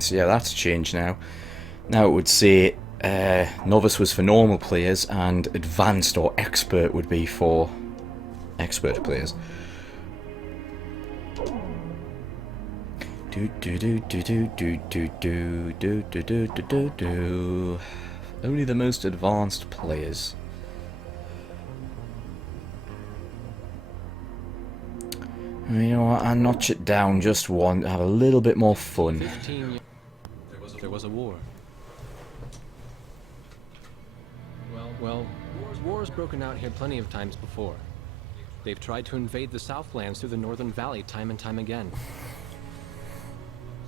So yeah, that's changed now. Now it would say novice was for normal players and advanced or expert would be for expert players. Do do do do do do do do do do do do do. Only the most advanced players. You know what? I notch it down just one. Have a little bit more fun. There was a war. Well, war's broken out here plenty of times before. They've tried to invade the Southlands through the Northern Valley time and time again.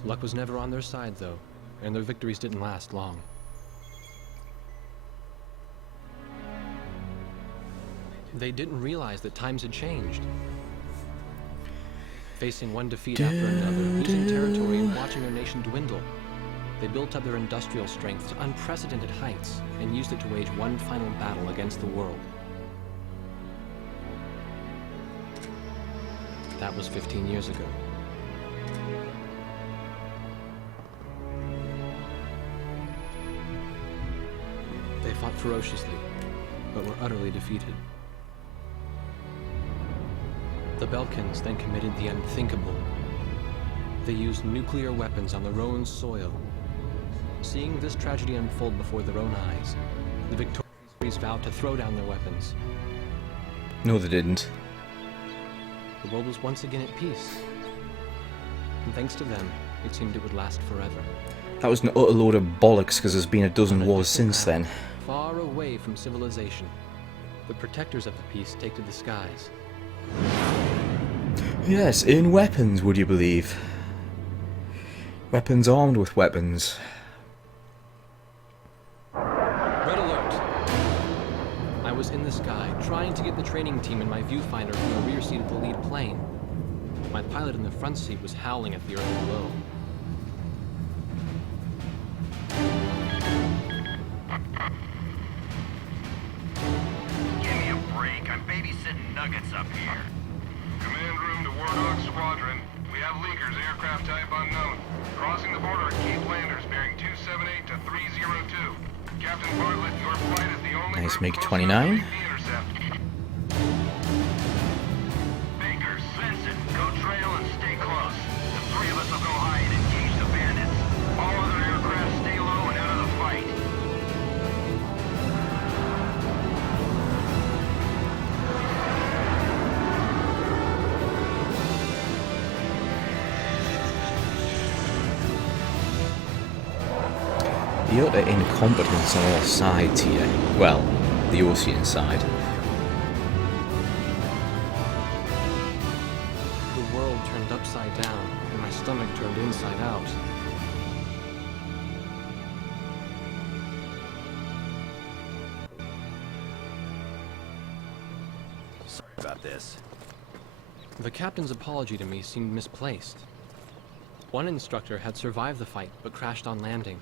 Luck was never on their side, though, and their victories didn't last long. They didn't realize that times had changed. Facing one defeat after another, losing territory and watching their nation dwindle, they built up their industrial strength to unprecedented heights and used it to wage one final battle against the world. That was 15 years ago. They fought ferociously, but were utterly defeated. The Belkans then committed the unthinkable. They used nuclear weapons on their own soil. Seeing this tragedy unfold before their own eyes, the victorious vowed to throw down their weapons. No, they didn't. The world was once again at peace. And thanks to them, it seemed it would last forever. That was an utter load of bollocks, because there's been a dozen wars since then. Far away from civilization, the protectors of the peace take to the skies. Yes, in weapons, would you believe? Weapons armed with weapons. Red alert! I was in the sky, trying to get the training team in my viewfinder from the rear seat of the lead plane. My pilot in the front seat was howling at the earth below. Give me a break. I'm babysitting nuggets up here. Command room to War Dog Squadron. We have leakers, aircraft type unknown. Crossing the border at Cape Landers, bearing 278 to 302. Captain Bartlett, your flight is the only Nice, group MiG close 29. enough to make the intercept. Baker, Svensson, go trail and stay close. The three of us will go high and engage the bandits. All other aircraft stay low and out of the fight. The utter incompetence on all sides here. Well, the Ocean side. The world turned upside down, and my stomach turned inside out. Sorry about this. The captain's apology to me seemed misplaced. One instructor had survived the fight, but crashed on landing.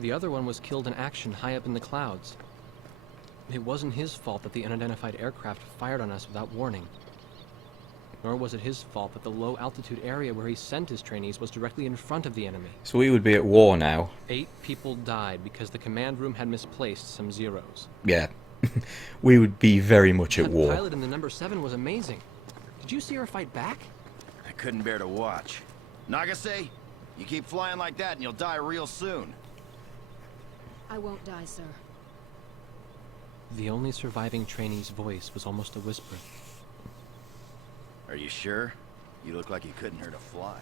The other one was killed in action high up in the clouds. It wasn't his fault that the unidentified aircraft fired on us without warning. Nor was it his fault that the low-altitude area where he sent his trainees was directly in front of the enemy. So we would be at war now. 8 people died because the command room had misplaced some zeros. Yeah. We would be very much at That war. pilot in the number 7 was amazing. Did you see her fight back? I couldn't bear to watch. Nagase, you keep flying like that and you'll die real soon. I won't die, sir. The only surviving trainee's voice was almost a whisper. Are you sure? You look like you couldn't hurt a fly.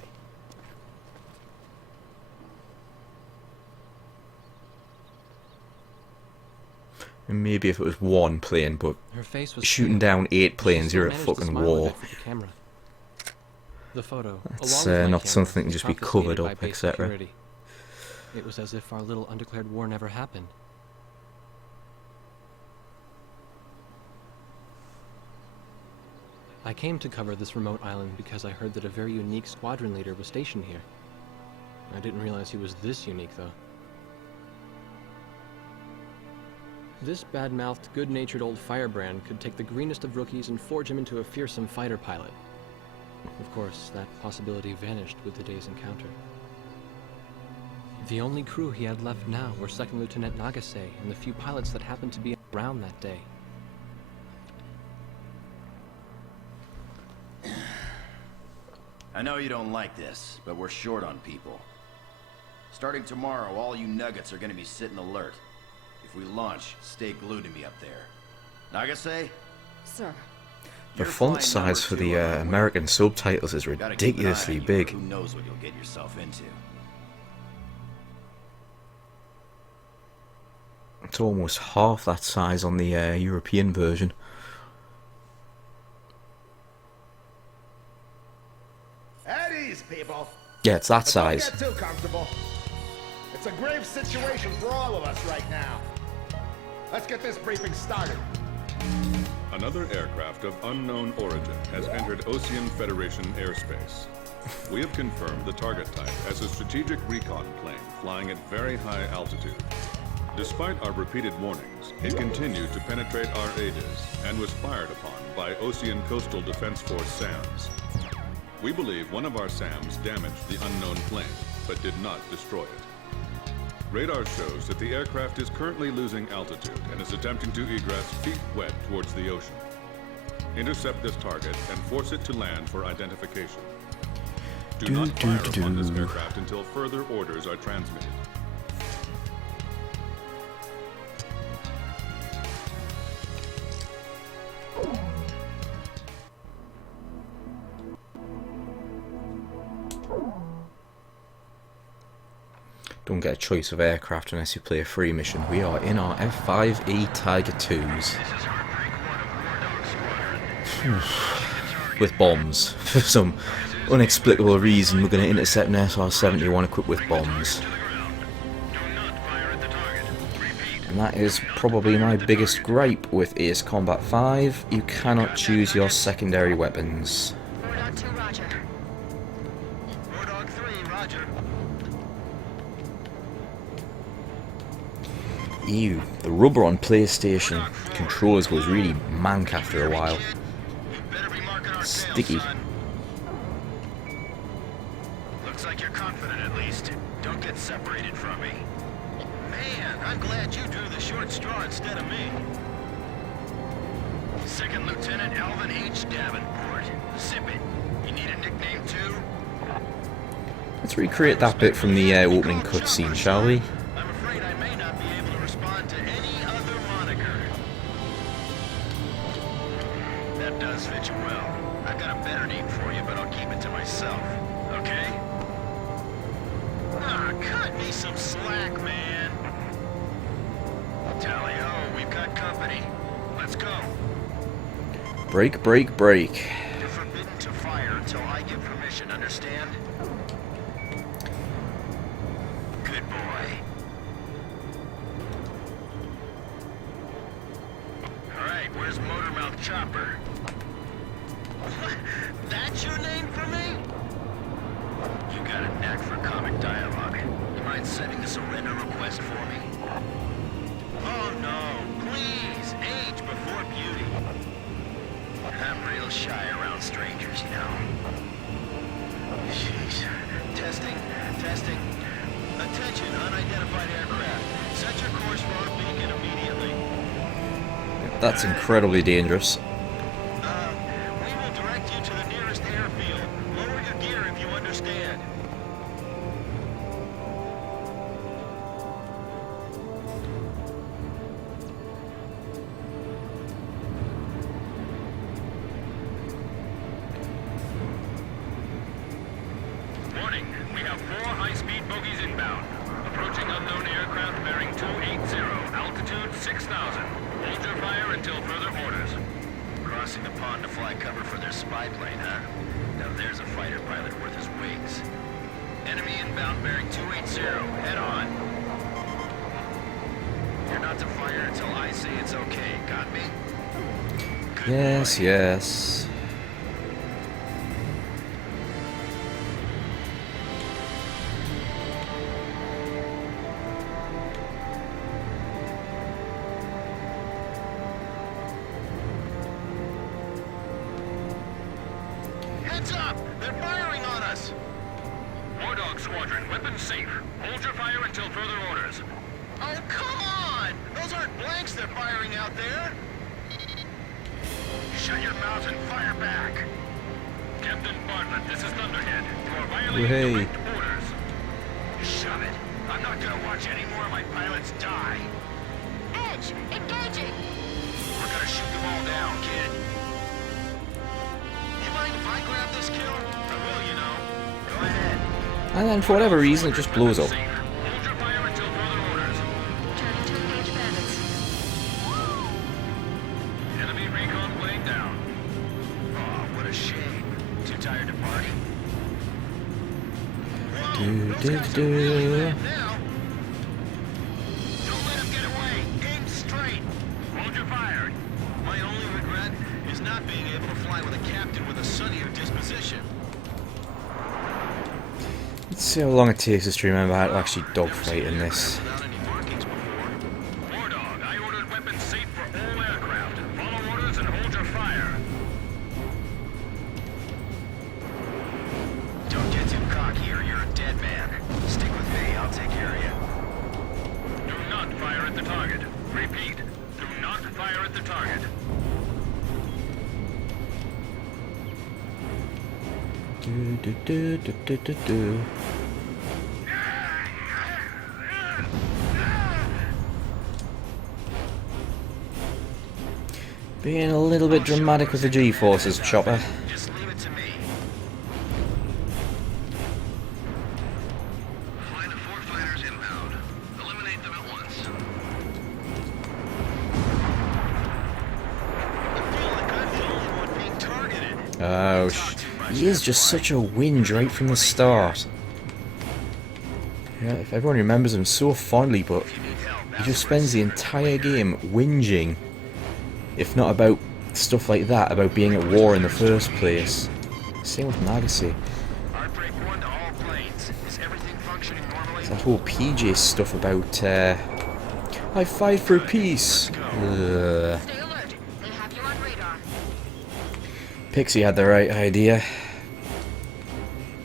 And maybe if it was one plane, but Her face was shooting clear. down 8 planes, She you're at managed to fucking smile war. at the camera. The photo, That's, along with my not camera, something to was just be confiscated covered by up, base etc. security. It was as if our little undeclared war never happened. I came to cover this remote island because I heard that a very unique squadron leader was stationed here. I didn't realize he was this unique, though. This bad-mouthed, good-natured old firebrand could take the greenest of rookies and forge him into a fearsome fighter pilot. Of course, that possibility vanished with the day's encounter. The only crew he had left now were Second Lieutenant Nagase and the few pilots that happened to be around that day. I know you don't like this, but we're short on people. Starting tomorrow, all you nuggets are gonna be sitting alert. If we launch, stay glued to me up there. Nagase? Sir. The font size for the American subtitles is ridiculously big. Who knows what you'll get yourself into? It's almost half that size on the European version. At ease, people. Yeah, it's that But size. don't get too comfortable. It's a grave situation for all of us right now. Let's get this briefing started. Another aircraft of unknown origin has entered Ocean Federation airspace. We have confirmed the target type as a strategic recon plane flying at very high altitude. Despite our repeated warnings, it continued to penetrate our aegis and was fired upon by Ocean Coastal Defense Force SAMs. We believe one of our SAMs damaged the unknown plane, but did not destroy it. Radar shows that the aircraft is currently losing altitude and is attempting to egress feet wet towards the ocean. Intercept this target and force it to land for identification. Do not fire upon this aircraft until further orders are transmitted. Don't get a choice of aircraft unless you play a free mission. We are in our F5E Tiger 2s. With bombs. For some inexplicable reason, we're going to intercept an SR-71 equipped with bombs. And that is probably my biggest gripe with Ace Combat 5. You cannot choose your secondary weapons. Dog 2, roger. Dog 3, roger. Ew, the rubber on PlayStation controllers was really mank after a while. Better be marking our tails, Sticky. son. Looks like you're confident at least. Don't get separated from me. Man, I'm glad you drew the short straw instead of me. Second Lieutenant Alvin H. Davenport. Zip it. You need a nickname too? Let's recreate that bit from the opening cutscene, shall we? I'm afraid I may not be able to respond to any other moniker. That does fit you well. I've got a better name for you, but I'll keep it to myself. Okay? Ah, cut me some slack, man. Tally-ho, we've got company. Let's go. Break, break, break. You're forbidden to fire until I give permission, understand? Good boy. Alright, where's Motormouth Chopper? That's your name for me? You got a knack for comic dialogue. You mind sending a surrender request for me? Oh no, please, age before beauty. I'm real shy around strangers, you know. Jeez. Testing. Attention, unidentified aircraft. Set your course for our beacon immediately. That's incredibly dangerous. We will direct you to the nearest airfield. Lower your gear if you understand. Warning, we have 4 high-speed bogies inbound. Approaching unknown aircraft bearing 280, altitude 6,000. Hold your fire until further orders. Crossing the pond to fly cover for their spy plane, huh? Now there's a fighter pilot worth his wings. Enemy inbound bearing 280, head on. You're not to fire until I say it's okay, got me? Good Yes, boy. yes. Heads up! They're firing on us! Wardog Dog Squadron, weapons safe. Hold your fire until further orders. Oh, come on! Those aren't blanks they're firing out there! Shut your mouth and fire back. Captain Bartlett, this is Thunderhead. You are violating Hey. direct orders. Shut it. I'm not gonna watch any more of my pilots die. Edge, engaging. We're gonna shoot them all down, kid. You mind if I grab this kill? I will, you know. Go ahead. And then for whatever reason, it just blows up. Safe. Hold your fire until further orders. Turning to engage bandits. Enemy recon plane down. Oh, what a shame. Too tired to party? Whoa, Do, those do, guys are do. really lit now. Don't let him get away. Aim straight. Hold your fire. My only regret is not being able to fly with a captain with a sunnier disposition. Let's see how long it takes us to remember how to actually dogfight in this. Without any markings before. War Dog, I ordered weapons safe for all aircraft. Follow orders and hold your fire. Don't get too cocky or you're a dead man. Stick with me, I'll take care of you. Do not fire at the target. Repeat, do not fire at the target. Do, do, do, do, do, do, do. Being a little bit dramatic with the G-forces, Chopper. Just leave it to me. Find the 4 fighters inbound. Eliminate them at once. I feel like I'm the only one being targeted. Oh, he is just such a whinge right from the start. Yeah, if everyone remembers him so fondly, but he just spends the entire game whinging. If not about stuff like that, about being at war in the first place. Same with Legacy. Heartbreak 1 to all planes. Is everything functioning normally? That whole PJ stuff about, I fight for peace. Ugh. Stay alert. They have you on radar. Pixie had the right idea.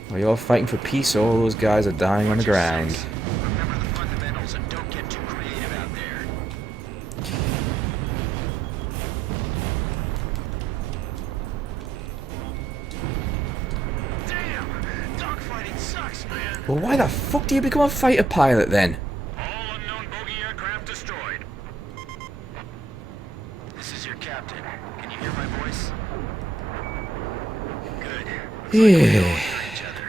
While you're fighting for peace, all those guys are dying on the ground. Remember the fundamentals and don't get too creative out there. Damn! Dogfighting sucks, man! Well, why the fuck do you become a fighter pilot then? All unknown bogey aircraft destroyed. This is your captain. Can you hear my voice? Good. Yeah. Each other.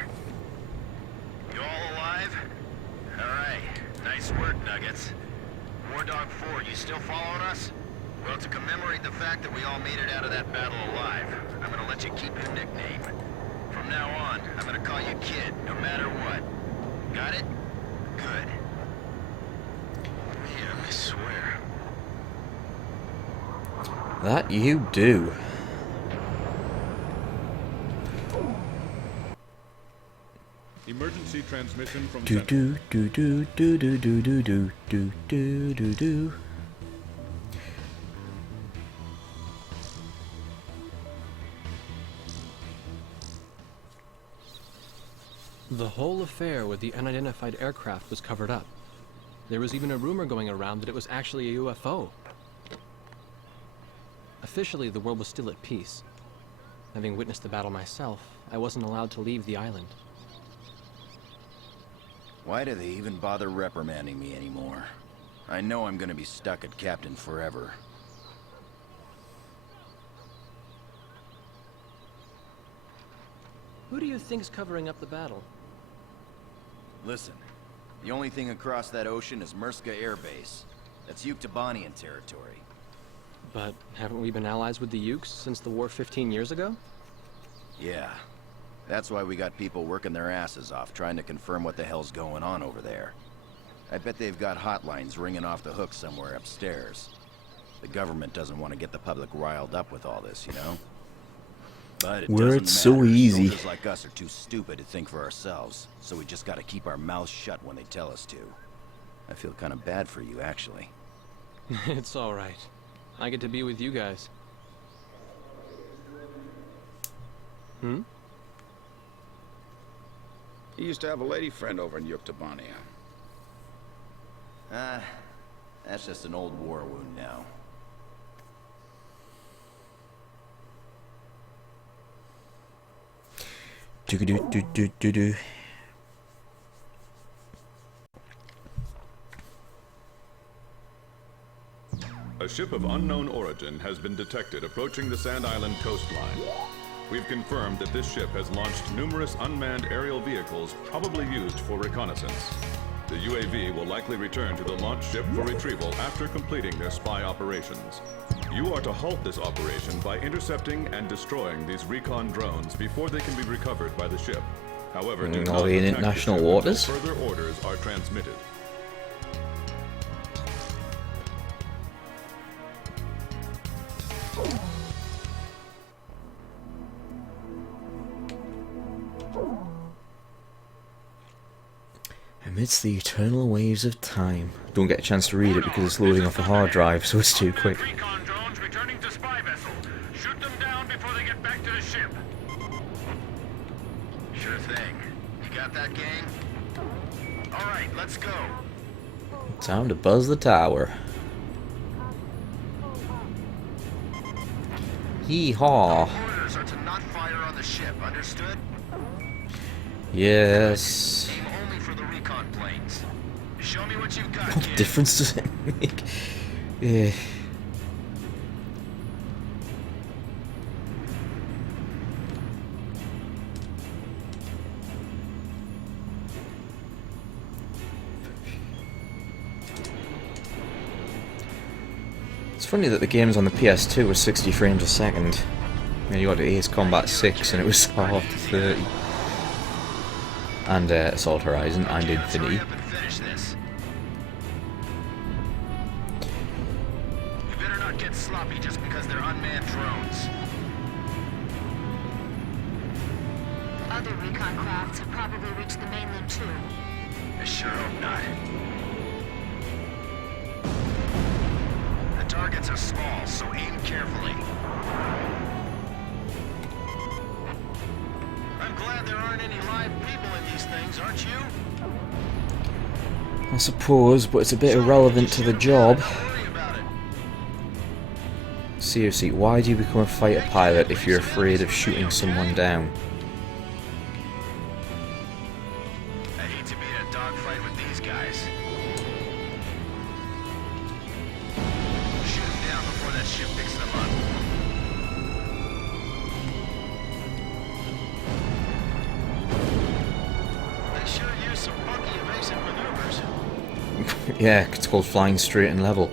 You all alive? Alright. Nice work, Nuggets. War Dog 4, you still following us? Well, to commemorate the fact that we all made it out of that battle alive, I'm gonna let you keep your nickname. From now on, I'm gonna call you Kid, no matter what. Got it? Good. Man, I swear. That you do. Emergency transmission from Do Central. do do do do do do do do do do do. The whole affair with the unidentified aircraft was covered up. There was even a rumor going around that it was actually a UFO. Officially, the world was still at peace. Having witnessed the battle myself, I wasn't allowed to leave the island. Why do they even bother reprimanding me anymore? I know I'm gonna be stuck at Captain forever. Who do you think's covering up the battle? Listen, the only thing across that ocean is BrySkye Air Base. That's Uktabanian territory. But haven't we been allies with the Ukes since the war 15 years ago? Yeah. That's why we got people working their asses off trying to confirm what the hell's going on over there. I bet they've got hotlines ringing off the hook somewhere upstairs. The government doesn't want to get the public riled up with all this, you know? But it Where doesn't it's so matter. easy. Soldiers like us are too stupid to think for ourselves, so we just gotta keep our mouths shut when they tell us to. I feel kind of bad for you, actually. It's alright. I get to be with you guys. He used to have a lady friend over in Yuktobania. That's just an old war wound now. Do-do-do-do-do-do. A ship of unknown origin has been detected approaching the Sand Island coastline. We've confirmed that this ship has launched numerous unmanned aerial vehicles probably used for reconnaissance. The UAV will likely return to the launch ship for retrieval after completing their spy operations. You are to halt this operation by intercepting and destroying these recon drones before they can be recovered by the ship. However, do not Are we in attack the international ship until waters? further orders are transmitted. Amidst the eternal waves of time. Don't get a chance to read it because it's loading off a hard drive, so it's too quick. Recon drones returning to spy vessel. Shoot them down before they get back to the ship. Sure thing. You got that, gang? All right, let's go. Time to buzz the tower. Yee-haw. Orders are to not fire on the ship, understood? Yes. Aim only for the recon planes. Show me what you've got, What kid. difference does it make? Yeah. It's funny that the games on the PS2 were 60 frames a second. And you got Ace Combat 6 and it was half to 30. And Assault Horizon and Infinity. Hurry up and finish this. You better not get sloppy just because they're unmanned drones. Other recon crafts have probably reached the mainland too. I sure hope not. The targets are small, so aim carefully. I'm glad there aren't any live people in these things, aren't you? I suppose, but it's a bit irrelevant to the job. Don't worry about it. Seriously, why do you become a fighter pilot if you're afraid of shooting someone down? I hate to be in a dogfight with these guys. Shoot them down before that ship picks them up. They sure use some funky evasive maneuvers. Yeah, it's called flying straight and level.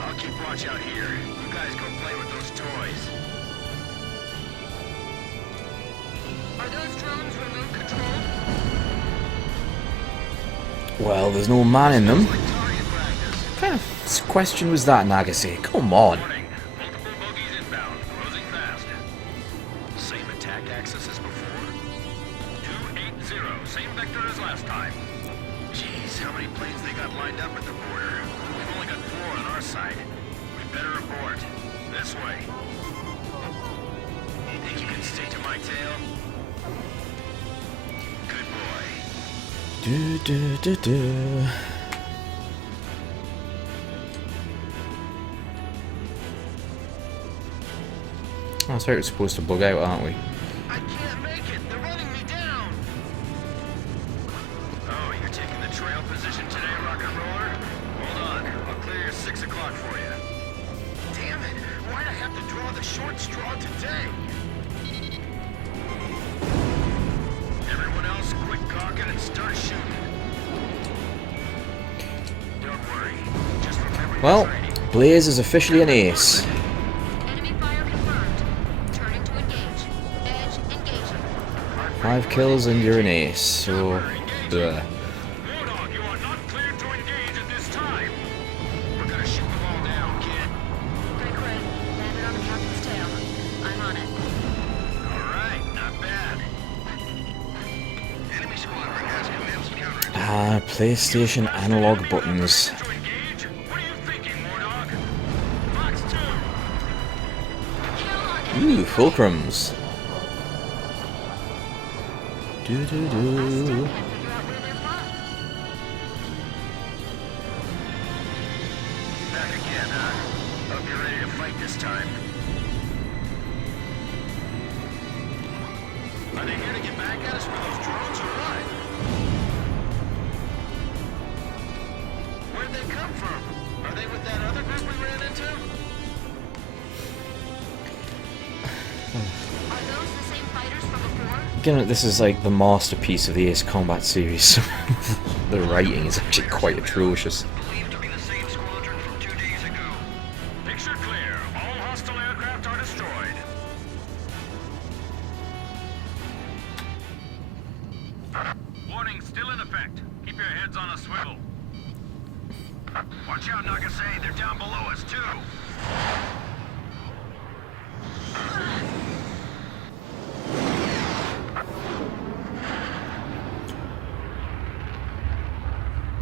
I'll keep watch out here. You guys go play with those toys. Are those drones remote controlled? Well, there's no man in them. Like target practice. What kind of question was that, Nagase? Come on. Warning. Multiple bogies inbound. Closing fast. Same attack axis as before. 280. Same vector as last time. Jeez, how many planes they got lined up at the border? We've only got 4 on our side. We better abort. This way. You think you can stay to my tail? Good boy. Do do do do. Oh, sorry, we're supposed to bug out, aren't we? I can't make it. They're running me down. Oh, you're taking the trail position today, rock and roller? Hold on. I'll clear your 6 o'clock for you. Damn it. Why'd I have to draw the short straw today? Everyone else, quit gawking and start shooting. Don't worry. Just remember your Well, training. Blaze is officially an ace. Enemy fire confirmed. Turning to engage. Edge engaging. 5 kills and you're an ace, so... Warthog, you are not cleared to engage at this time. We're gonna shoot them all down, kid. Break ready. Landed on the captain's tail. I'm on it. Alright, not bad. Enemy squadron has commenced counterattack. Ah, PlayStation analog buttons. To engage? What are you thinking, Warthog? Fox 2. Kill on enemy. Ooh, fulcrums. I still can't figure out where they're from. Back again, huh? Hope you're ready to fight this time. Are they here to get back at us for those drones or what? Where'd they come from? Are they with that other group we ran into? Are those the same fighters from before? Again, this is like the masterpiece of the Ace Combat series. The writing is actually quite atrocious. Believed to be the same squadron from 2 days ago. Picture clear. All hostile aircraft are destroyed. Warning still in effect. Keep your heads on a swivel. Watch out, Nagasei. They're down below us, too.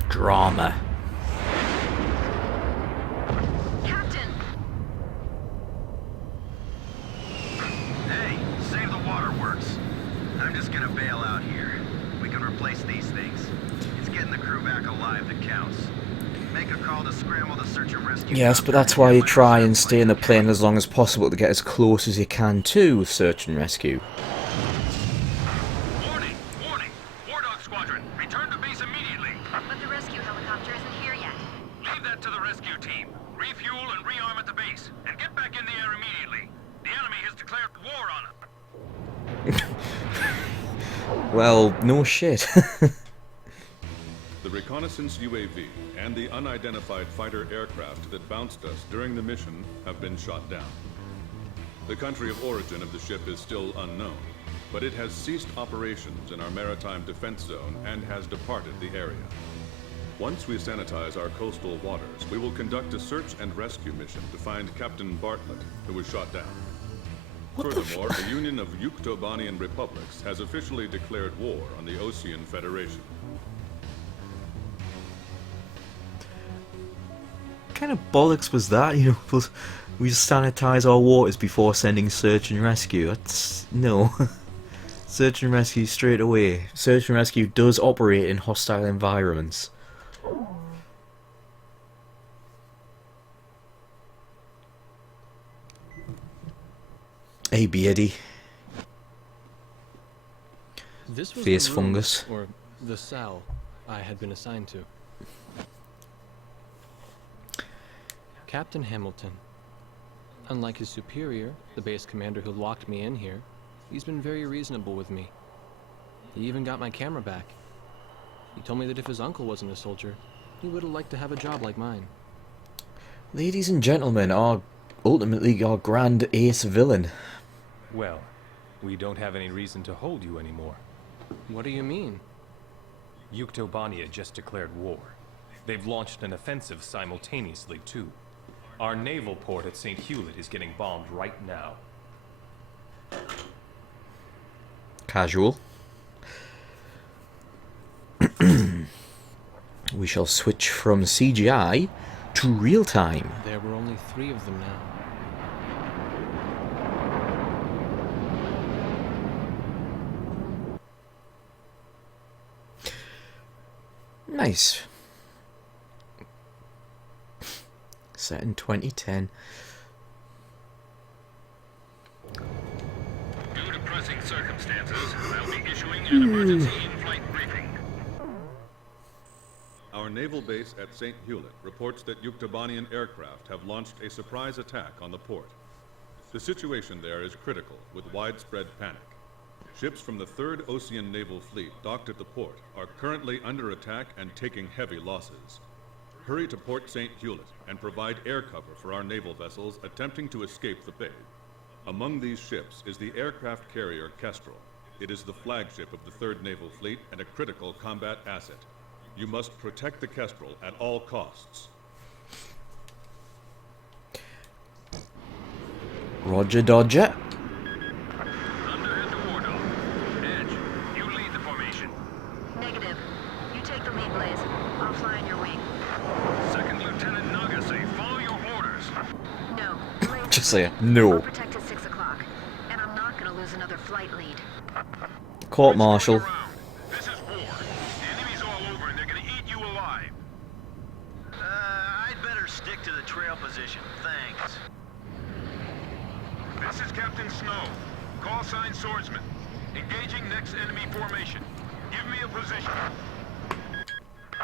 Drama. Captain! Hey, save the waterworks. I'm just gonna bail out here. We can replace these things. It's getting the crew back alive that counts. Make a call to scramble the search and rescue. Yes, but that's why you try and stay in the plane as long as possible to get as close as you can to search and rescue. Warning! Warning! War Dog Squadron, return to base immediately. But the rescue helicopter isn't here yet. Leave that to the rescue team. Refuel and rearm at the base. And get back in the air immediately. The enemy has declared war on us. Well, no shit. The Reconnaissance UAV and the unidentified fighter aircraft that bounced us during the mission have been shot down. The country of origin of the ship is still unknown, but it has ceased operations in our maritime defense zone and has departed the area. Once we sanitize our coastal waters, we will conduct a search and rescue mission to find Captain Bartlett, who was shot down. Furthermore, a union of Yuktobanian republics has officially declared war on the Osean Federation. What kind of bollocks was that? You know, we sanitize our waters before sending search and rescue. That's no. Search and rescue straight away. Search and rescue does operate in hostile environments. Hey, Beardy. This was Face the room, fungus. or the cell I had been assigned to. Captain Hamilton. Unlike his superior, the base commander who locked me in here, he's been very reasonable with me. He even got my camera back. He told me that if his uncle wasn't a soldier, he would have liked to have a job like mine. Ladies and gentlemen, ultimately our grand ace villain. Well, we don't have any reason to hold you anymore. What do you mean? Yuktobania just declared war. They've launched an offensive simultaneously, too. Our naval port at St. Hewlett is getting bombed right now. Casual. We shall switch from CGI to real time. There were only 3 of them now. Nice. Set in 2010. Due to pressing circumstances, I'll be issuing an emergency in-flight briefing. Our naval base at St. Hewlett reports that Yuktobanian aircraft have launched a surprise attack on the port. The situation there is critical, with widespread panic. Ships from the 3rd Osean Naval Fleet docked at the port are currently under attack and taking heavy losses. Hurry to Port St. Hewlett and provide air cover for our naval vessels attempting to escape the bay. Among these ships is the aircraft carrier Kestrel. It is the flagship of the 3rd Naval Fleet and a critical combat asset. You must protect the Kestrel at all costs. Roger Dodger. Thunder to War Dog. Edge, you lead the formation. Negative. You take the lead, Blaze. I'll fly in your wing. 2nd Lieutenant Nagasei, follow your orders. No. Blaze. Just say I'll no. protect at 6 o'clock. And I'm not gonna lose another flight lead. Of court-martial. This is war. The enemy's all over and they're gonna eat you alive. I'd better stick to the trail position, thanks. This is Captain Snow. Call sign Swordsman. Engaging next enemy formation. Give me a position.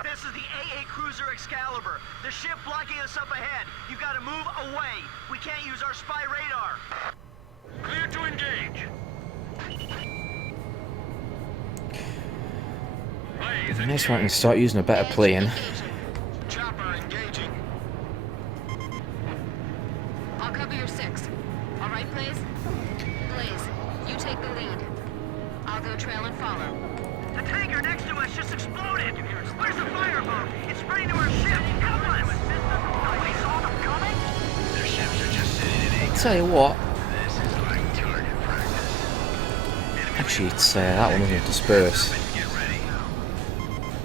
This is the AA cruiser Excalibur. The ship blocking us up ahead. You gotta move away. We can't use our spy radar. Clear to engage. Nice one, I can start using a better plane. Chopper engaging. I'll cover your 6. All right, Blaze? Blaze, you take the lead. I'll go trail and follow. The tanker next to us just exploded. Where's the fireboat? It's spreading to our ship. Help us! Nobody saw them coming? Their ships are just sitting in anchor. Tell you what, This is like target practice. actually it's that one doesn't disperse. Get ready.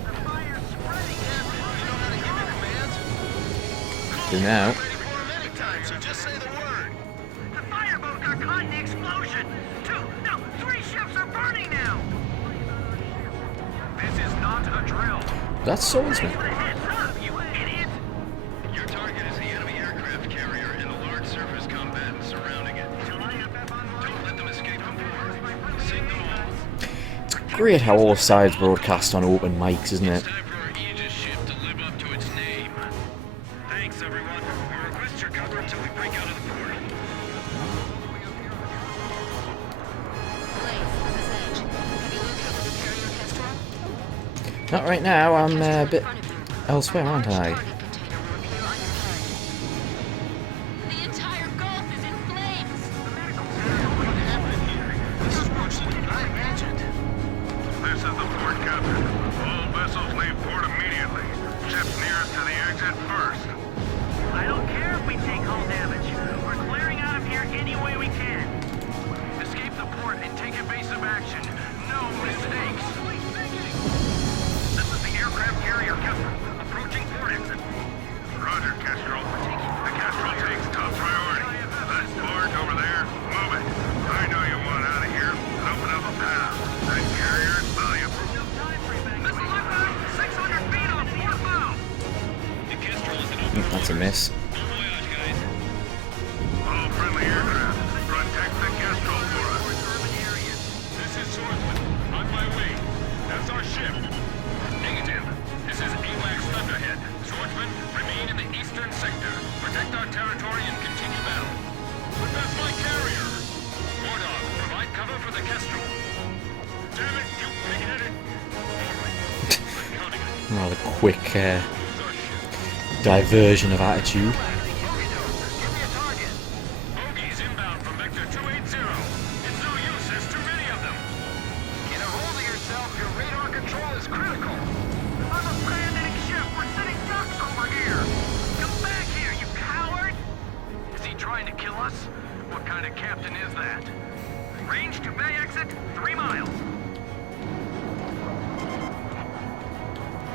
The fire's spreading. You know how to give me commands? Do now. Ready for them anytime, so just say the word. The fireboat got caught in the explosion. 2, no, 3 ships are burning now. This is not a drill. That's swordsman. Heads up, you idiot! Your target is the enemy aircraft carrier and the large surface combatants surrounding it. Don't let them escape from port. Sink them all. Great how all sides broadcast on open mics, isn't it? Time for our Aegis ship to live up to its name. Thanks, everyone. We'll request your cover until we break out of the port. Blaze, this is Edge. Have you located the carrier Kestrel? Not right now, I'm a Kestrel's bit in front of you. elsewhere, aren't A large I? target container will appear on your head. The entire Gulf is in flames! This is worse than I imagined. This is the port captain. All vessels leave port immediately. Ships nearest to the exit first. I don't care if we take hull damage. We're clearing out of here any way we can. Escape the port and take evasive action. No mistakes. This is the aircraft carrier Kestrel. Approaching port exit. Roger, Kestrel. The Kestrel takes top priority. That barge over there, move it. I know you want out of here. Open up a path. That carrier is valuable. Missile inbound, 600 feet on port bow. The Kestrel is an open That's a miss. voyage, guys. All friendly aircraft. Protect the Kestrel for us. This is Swordsman. On my way. That's our ship. Negative. This is AWACS Thunderhead. Swordsman, remain in the eastern sector. Protect our territory and continue battle. But that's my carrier. Wardog, provide cover for the Kestrel. Damn it, you pig-headed. All right. I'm counting it. Rather quick Who's our ship? diversion of attitude. Bogies inbound from Vector 280. It's no use, there's too many of them. Get a hold of yourself. Your radar control is critical. I'm abandoning ship. We're sitting ducks over here. Come back here, you coward! Is he trying to kill us? What kind of captain is that? Range to bay exit, 3 miles.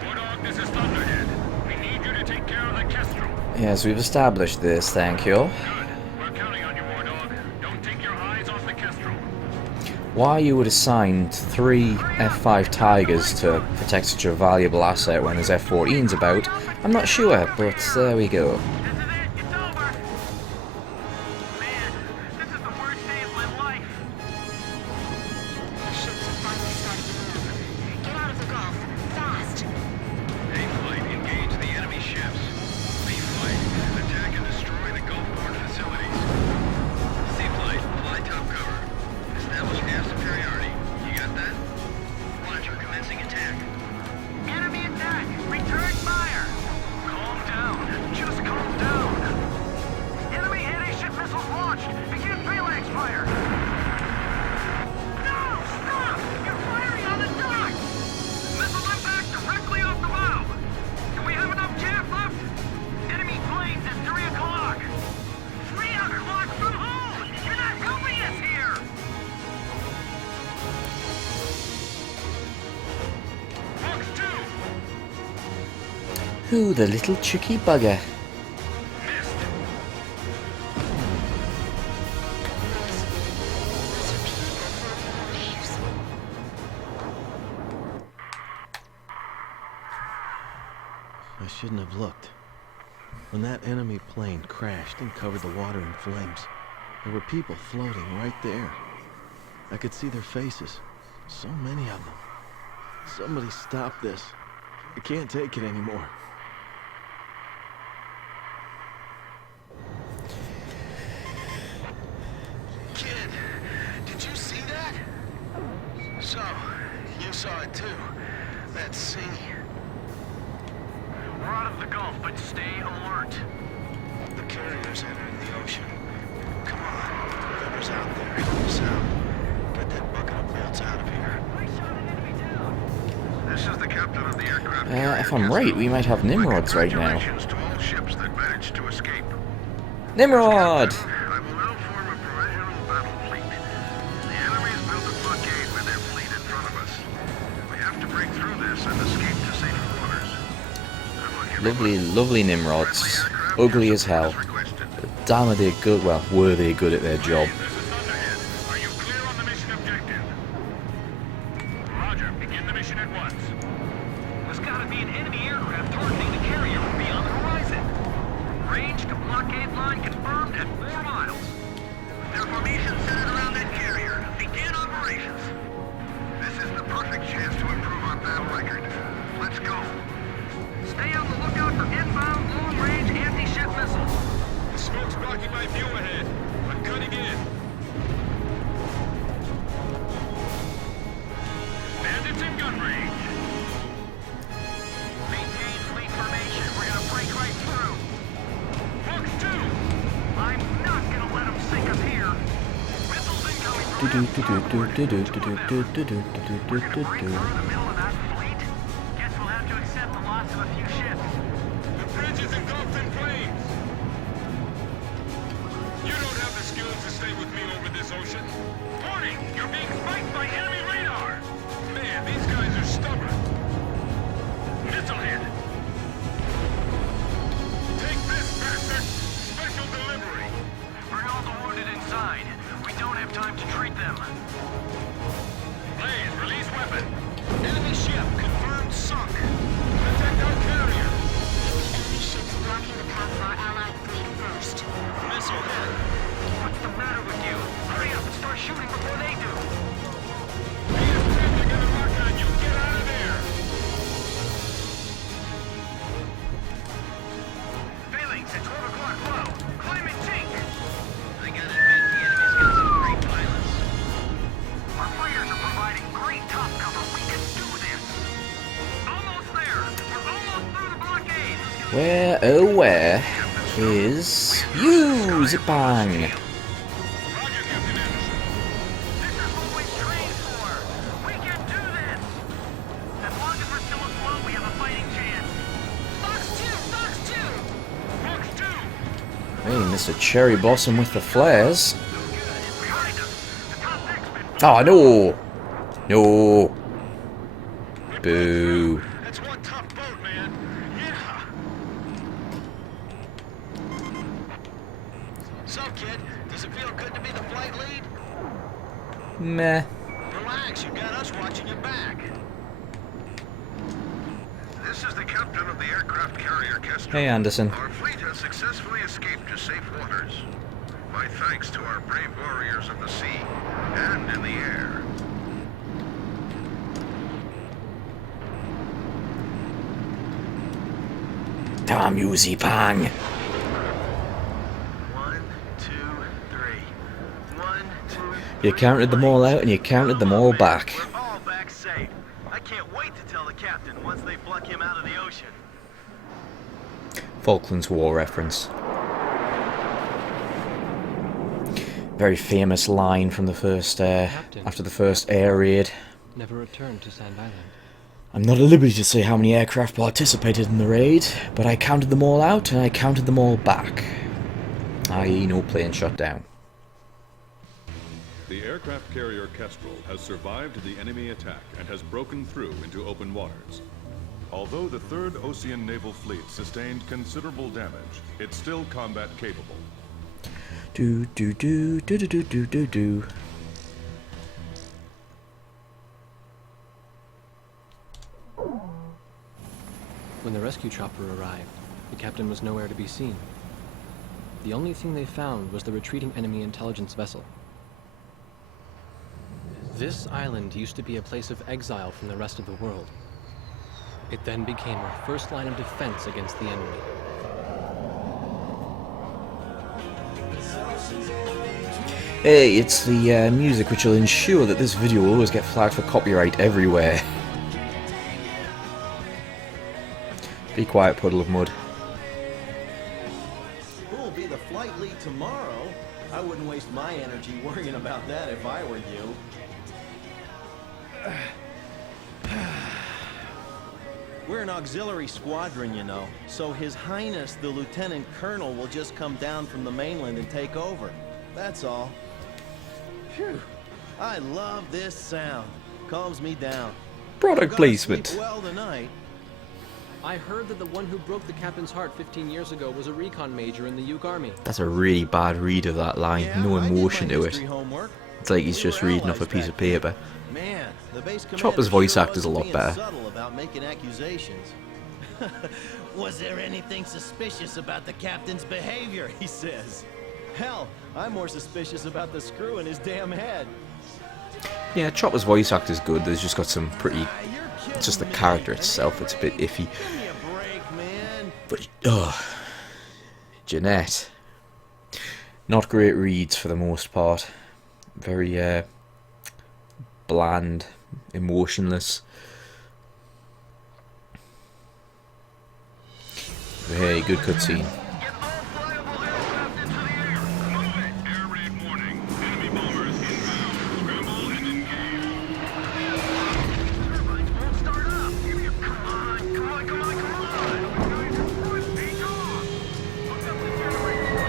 Wardog, this is Thunderhead. We need you to take care of the Kestrel. Yes, we've established this, thank you. Good. We're counting on you, Wardog. Don't take your eyes off the Kestrel. Why you would assign 3 F5 Tigers to protect such a valuable asset when there's F14s about, I'm not sure, but there we go. This is it. It's over. Man, this is the worst day of my life. The ships are finally starting to move. Get out of the Gulf. Fast! A-Flight, engage the enemy ships. B-Flight, attack and destroy the Gulfport facilities. C-Flight, fly top cover. Establish air superiority. You got that? Roger, commencing attack. Enemy attack. Return fire. Calm down. Just calm down. Enemy anti-ship missiles launched. Begin phalanx fire. No! Stop! You're firing on the dock! Missile impact directly off the bow. Do we have enough chaff left? Enemy planes at 3 o'clock. 3 o'clock from home! You're not helping us here! Fox 2! Who, the little tricky bugger? Missed. Those are people from the waves. I shouldn't have looked. When that enemy plane crashed and covered the water in flames, there were people floating right there. I could see their faces. So many of them. Somebody stop this. I can't take it anymore. Kid, did you see that? So, you saw it too. That sea. We're out of the Gulf, but stay alert. The carrier's entering the ocean. Come on, whoever's out there, sound. Get that bucket of bolts out of here. This is the captain of the aircraft. If I'm right, we might have Nimrods right now. Congratulations to all ships that managed to escape. Nimrod! I will now form a provisional battle fleet. The enemy's built a blockade with their fleet in front of us. We have to break through this and escape to safe waters. Lovely, lovely Nimrods. Ugly as hell. But damn are they good, well, were they good at their job. This is Thunderhead. Are you clear on the mission objective? Roger. Begin the mission at once. There's gotta be an enemy aircraft targeting the carrier beyond the horizon. Range to blockade line confirmed at 4 miles. Their formation centered around that carrier. Begin operations. This is the perfect chance to improve our battle record. Let's go. Stay on the lookout for inbound long-range anti-ship missiles. The smoke's blocking my view ahead. I'm cutting in. Bandits in gun range. Maintain fleet formation. We're gonna break right through. Fox 2! I'm not gonna let them sink us here. Missiles incoming from Do the middle of that fleet? Guess we'll have to accept the loss of a few ships. The bridge is engulfed in flames. You don't have the skills to stay with me over this ocean. Warning! You're being spiked by enemy radar! Man, these guys are stubborn. Missile hit! Take this, bastard! Special delivery! Bring all the wounded inside. We don't have time to treat them. Blaze, release weapon. Enemy ship confirmed sunk. Protect our carrier. Enemy ships blocking the path of our allied fleet first. Missile hit. What's the matter with you? Hurry up and start shooting before they do. BS-10, they're gonna lock on you. Get out of there. Feelings at 12 o'clock low. Climate tank. I gotta admit, the enemy's got some great pilots. Our fighters are providing great top cover. We can do this. Almost there. We're almost through the blockade. Where, oh where, is you, Zipang? Roger, Captain Anderson. This is what we trained for. We can do this. As long as we're still afloat, we have a fighting chance. Fox 2! Fox 2! Fox 2. Hey, Mr. Cherry Blossom with the flares. Behind us. The top deck's been... Oh, no! No! Boo. That's one tough boat, man. Yeah. So, kid, does it feel good to be the flight lead? Meh. Relax, you got us watching your back. This is the captain of the aircraft carrier, Kestrel. Hey, Anderson. Our fleet has successfully escaped to safe waters. My thanks to our brave warriors of the sea and in the air. Damn you, Zipang. 1, 2, 3. 1, 2, 3. You counted them all out and you counted them all back. We're all back safe. I can't wait to tell the captain once they pluck him out of the ocean. Falklands War reference. Very famous line from the first, after the first air raid. Never returned to Sand Island. I'm not at liberty to say how many aircraft participated in the raid, but I counted them all out and I counted them all back. I.e. no plane shut down. The aircraft carrier Kestrel has survived the enemy attack and has broken through into open waters. Although the 3rd Ocean Naval Fleet sustained considerable damage, it's still combat capable. Do do do do do do do do do. When the rescue chopper arrived, the captain was nowhere to be seen. The only thing they found was the retreating enemy intelligence vessel. This island used to be a place of exile from the rest of the world. It then became our first line of defense against the enemy. Hey, it's the music which will ensure that this video will always get flagged for copyright everywhere. Be quiet, puddle of mud. Who'll be the flight lead tomorrow? I wouldn't waste my energy worrying about that if I were you. We're an auxiliary squadron, you know, so His Highness the Lieutenant Colonel will just come down from the mainland and take over. That's all. Phew. I love this sound. Calms me down. Product placement. Sleep well tonight. I heard that the one who broke the captain's heart 15 years ago was a recon major in the Uke Army. That's a really bad read of that line. Yeah, No I did my emotion to it. history homework. It's like he's We just were reading off a allies piece of back paper. then. Man, the base Chopper's commander voice sure actor's a lot wasn't better. being subtle about making accusations. Was there anything suspicious about the captain's behavior? He says. Hell, I'm more suspicious about the screw in his damn head. Yeah, Chopper's voice actor's good. There's just got some pretty. It's just the character itself. It's a bit iffy. Give me a break, man. But Jeanette, not great reads for the most part. Very bland, emotionless. Hey, good cutscene. Get all flyable aircraft into the air. Move it. Air raid warning. Enemy bombers inbound. Scramble and engage. Turbines won't start up. Come on. Take off. Look up the generator.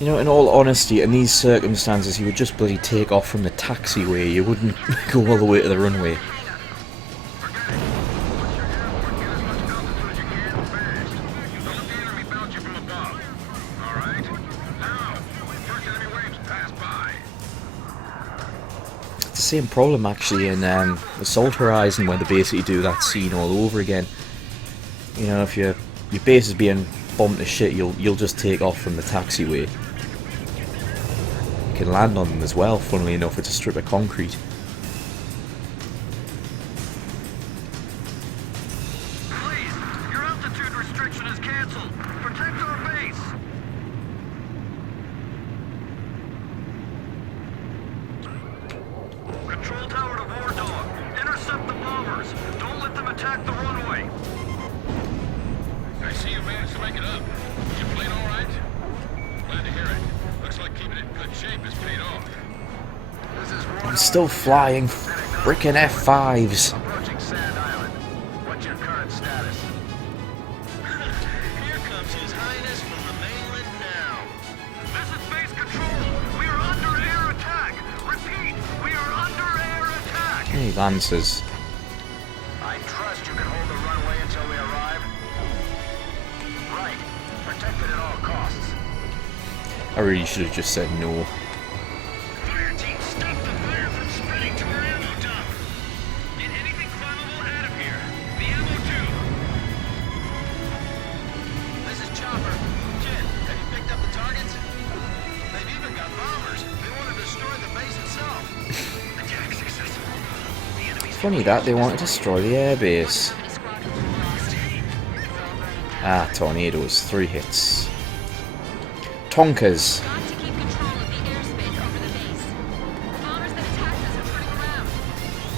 You know, in all honesty, in these circumstances, you would just bloody take off from the taxiway. You wouldn't go all the way to the runway. It's the same problem actually in Assault Horizon, where they basically do that scene all over again. You know, if your base is being bombed to shit, you'll just take off from the taxiway. You can land on them as well, funnily enough. It's a strip of concrete. Please, your altitude restriction is canceled. Protect our base. Control tower to War Dog. Intercept the bombers. Don't let them attack the runway. I see you managed to make it up. Was your plane all right? Glad to hear it. Looks like keeping it in good shape has paid off. This is War I'm Dog. still flying frickin' F5s. Approaching Sand Island. What's your current status? Here comes His Highness from the mainland now. This is base control. We are under air attack. Repeat, we are under air attack. Hey, Lancers. I trust you can hold the runway until we arrive. Right. Protect it at all costs. I really should have just said no. Fire team, stop the fire from spreading to our ammo dump. Get anything flammable out of here. The ammo too. This is Chopper. Kid, have you picked up the targets? They've even got bombers. They want to destroy the base itself. Attack successful. The enemy's Funny that they want to destroy the airbase. Ah, tornadoes. 3 hits. Tonkers. Got to keep control of the airspace over the base. Bombers that attacked us are turning around.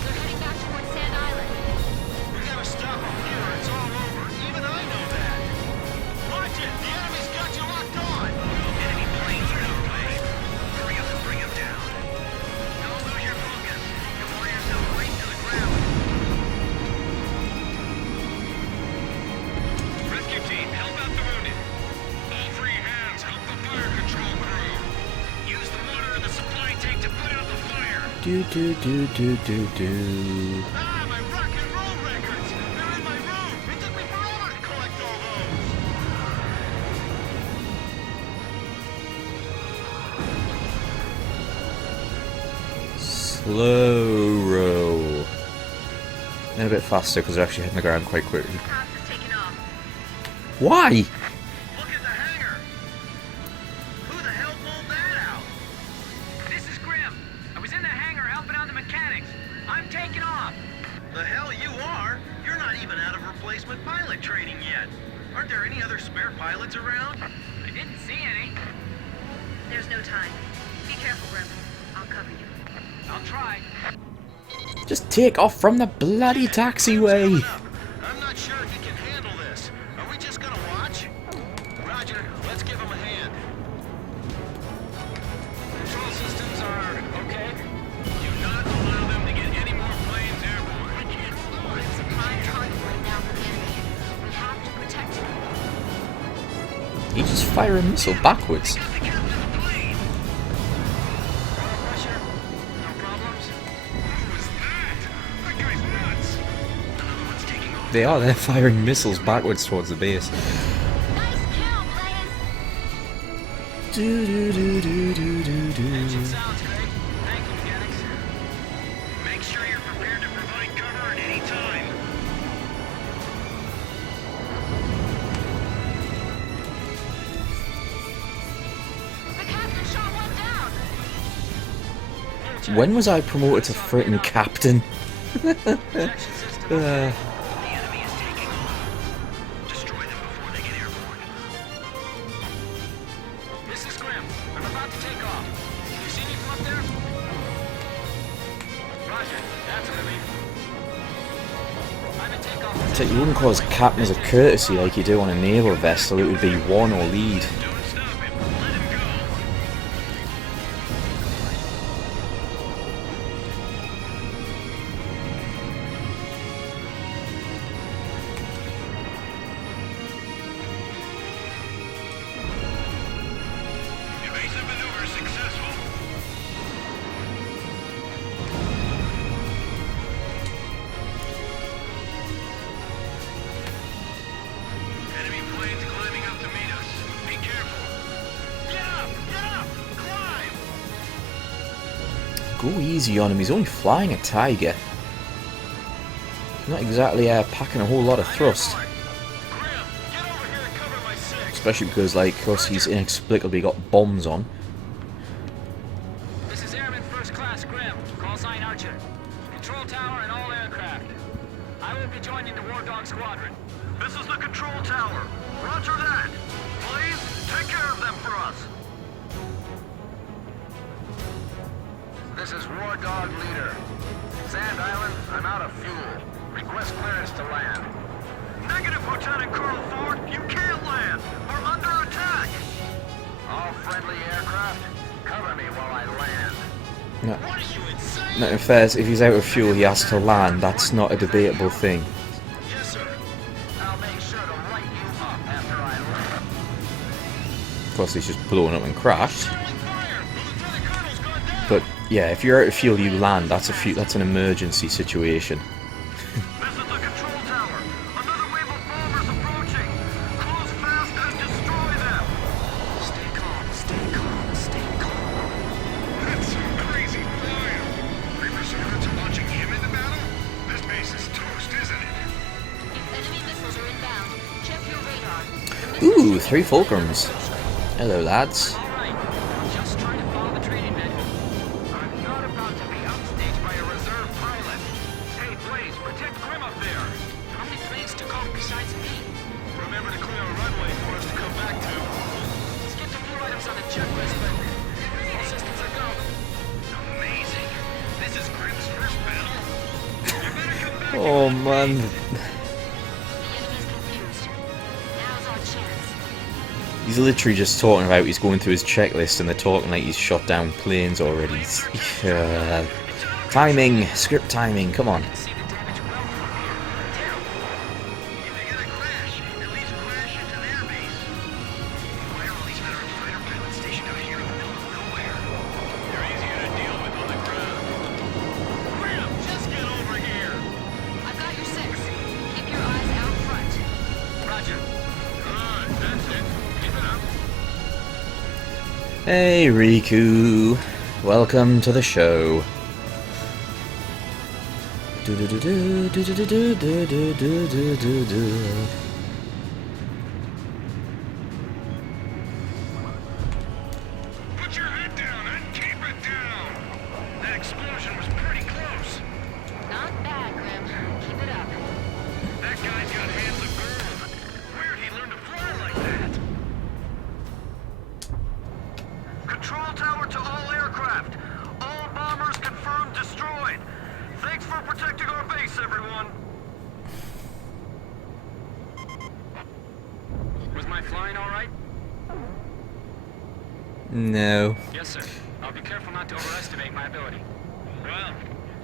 They're heading back towards Sand Island. We gotta stop them here or it's all over. Even I know that. Watch it! The enemy's got you locked on! Enemy planes are in play. Hurry up and bring them down. Don't lose your focus. You'll fly yourself right to the ground. Rescue team, help out the wounded. All free hands, help the fire control crew. Use the water in the supply tank to put out the fire. Do do do do do do. Ah, my rock and roll records! They're in my room! It took me forever to collect all those! Slow roll. Then a bit faster because they're actually hitting the ground quite quickly. Path is taking off. Why? Look at the hangar! Who the hell pulled that out? This is Grim. I was in the hangar helping out the mechanics. I'm taking off. The hell you are? You're not even out of replacement pilot training yet. Aren't there any other spare pilots around? I didn't see any. There's no time. Be careful, Grim. I'll cover you. I'll try. Just take off from the bloody taxiway. I'm not sure if you can handle this. Are we just gonna watch? Roger, let's give him a hand. Control systems are okay. Do not allow them to get any more planes airborne. We can't hold on. It's a prime target right now for the enemy. We have to protect him. He just fire a missile backwards. Got the captain of the plane. Water pressure? No problems? Who was that? That guy's nuts. Another one's taking off. They are, they're firing missiles backwards towards the base. Nice kill, Blaze! Engine sounds great. Thank you, mechanics. Make sure you're prepared to provide cover at any time. The captain shot one down! When was I promoted to frickin' captain? Protection system. The enemy is taking off. Destroy them before they get airborne. This is Grim. I'm about to take off. Can you see me from up there? Roger. That's a relief. I'm in takeoff. You wouldn't call us captain as a courtesy like you do on a naval vessel, it would be one or lead. Don't stop him. Let him go. Evasive maneuver successful. Enemy planes climbing up to meet us. Be careful. Get up! Get up! Climb! Go easy on him, he's only flying a Tiger. Not exactly packing a whole lot of thrust. Grim, get over here and cover my six. Especially because, like, of course, he's inexplicably got bombs on. This is Airman First Class Grim. Call sign Archer. Control tower and all aircraft. I will be joining the War Dog Squadron. This is the control tower. Roger that. Please take care of them for us. This is War Dog Leader. Sand Island, I'm out of fuel. Request clearance to land. Negative, Lieutenant Colonel Ford. You can't land. We're under attack. All friendly aircraft, cover me while I land. No, What are you insane? no, in fairness, if he's out of fuel, he has to land. That's not a debatable thing. Yes, sir. I'll make sure to light you up after I land. Of course, he's just blown up and crashed. Throwing fire! The Lieutenant Colonel's gone down! But yeah, if you're out of fuel, you land. That's an emergency situation. This is the control tower. Another wave of bombers approaching. Close fast and destroy them. Stay calm, stay calm, stay calm. That's some crazy fire. Reaper sergeants are launching him into battle? This base is toast, isn't it? If enemy missiles are inbound, check your radar. Ooh, 3 Fulcrums. Hello, lads. All right. Just trying to follow the training manual. I'm not about to be upstaged by a reserve pilot. Hey, Blaze, protect Grim up there. How many planes took off besides me? Remember to clear a runway for us to come back to. Skip the few items on the checklist, but all systems are go. Amazing. This is Grim's first battle. You better come back. Oh man. The enemy's confused. Now's our chance. He's literally just talking about he's going through his checklist and they're talking like he's shot down planes already. Timing, script timing, come on. See the damage well from here. Terrible. If they get a crash, at least crash into their base. Why are all these veteran fighter pilots stationed out here in the middle of nowhere? They're easier to deal with on the ground. Grim, just get over here. I've got your 6. Keep your eyes out front. Roger. Good, that's it. Keep it up. Hey Riku, welcome to the show. Put your head down and keep it down! That explosion was pretty close. Not bad, Grim. Keep it up. That guy's got hands of gold. Where'd he learn to fly like that? Control tower to all aircraft. All bombers confirmed destroyed. Thanks for protecting our base, everyone. Was my flying all right? No. Yes, sir. I'll be careful not to overestimate my ability. Well,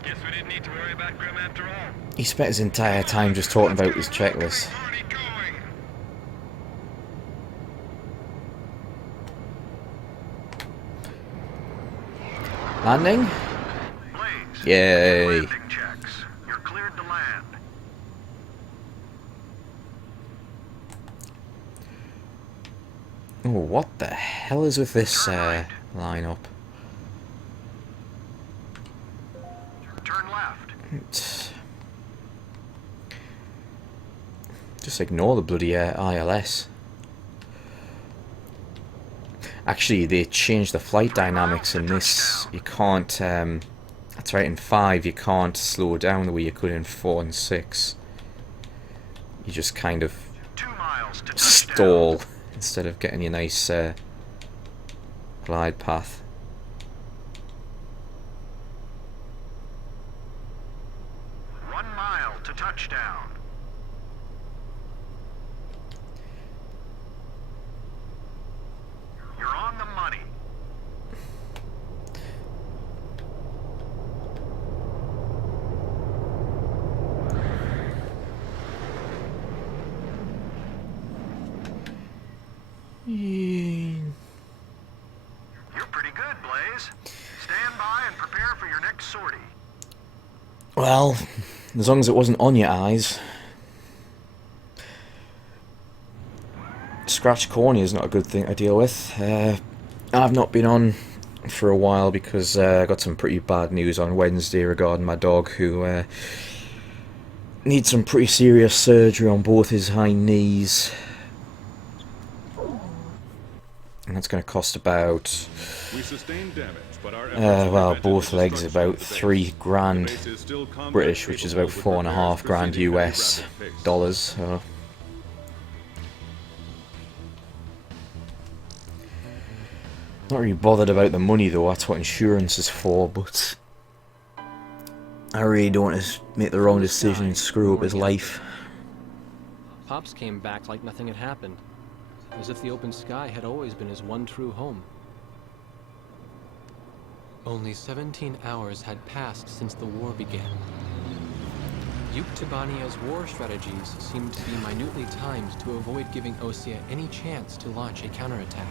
guess we didn't need to worry about Grim after all. He spent his entire time just talking about his checklist. Party going! Landing? Blaze. Yay. Landing checks. You're cleared to land. Oh, what the hell is with this lineup? Turn left. Just ignore the bloody ILS. Actually, they changed the flight dynamics in this. You can't, that's right, in 5 you can't slow down the way you could in 4 and 6. You just kind of 2 miles to touchdown. stall instead of getting your nice glide path. One mile to touchdown. You're on the money. You're pretty good, Blaze. Stand by and prepare for your next sortie. Well, as long as it wasn't on your eyes. Scratch cornea is not a good thing to deal with. I've not been on for a while because I got some pretty bad news on Wednesday regarding my dog who needs some pretty serious surgery on both his hind knees. And that's going to cost about, We sustained damage, but our well, both legs about $3,000 British, which is about $4.5 US dollars. So. Not really bothered about the money though, that's what insurance is for, but I really don't want to make the wrong decision and screw up his life. Pops came back like nothing had happened, as if the open sky had always been his one true home. Only 17 hours had passed since the war began. Yuktobania's war strategies seemed to be minutely timed to avoid giving Osea any chance to launch a counterattack.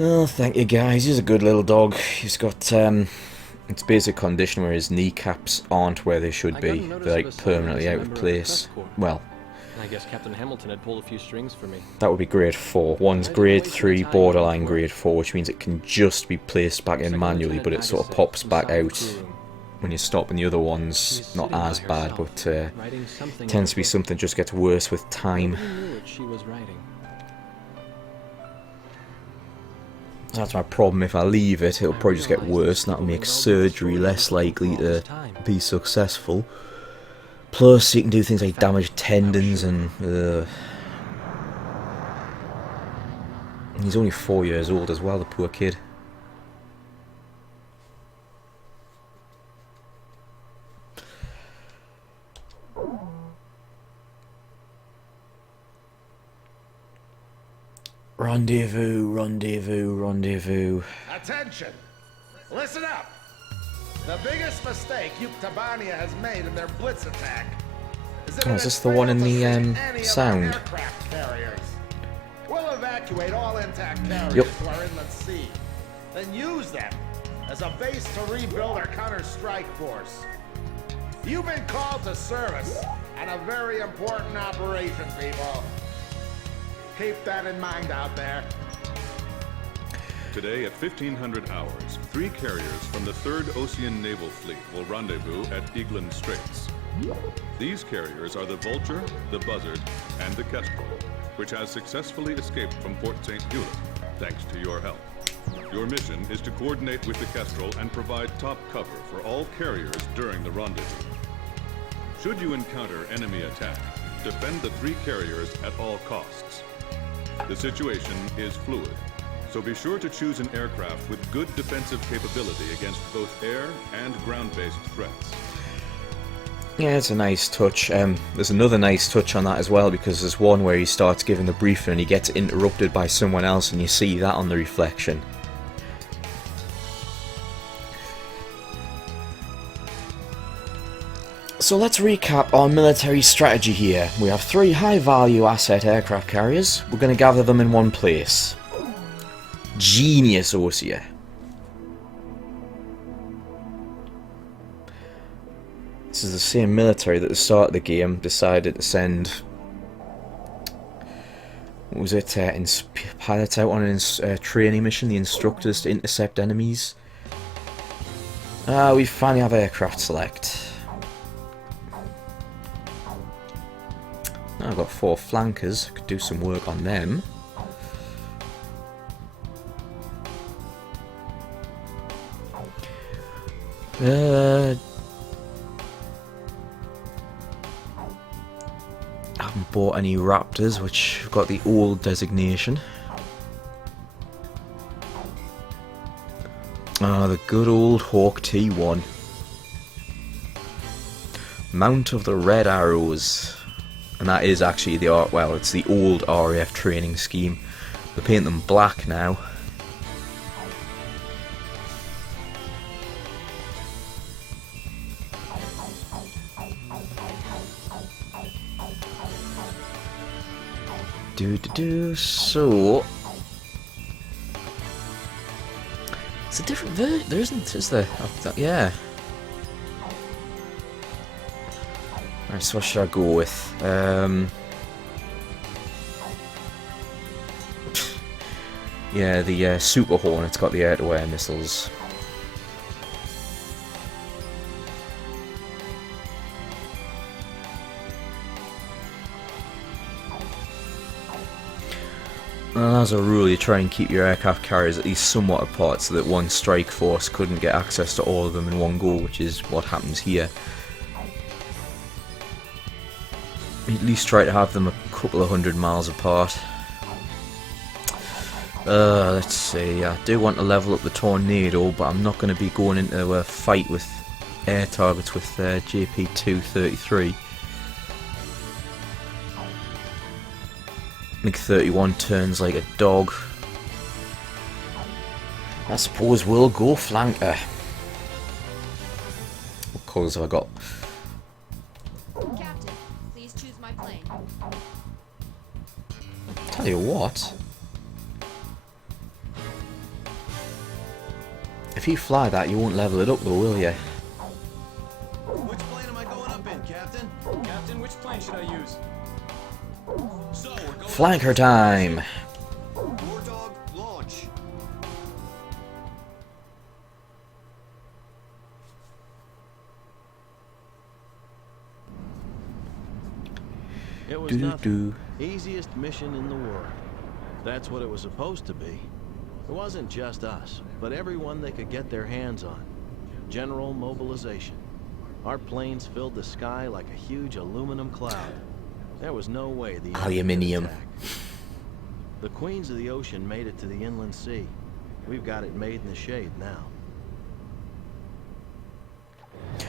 Oh, thank you guys, he's a good little dog. He's got its basic condition where his kneecaps aren't where they should be. They're like permanently out of place. Well, I guess Captain Hamilton had pulled a few strings for me. that would be grade 4. One's grade 3, borderline grade 4, which means it can just be placed back in manually, but it sort of pops back out when you stop, and the other one's not as bad, but tends to be something that just gets worse with time. She was writing. That's my problem. If I leave it, it'll probably just get worse, and that'll make surgery less likely to be successful. Plus, you can do things like damage tendons and... he's only 4 years old as well, the poor kid. Rendezvous, rendezvous, rendezvous. Attention! Listen up! The biggest mistake Yuktobania has made in their blitz attack is that Oh, is this the one in the sound? aircraft carriers. We'll evacuate all intact carriers to our inland sea, then use them as a base to rebuild our counter-strike force. You've been called to service on a very important operation, people. Keep that in mind out there. Today at 1500 hours, 3 carriers from the 3rd Ocean Naval Fleet will rendezvous at Eglin Straits. These carriers are the Vulture, the Buzzard, and the Kestrel, which has successfully escaped from Port St. Hewlett, thanks to your help. Your mission is to coordinate with the Kestrel and provide top cover for all carriers during the rendezvous. Should you encounter enemy attack, defend the 3 carriers at all costs. The situation is fluid, so be sure to choose an aircraft with good defensive capability against both air and ground-based threats. Yeah, it's a nice touch. There's another nice touch on that as well, because there's one where he starts giving the briefing and he gets interrupted by someone else, and you see that on the reflection. So let's recap our military strategy here. We have 3 high-value asset aircraft carriers. We're going to gather them in one place. Genius, Osea. This is the same military that at the start of the game decided to send, what was it, pilots out on a training mission, the instructors, to intercept enemies. We finally have aircraft select. Now I've got 4 flankers, could do some work on them. Haven't bought any Raptors, which have got the old designation. The good old Hawk T1. Mount of the Red Arrows. And that is actually the it's the old RAF training scheme. They paint them black now. So it's a different version, there isn't, is there? Yeah. Alright, so what should I go with? Yeah, the Super Hornet's got the air-to-air missiles. Well, as a rule, you try and keep your aircraft carriers at least somewhat apart so that one strike force couldn't get access to all of them in one go, which is what happens here. You at least try to have them a couple of 100 miles apart. Let's see, I do want to level up the Tornado, but I'm not going to be going into a fight with air targets with JP-233. MiG-31 turns like a dog. I suppose we'll go flanker. What colours have I got? Captain, please choose my plane. Tell you what. If you fly that, you won't level it up though, will you? Which plane am I going up in, Captain? Captain, which plane should I use? So, we're going Flanker time! War Dog, launch. It was nothing. Easiest mission in the world. That's what it was supposed to be. It wasn't just us, but everyone they could get their hands on. General mobilization. Our planes filled the sky like a huge aluminum cloud. There was no way the enemy could Aluminium. attack. The Queens of the Ocean made it to the inland sea. We've got it made in the shade now.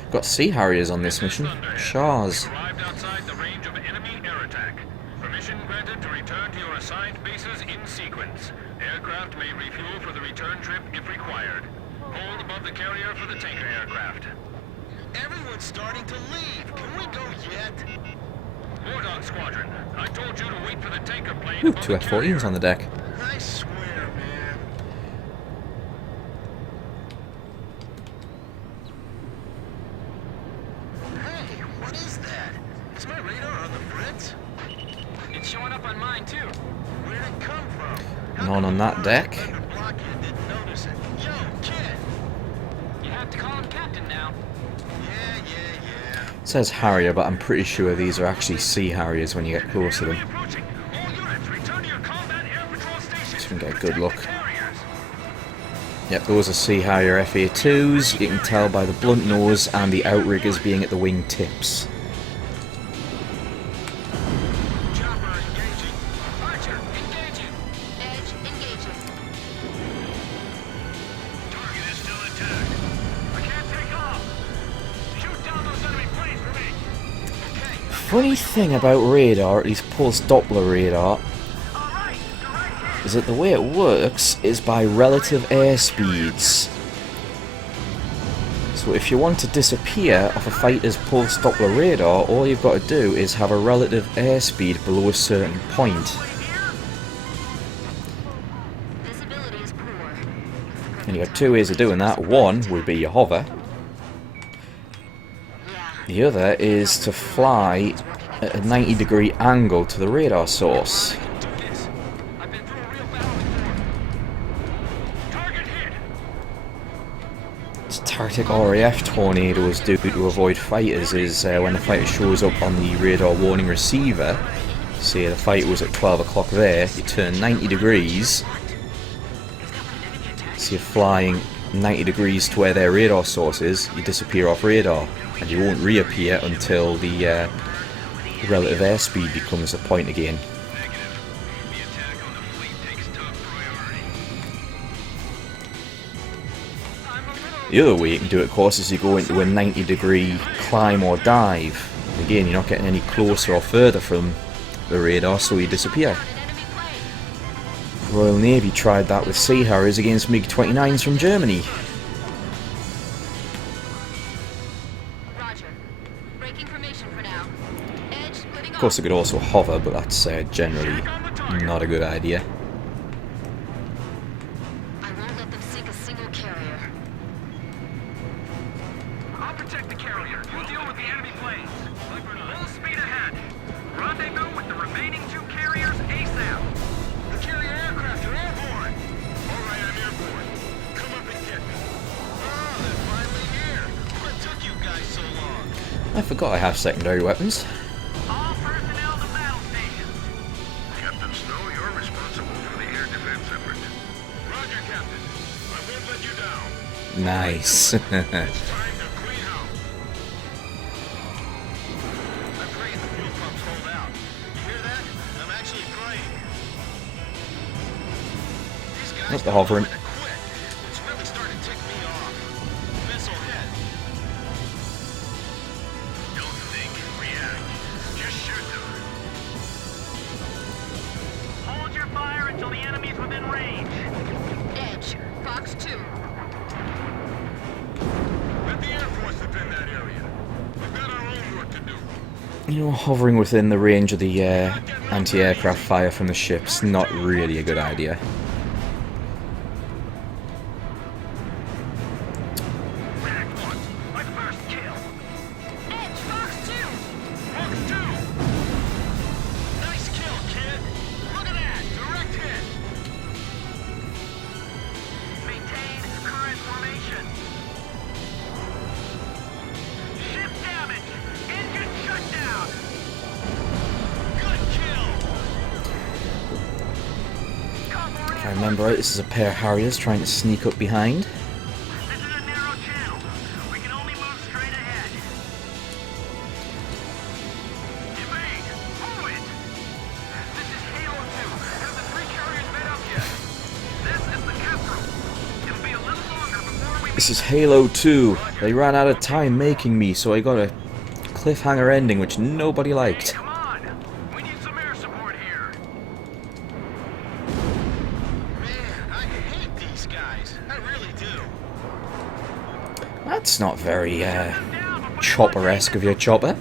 Got Sea Harriers on this mission. Shahs. Arrived outside the range of enemy air attack. Permission granted to return to your assigned bases in sequence. Aircraft may refuel for the return trip if required. Hold above the carrier for the tanker aircraft. Everyone's starting to leave. Can we go yet? War Dog Squadron, I told you to wait for the tanker plane. Ooh, above 2 the carrier. F-14s on the deck. I swear, man. Hey, what is that? Is my radar on the fritz? It's showing up on mine too. Where'd it come from? None on that deck. Under blockade didn't It says Harrier, but I'm pretty sure these are actually Sea Harriers when you get close to them. Just gonna get a good look. Yep, those are Sea Harrier FA2s. You can tell by the blunt nose and the outriggers being at the wing tips. Funny thing about radar, at least pulse Doppler radar, is that the way it works is by relative airspeeds. So if you want to disappear off a fighter's pulse Doppler radar, all you've got to do is have a relative airspeed below a certain point. And you have two ways of doing that. One would be your hover. The other is to fly at a 90-degree angle to the radar source. This tactic RAF tornadoes do to avoid fighters is when the fighter shows up on the radar warning receiver, say the fighter was at 12 o'clock there, you turn 90 degrees, so you're flying 90 degrees to where their radar source is, you disappear off radar. And you won't reappear until the relative airspeed becomes a point again. The other way you can do it, of course, is you go into a 90-degree climb or dive. Again, you're not getting any closer or further from the radar, so you disappear. Royal Navy tried that with Sea Harriers against MiG-29s from Germany. Of course, it could also hover, but that's generally not a good idea. I won't let them sink a single carrier. I'll protect the carrier. You deal with the enemy planes. Full speed ahead. Rendezvous with the remaining 2 carriers ASAP. The carrier aircraft are airborne. All right, I'm airborne. Come up and get me. Oh, they're finally here. What took you guys so long? I forgot I have secondary weapons. All personnel to battle stations. Captain Snow, you're responsible for the air defense effort. Roger, Captain. I won't let you down. Nice. It's time to clean house. I pray the fuel pumps hold out. You hear that? I'm actually praying. These guys That's the hovering. don't know when to quit. It's really starting to tick me off. Missile head. Don't think, react. Just shoot them. Hold your fire until the enemy's within range. Edge, Fox 2. Let the Air Force defend that area. We've got our own work to do. You know, hovering within the range of the anti-aircraft fire from the ship's not really a good idea. Back one. My first kill. Edge, Fox 2. Fox 2. Nice kill, kid. Look at that. Direct hit. Maintain current formation. Ship damage. Engine shutdown. Good kill. If I remember right, this is a pair of Harriers trying to sneak up behind. This is a narrow channel. We can only move straight ahead. Evade! Move it! This is Halo 2. Have the 3 carriers made up yet? This is the Kestrel. It'll be a little longer before we This is Halo 2. They ran out of time making me, so I got a cliffhanger ending which nobody liked. Come on! We need some air support here. Man, I hate these guys. I really do. That's not very chopper-esque of your chopper.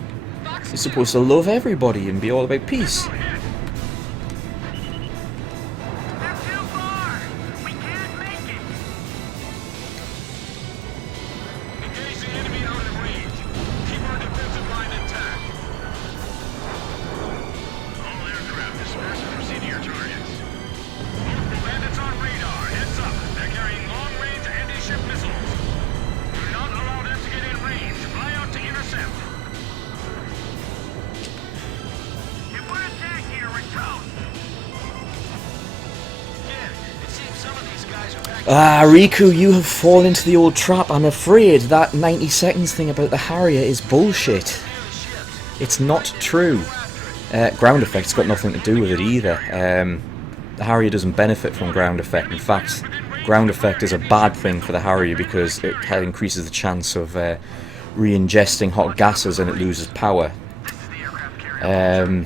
You're supposed to love everybody and be all about peace. They're too far. We can't make it. Engage the enemy out of range. Keep our defensive line intact. All aircraft disperse and proceed to your targets. Multiple bandits on radar. Heads up. They're carrying long-range anti-ship missiles. Do not allow them to get in Ah, Riku, you have fallen into the old trap. I'm afraid that 90 seconds thing about the Harrier is bullshit. It's not true. Ground effect's got nothing to do with it either. The Harrier doesn't benefit from ground effect. In fact, ground effect is a bad thing for the Harrier because it increases the chance of re-ingesting hot gases and it loses power. The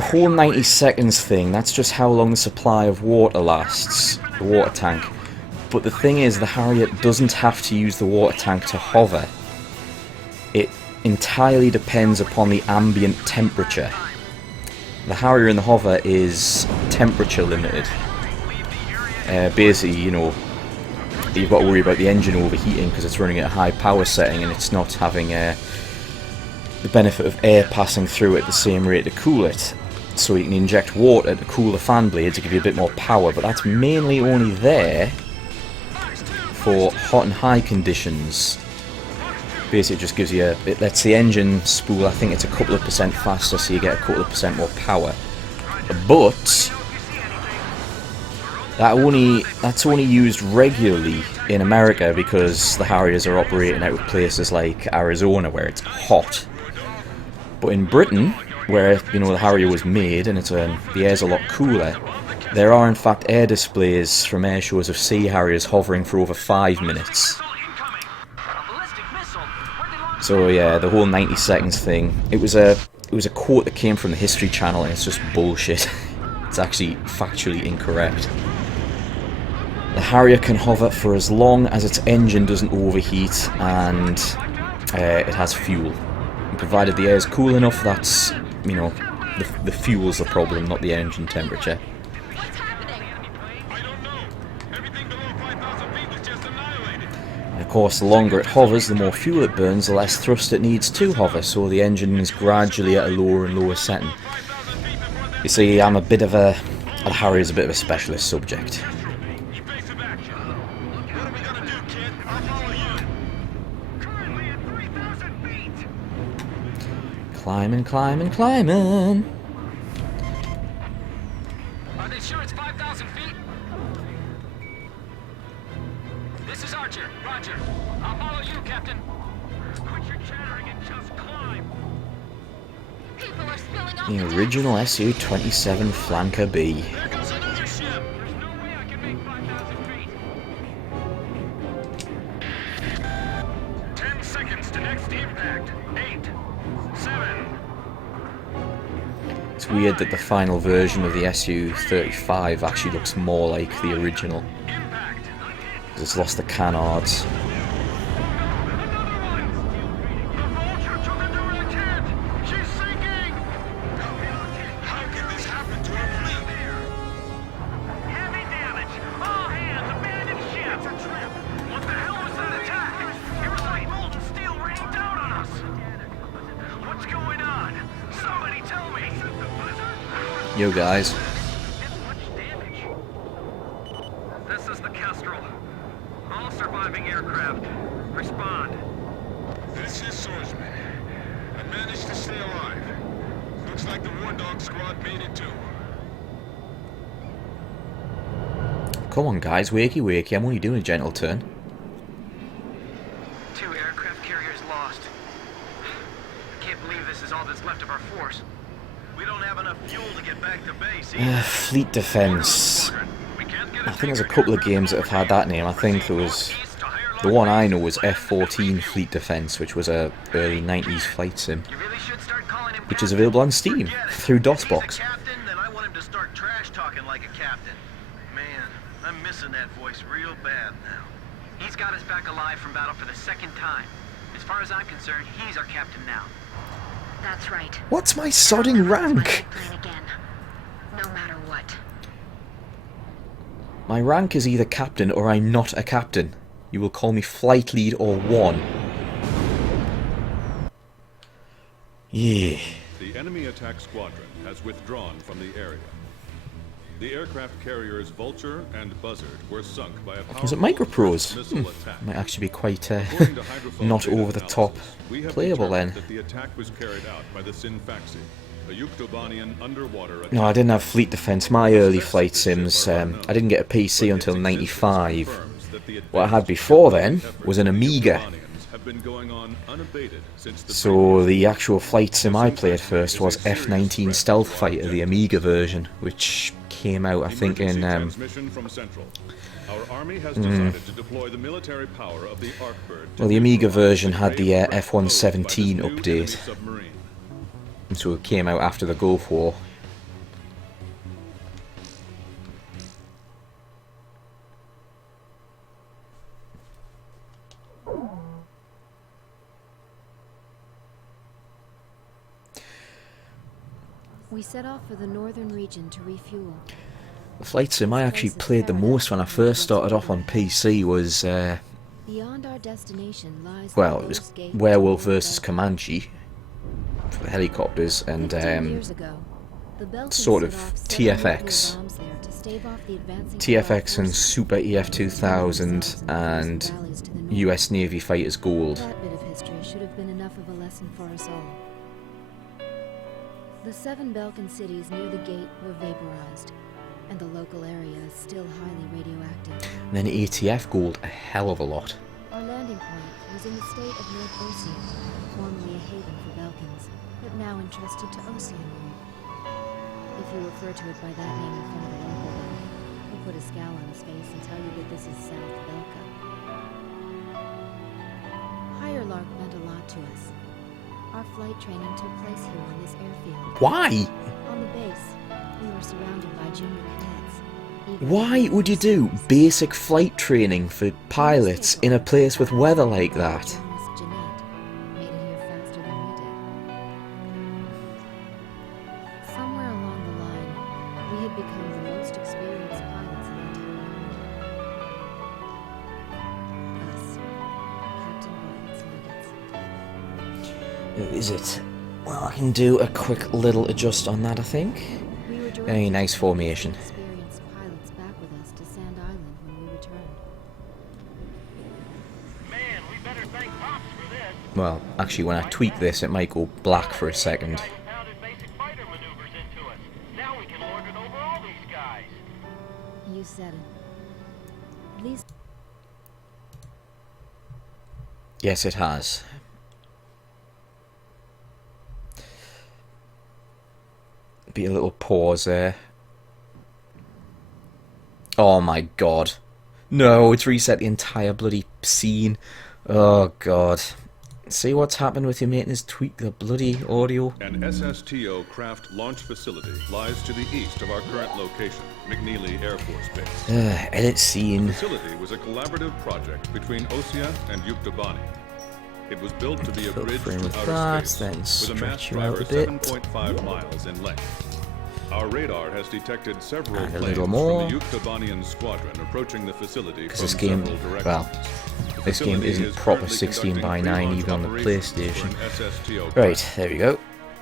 whole 90 seconds thing, that's just how long the supply of water lasts, the water tank. But the thing is, the Harrier doesn't have to use the water tank to hover. It entirely depends upon the ambient temperature. The Harrier in the hover is temperature limited. Basically, you know, you've got to worry about the engine overheating because it's running at a high power setting and it's not having the benefit of air passing through at the same rate to cool it. So you can inject water to cool the fan blade to give you a bit more power, but that's mainly only there for hot and high conditions. Basically it just gives you it lets the engine spool, I think it's a couple of % faster, so you get a couple of % more power. But that's only used regularly in America because the Harriers are operating out of places like Arizona where it's hot. But in Britain, where you know the Harrier was made and the air's a lot cooler, there are in fact air displays from air shows of Sea Harriers hovering for over 5 minutes. So yeah, the whole 90 seconds thing, it was a quote that came from the History Channel and it's just bullshit. It's actually factually incorrect. The Harrier can hover for as long as its engine doesn't overheat and it has fuel. And provided the air is cool enough, that's, you know, the fuel's the problem, not the engine temperature. And of course, the longer it hovers, the more fuel it burns, the less thrust it needs to hover, so the engine is gradually at a lower and lower setting. You see, I'm a bit of a... the Harrier's a bit of a specialist subject. Climbing, climbing, climbing. Are they sure it's 5,000 feet? This is Archer. Roger. I'll follow you, Captain. Quit your chattering and just climb. People are spilling off The original Su-27 Flanker B. There goes another ship. There's no way I can make 5,000 feet. 10 seconds to next impact. 8, 7. It's weird that the final version of the Su-35 actually looks more like the original. Because it's lost the canards. Yo guys. This is the Kestrel. All surviving aircraft. Respond. This is Swordsman. I managed to stay alive. Looks like the War Dog squad made it too. Come on guys, wakey wakey, I'm only doing a gentle turn. 2 aircraft carriers lost. I can't believe this is all that's left of our force. We don't have enough fuel to get back to base. Fleet Defense. I think there's a couple of games that have had that name. I think there was... the one I know was F-14 Fleet Defense, which was a early 90s flight sim. Which is available on Steam, through DOSBox. Then I want him to start trash talking like a captain. Man, I'm missing that voice real bad now. He's got us back alive from battle for the 2nd time. As far as I'm concerned, he's our captain now. That's right. What's my sodding rank? Again. No matter what. My rank is either captain or I'm not a captain. You will call me flight lead or 1. Yeah. The enemy attack squadron has withdrawn from the area. The aircraft carriers Vulture and Buzzard were sunk by a powerful Was it Microprose? missile attack. Might actually be quite According to hydrophone not data over the top analysis, we have playable then. determined that the attack was carried out by the Sinfaxi. A Yuktobanian underwater attack. No, I didn't have fleet defense. My early flight sims, I didn't get a PC until '95. What I had before then was an Amiga. So the actual flight sim I played first was F-19 Stealth Fighter, the Amiga version, which came out, I think, in well, the Amiga version had the F-117 update, and so it came out after the Gulf War. We set off for the northern region to refuel. The flight sim I actually played the most when I first started off on PC was, Beyond our destination lies well, it was Werewolf vs Comanche for the helicopters, and sort of TFX. TFX and Super EF-2000 and US Navy Fighters Gold. That bit of history should have been enough of a lesson for us all. The 7 Balkan cities near the gate were vaporized, and the local area is still highly radioactive. And then ATF Gold a hell of a lot. Our landing point was in the state of North Ocean, formerly a haven for Balkans, but now entrusted to Ocean. If you refer to it by that name in front of the local guy, he'll put a scowl on his face and tell you that this is South Belka. Higher Lark meant a lot to us. Our flight training took place here on this airfield. Why? On the base, we were surrounded by junior cadets. Why would you do basic flight training for pilots in a place with weather like that? Made it here faster than we did. Somewhere along the line, we had become the most experienced pilots in the town. Us, Captain Bartlett's Nuggets. Is it? Well, I can do a quick little adjust on that, I think. Very nice formation. Experienced pilots back with us to Sand Island when we returned. Man, we better thank Pops for this. Well, actually, when I tweak this, it might go black for a second. Pounded basic fighter maneuvers into us. Now we can lord it over all these guys. You said it. These Yes, it has. Be a little pause there. Oh my god. No, it's reset the entire bloody scene. Oh god. See what's happened with your maintenance tweak the bloody audio? An SSTO craft launch facility lies to the east of our current location, McNeely Air Force Base. Edit scene. The facility was a collaborative project between OSIA and Yuktobania. It was built to be a bridge to outer space, with a mass driver 7.5 miles in length. Our radar has detected several planes from the Yuktobanian squadron approaching the facility from several directions. Well, this game isn't proper 16:9 even on the PlayStation. Right, there we go.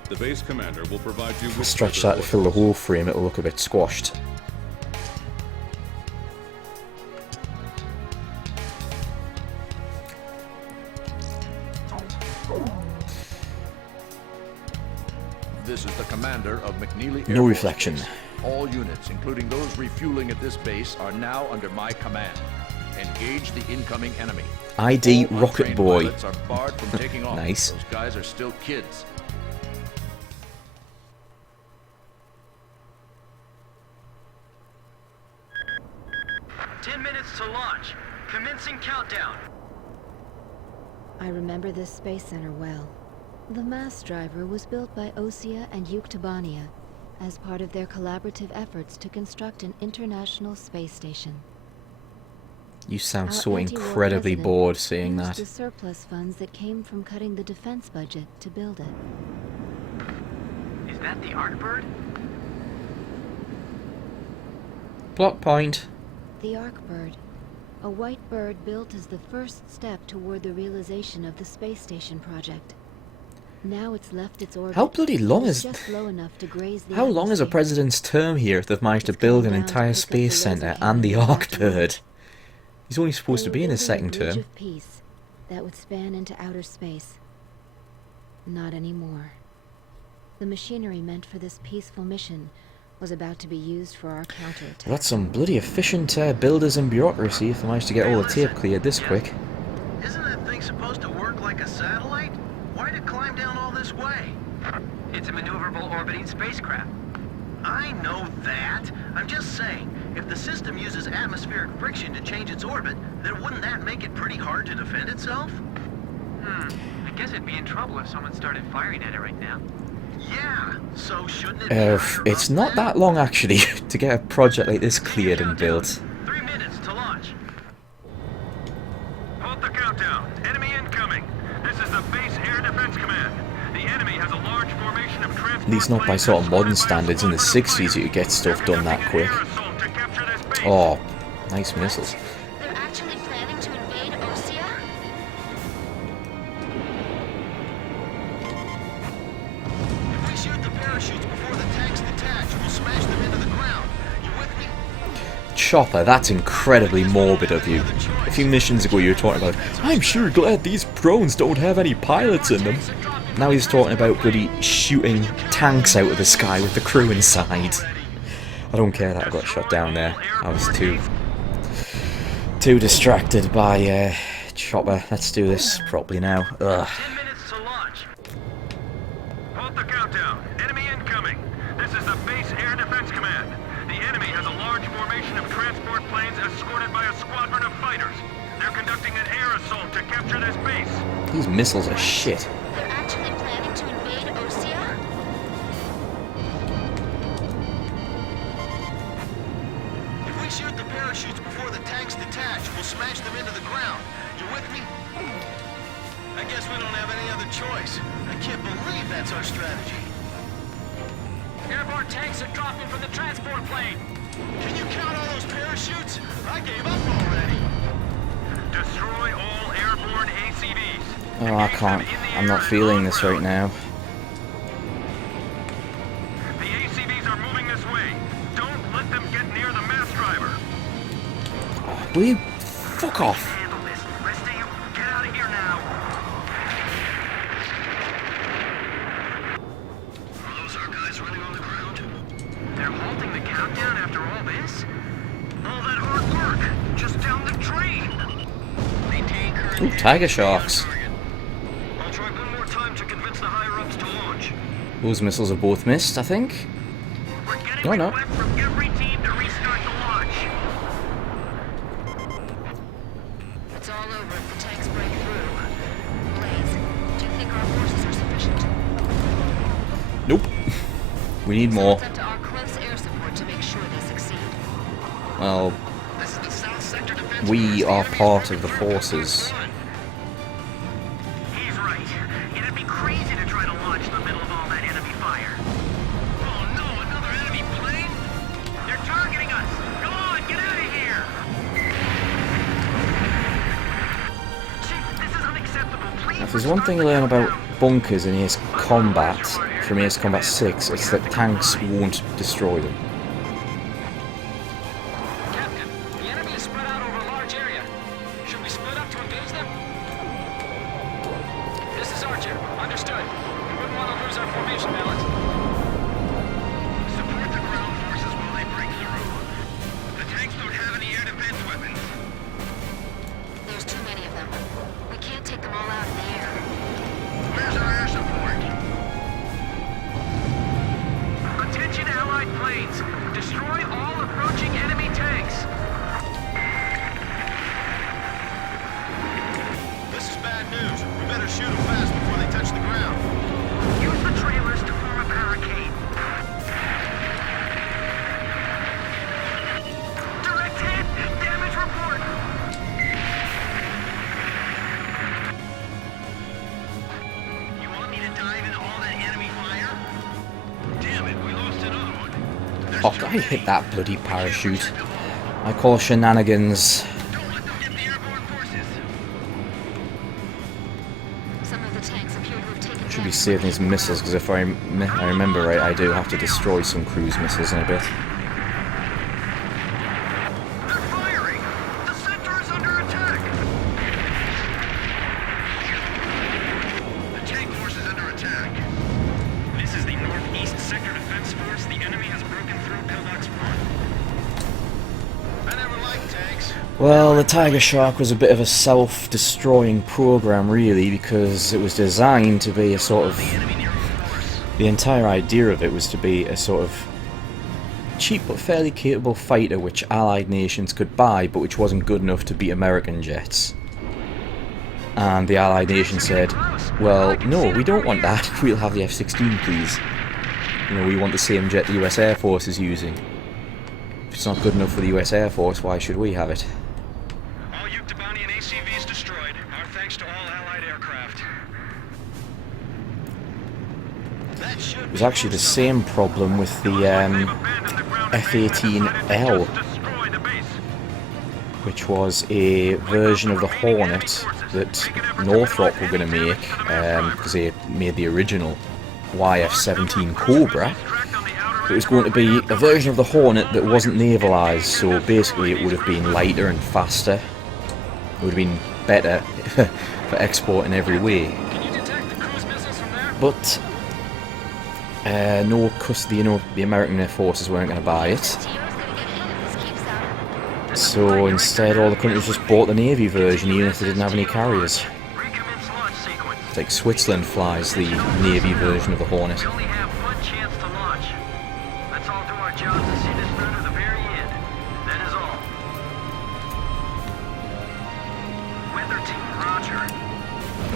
The base commander will provide you with stretch that to fill the whole frame, it'll look a bit squashed. This is the commander of McNeely Air No Force reflection. Base. All units, including those refueling at this base, are now under my command. Engage the incoming enemy. ID All Rocket untrained Boy. pilots are barred from taking off. Nice. Those guys are still kids. To launch. Commencing countdown. I remember this space center well. The mass driver was built by OSIA and Yuktobania as part of their collaborative efforts to construct an international space station. You sound Our so anti-war incredibly president bored seeing used that. the surplus funds that came from cutting the defense budget to build it. Is that the Arcbird? Plot point. The Arcbird. A white bird built as the first step toward the realization of the space station project. Now it's left its orbit. How bloody long is... just low enough to graze the How long is a atmosphere. president's term here if they've managed to build an entire space center and the Arcbird? He's only supposed to be in his second Bridge term. of peace that would span into outer space. Not anymore. The machinery meant for this peaceful mission was about to be used for our counterattack. That's some bloody efficient builders and bureaucracy if they managed to get all the tape cleared this quick. Isn't that thing supposed to work like a satellite? Why'd it climb down all this way? It's a maneuverable orbiting spacecraft. I know that. I'm just saying, if the system uses atmospheric friction to change its orbit, then wouldn't that make it pretty hard to defend itself? I guess it'd be in trouble if someone started firing at it right now. Yeah, so shouldn't it be higher It's up not then? that long actually to get a project like this cleared and built. 3 minutes to launch. Halt the countdown. Enemy incoming. This is the Base Air Defense Command. The enemy has a large formation of transport. At least not by sort of modern standards. In the 60s you could get stuff done that quick. Oh, nice missiles. They're actually planning to invade Osea? If we shoot the parachutes before the tanks detach, we'll smash them into the ground. You with me? Chopper, that's incredibly morbid of you. A few missions ago you were talking about, I'm sure glad these drones don't have any pilots in them. Now he's talking about bloody shooting tanks out of the sky with the crew inside. I don't care that I got shot down there. I was too distracted by Chopper. Let's do this properly now. Ugh. 10 minutes to launch. Halt the countdown. Enemy incoming. This is the Base Air Defense Command. The enemy has a large formation of transport planes escorted by a squadron of fighters. They're conducting an air assault to capture this base. These missiles are shit. They're actually planning to invade Osea? If we shoot the parachutes before the tanks detach, we'll smash them into the ground. You with me? I guess we don't have any other choice. I can't believe that's our strategy. Airborne tanks are dropping from the transport plane. Can you count all those parachutes? I gave up already. Destroy all airborne ACVs. Oh, I can't. I'm not feeling this right now. The ACVs are moving this way. Don't let them get near the mass driver. Will you fuck off? Handle this. Rest of you, get out of here now. Are those our guys running on the ground? They're halting the countdown after all this? All that hard work, just down the drain. Maintain current. Ooh, tiger sharks. I'll try one more time to convince the higher-ups to launch. Those missiles are both missed, I think. We're getting No, no. requests from every team to restart the launch. It's all over if the tanks break through. Blaze, do you think our forces are sufficient? Nope. We need more. It's up to our close air support to make sure they succeed. Well, This is the South Sector Defense we are part of the forces. He's right. It'd be crazy to try to launch in the middle of all that enemy fire. Oh no, another enemy plane? They're targeting us. Go on, get out of here. Chief, this is unacceptable. Please. If there's one thing to learn about bunkers in Ace Combat from Ace Combat 6, it's that tanks won't destroy them. Captain, the enemy is spread out over a large area. Should we split up to engage them? This is Archer. Understood. We wouldn't want to lose our formation balance. Support the ground forces while they break through. The tanks don't have any air defense weapons. There's too many of them. We can't take them all out in the air. Where's our air support? Attention Allied planes. Destroy all approaching enemy tanks. This is bad news. We better shoot them fast before they touch the ground. Use the trailers to form a barricade. Direct hit! Damage report! You want me to dive into all that enemy fire? Damn it, we lost another one. Oh, I hit that bloody parachute. I call shenanigans. Don't let them get the airborne forces. Some of the tanks appear to have taken Should be damage. saving these missiles, because if I remember right, I do have to destroy some cruise missiles in a bit. They're firing! The center is under attack! The tank force is under attack. This is the North Reports the enemy has broken through Pillbox 1. I never liked tanks. Well, the Tiger Shark was a bit of a self-destroying program, really, because it was designed to be a sort of... The entire idea of it was to be a sort of cheap but fairly capable fighter which Allied nations could buy, but which wasn't good enough to beat American jets. And the Allied nation said, well, no, we don't want that. We'll have the F-16, please. You know, we want the same jet the US Air Force is using. If it's not good enough for the US Air Force, why should we have it? All Yuktobanian ACVs destroyed. Our thanks to all Allied aircraft. It was actually the same problem with the F-18L, which was a version of the Hornet that Northrop were going to make, because they made the original YF-17 Cobra. It was going to be a version of the Hornet that wasn't navalized, so basically it would have been lighter and faster. It would have been better for export in every way. But the American Air Forces weren't going to buy it. So instead all the countries just bought the Navy version, even if they didn't have any carriers. It's like Switzerland flies the Navy version of the Hornet.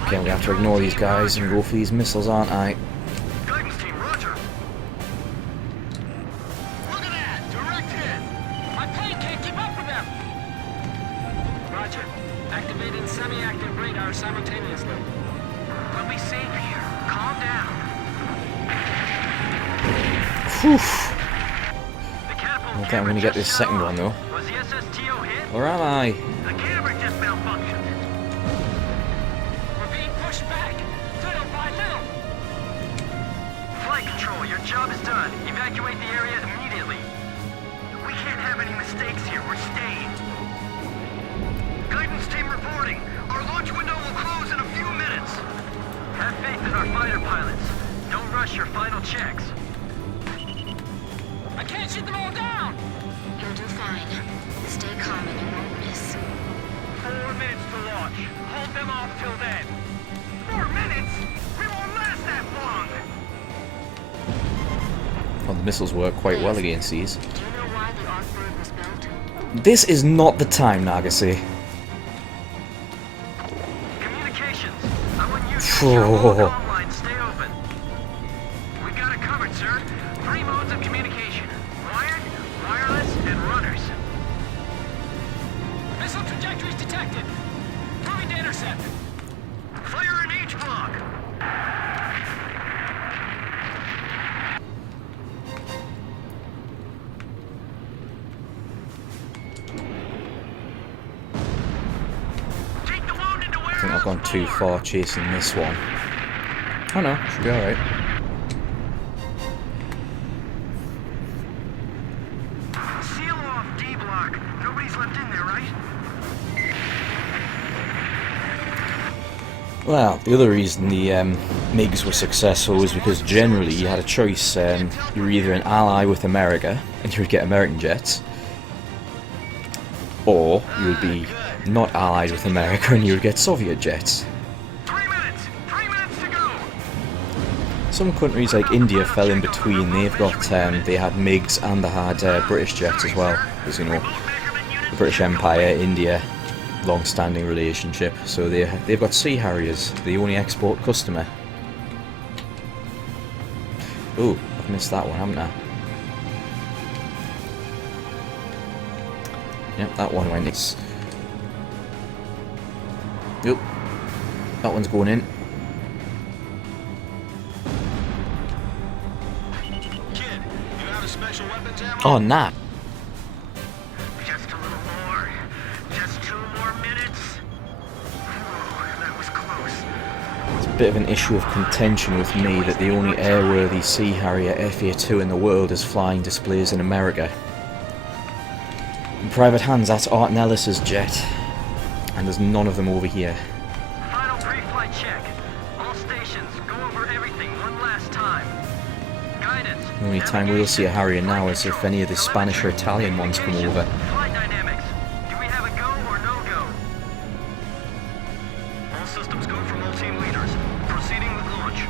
Okay, we have to ignore these guys and go for these missiles, aren't I? I don't think I'm going to get this second one though. Where am I? Flight control, your job is done. Evacuate the area immediately. We can't have any mistakes here. We're staying. Guidance team reporting. Our launch window will close in a few minutes. Have faith in our fighter pilots. Don't rush your final checks. I can't shoot them all down! You'll do fine. Stay calm and you won't miss. 4 minutes to launch. Hold them off till then. 4 minutes? We won't last that long! Well, the missiles work quite well against these. Do you know why the Artbird was built? This is not the time, Nagase. Communications. I want you to keep your local line stay open. We got it covered, sir. 3 modes of communication. Wired, wireless, and runners. Missile trajectories detected. Moving to intercept. Fire in H block. Take the wound into I think I've gone too far chasing this one. Oh no, should be alright. Seal off D block. Nobody's left in there, right? Well, the other reason the MiGs were successful was because generally you had a choice. You were either an ally with America, and you would get American jets, or you would be not allied with America, and you would get Soviet jets. 3 minutes! 3 minutes to go! Some countries like India fell in between. They've got, they had MiGs and they had British jets as well, because, you know, the British Empire, India, long-standing relationship, so they've got Sea Harriers, the only export customer. Ooh, I've missed that one, haven't I? Yep, that one went. Yep, that one's going in. Kid, you have a special weapons ammo? Oh, nah. Just a little more. Just 2 more minutes. Whew, that was close. It's a bit of an issue of contention with me that the only airworthy Sea Harrier FA2 in the world is flying displays in America. In private hands, that's Art Nellis's jet, and there's none of them over here. Final pre-flight check. All stations, go over everything one last time. Guidance, The only time we'll see a Harrier now is if any of the Spanish or Italian ones come over. Flight dynamics. Do we have a go or no go? All systems go from all team leaders. Proceeding with launch.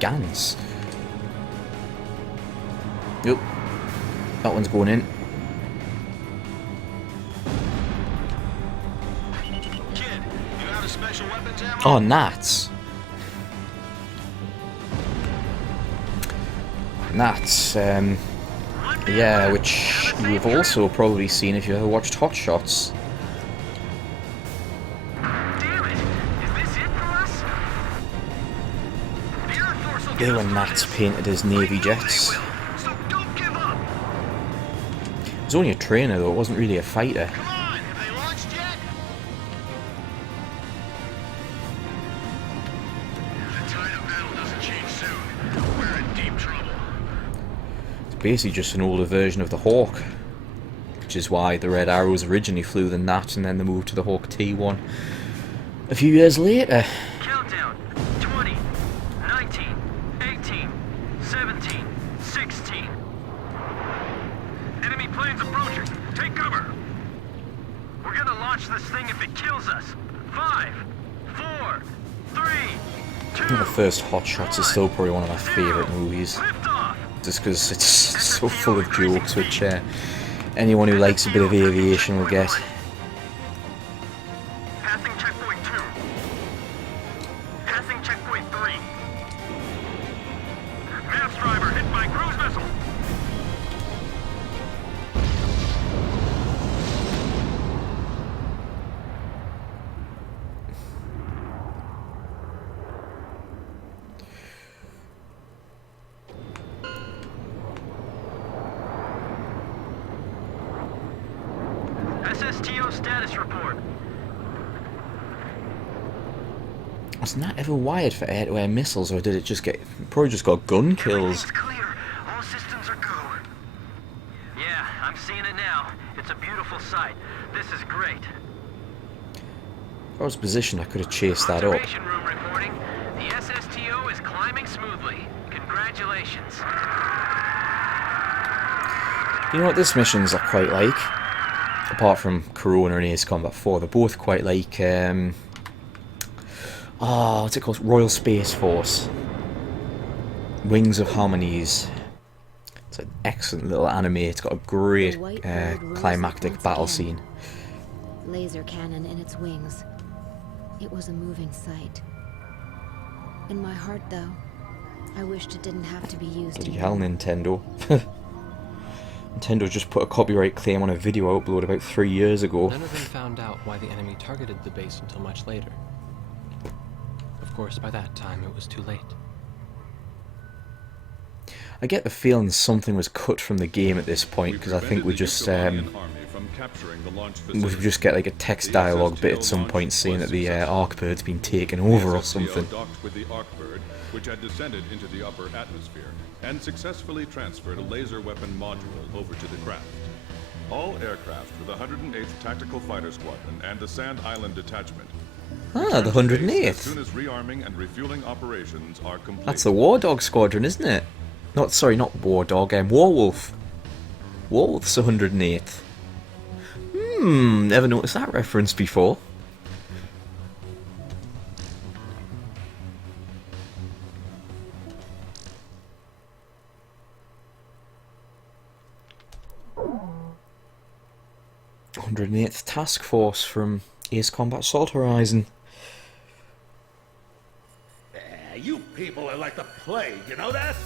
Gans. Yep. That one's going in. Kid, you out of special weapons ammo? Oh, Nats. Nats, yeah, which you've also probably seen if you ever watched Hot Shots. Damn it! Is this it for us? The Air Force will They get were us Nats through this. painted as Navy jets. They will, so don't give up. It was only a trainer though, it wasn't really a fighter. Come on, have they launched yet? The tide of battle doesn't change soon. We're in deep trouble. It's basically just an older version of the Hawk. Which is why the Red Arrows originally flew the Nat and then they moved to the Hawk T1 a few years later. Countdown. 20, 19, 18, 17, 16. Enemy planes approaching. Take cover. We're gonna launch this thing if it kills us. 5, 4, 3, 2. The first Hot Shots is still probably one of my favourite movies. Lift off. Just because it's so full of jokes, which anyone who likes a bit of aviation will get. Passing checkpoint 2. Passing checkpoint 3. Maps driver hit by cruise missile. SSTO status report. Was that ever wired for air-to-air missiles, or did it just get... probably just got gun kills? Everything's clear. All systems are go. Yeah, I'm seeing it now. It's a beautiful sight. This is great. If I was positioned, I could have chased that up. Observation room reporting. The SSTO is climbing smoothly. Congratulations. You know what this missions I quite like? Apart from Corona and Ace Combat 4, they're both quite like, what's it called? Royal Space Force. Wings of Harmonies. It's an excellent little anime. It's got a great climactic battle scene. Laser cannon in its wings. It was a moving sight. In my heart, though, I wished it didn't have to be used Bloody anymore. hell, Nintendo. Nintendo just put a copyright claim on a video upload about 3 years ago. None of them found out why the enemy targeted the base until much later. Of course, by that time, it was too late. I get the feeling something was cut from the game at this point, because I think we just get like a text dialogue bit at some point saying that the Arkbird's been taken over or something. Docked with the Arkbird, which had descended into the upper atmosphere and successfully transferred a laser weapon module over to the craft. All aircraft for the 108th Tactical Fighter Squadron and the Sand Island Detachment. Ah, the 108th. As soon as rearming and refueling operations are complete. That's the War Dog Squadron, isn't it? Not War Dog, Warwolf. Warwolf's 108th. Never noticed that reference before. th Task Force from Ace Combat Assault Horizon. You people are like the plague, you know that?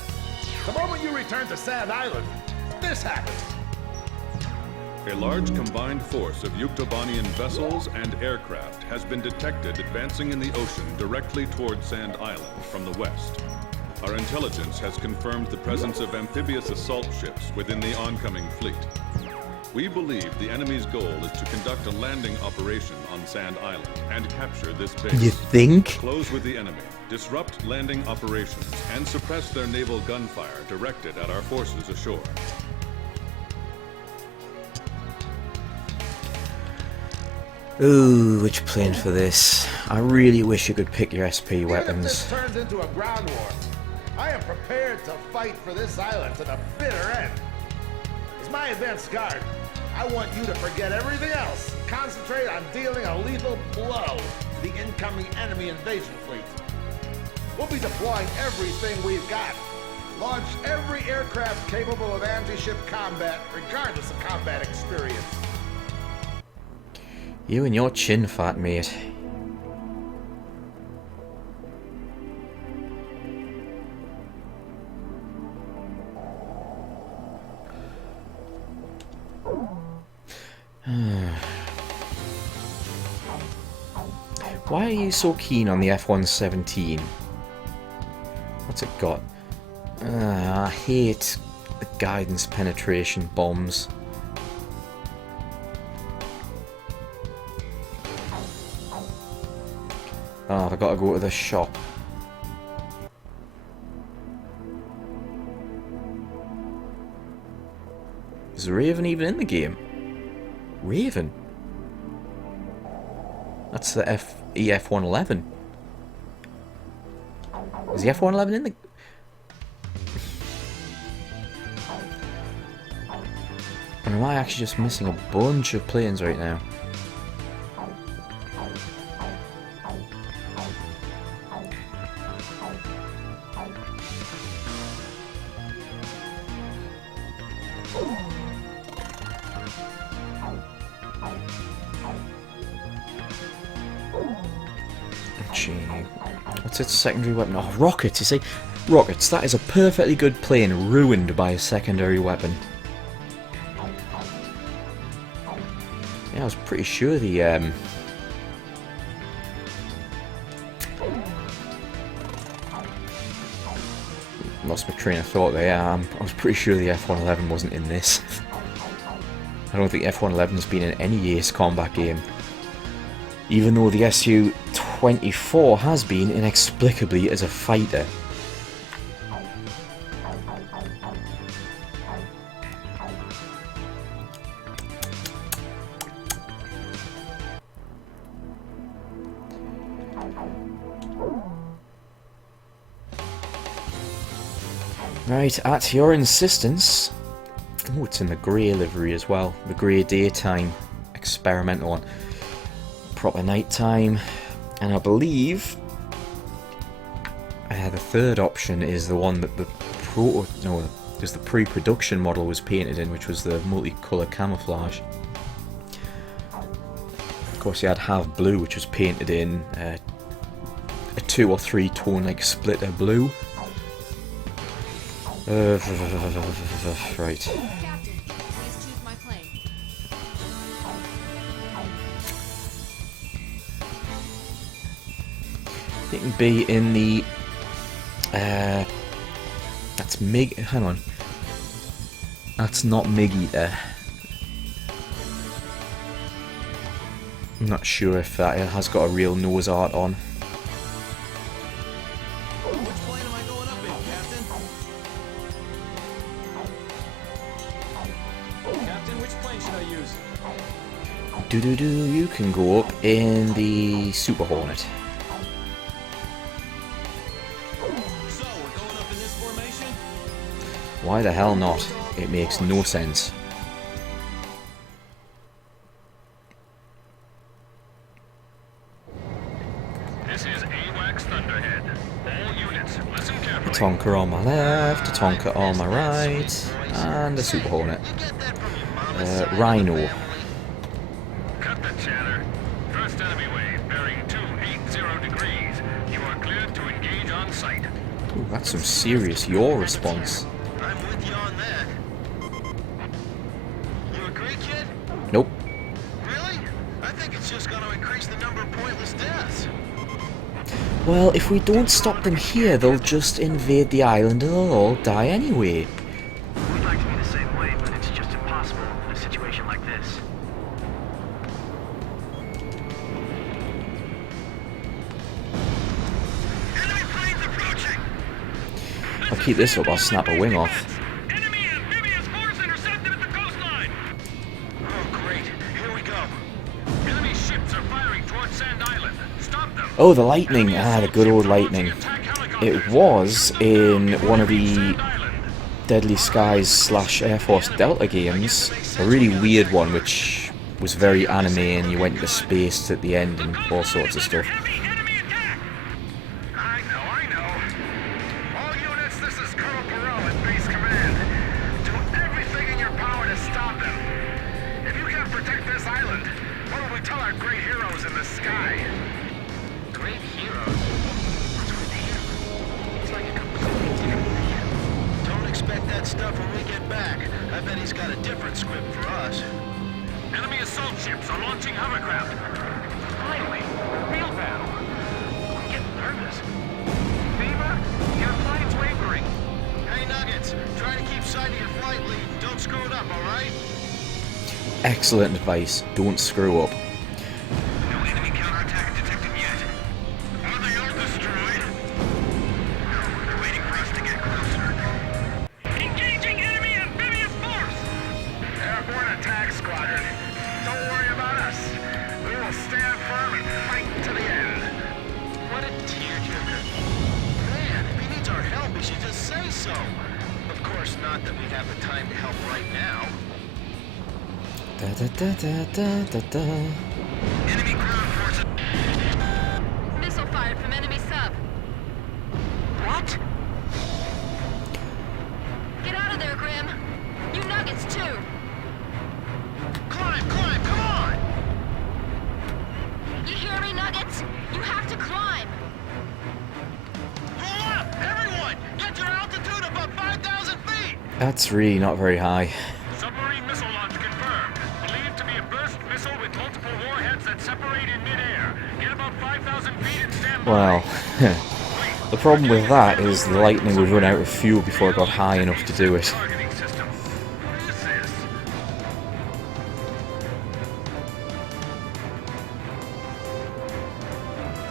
The moment you return to Sand Island, this happens. A large combined force of Yuktobanian vessels and aircraft has been detected advancing in the ocean directly toward Sand Island from the west. Our intelligence has confirmed the presence of amphibious assault ships within the oncoming fleet. We believe the enemy's goal is to conduct a landing operation on Sand Island and capture this base. You think? Close with the enemy, disrupt landing operations, and suppress their naval gunfire directed at our forces ashore. Ooh, which plane for this? I really wish you could pick your SP weapons. This turns into a ground war. I am prepared to fight for this island to the bitter end. As my advanced guard, I want you to forget everything else. Concentrate on dealing a lethal blow to the incoming enemy invasion fleet. We'll be deploying everything we've got. Launch every aircraft capable of anti-ship combat, regardless of combat experience. You and your chin fat, mate. Why are you so keen on the F-117? What's it got? I hate the guidance penetration bombs. Oh, I've got to go to the shop. Is Raven even in the game? Raven? That's the EF-111. Is the F-111 in the... Or am I actually just missing a bunch of planes right now? What's its secondary weapon? Oh, rockets, you see? Rockets, that is a perfectly good plane ruined by a secondary weapon. Yeah, I was pretty sure the lost my train of thought there. I was pretty sure the F-111 wasn't in this. I don't think F-111's been in any Ace Combat game. Even though the Su-24 has been inexplicably as a fighter. Right, at your insistence. Oh, it's in the grey livery as well. The grey daytime experimental one. Proper nighttime. And I believe the third option is the one that the pre-production model was painted in, which was the multicolour camouflage. Of course, you had Have Blue, which was painted in a 2 or 3 tone like splitter blue. Right. It can be in the that's Mig. Hang on, that's not Mig Eater. I'm not sure if that has got a real nose art on. Which plane am I going up in, Captain? Captain, which plane should I use? You can go up in the Super Hornet. Why the hell not? It makes no sense. This is AWACS Thunderhead. All units, listen A carefully. Tonka on my left, a Tonka on my right, and a Super Hornet. Rhino. Cut the chatter. First enemy wave, bearing 280 degrees. You are cleared to engage on site. Ooh, that's some serious yaw response. I'm with you on that. You agree, kid? Nope. Really? I think it's just going to increase the number of pointless deaths. Well, if we don't stop them here, they'll just invade the island and they'll all die anyway. We'd like to be the same way, but it's just impossible in a situation like this. Enemy planes approaching! I'll keep this up, I'll snap a wing off. Enemy amphibious force intercepted at the coastline! Oh, great. Here we go. Enemy ships are firing towards Sand Island. Stop them! Oh, the lightning! Ah, the good old lightning. Attack helicopter! It was in one of the Deadly Skies / Air Force Delta games, a really weird one which was very anime and you went into space at the end and all sorts of stuff. I know. All units, this is Colonel Perot at Base Command. Do everything in your power to stop them. If you can't protect this island, what will we tell our great heroes in the sky? Great heroes? What's with him? He's like a completely different man. Don't expect that stuff when we get back. I bet he's got a different script for us. Enemy assault ships are launching hovercraft. Finally, real battle. I'm getting nervous. Beaver, your flight's wavering. Hey, Nuggets, try to keep sight of your flight lead. Don't screw it up, all right? Excellent advice. Don't screw up. No enemy counterattack detected yet. Are they all destroyed? No, they're waiting for us to get closer. Engaging enemy amphibious force! Airborne attack squadron. Don't worry about us. We will stand firm and fight to the end. What a tearjerker. Man, if he needs our help, he should just say so. Of course, not that we have the time to help right now. Da da da da da da da. Enemy ground forces. Missile fired from enemy sub. What? Get out of there, Grim. You Nuggets, too. Climb, come on! You hear me, Nuggets? You have to climb. Pull up, everyone! Get your altitude above 5,000 feet! That's really not very high. Submarine missile launch confirmed. Believed to be a burst missile with multiple warheads that separate in midair. Get about 5,000 feet and stand by. Well, the problem with that is the lightning would run out of fuel before it got high enough to do it. Targeting system. What is this?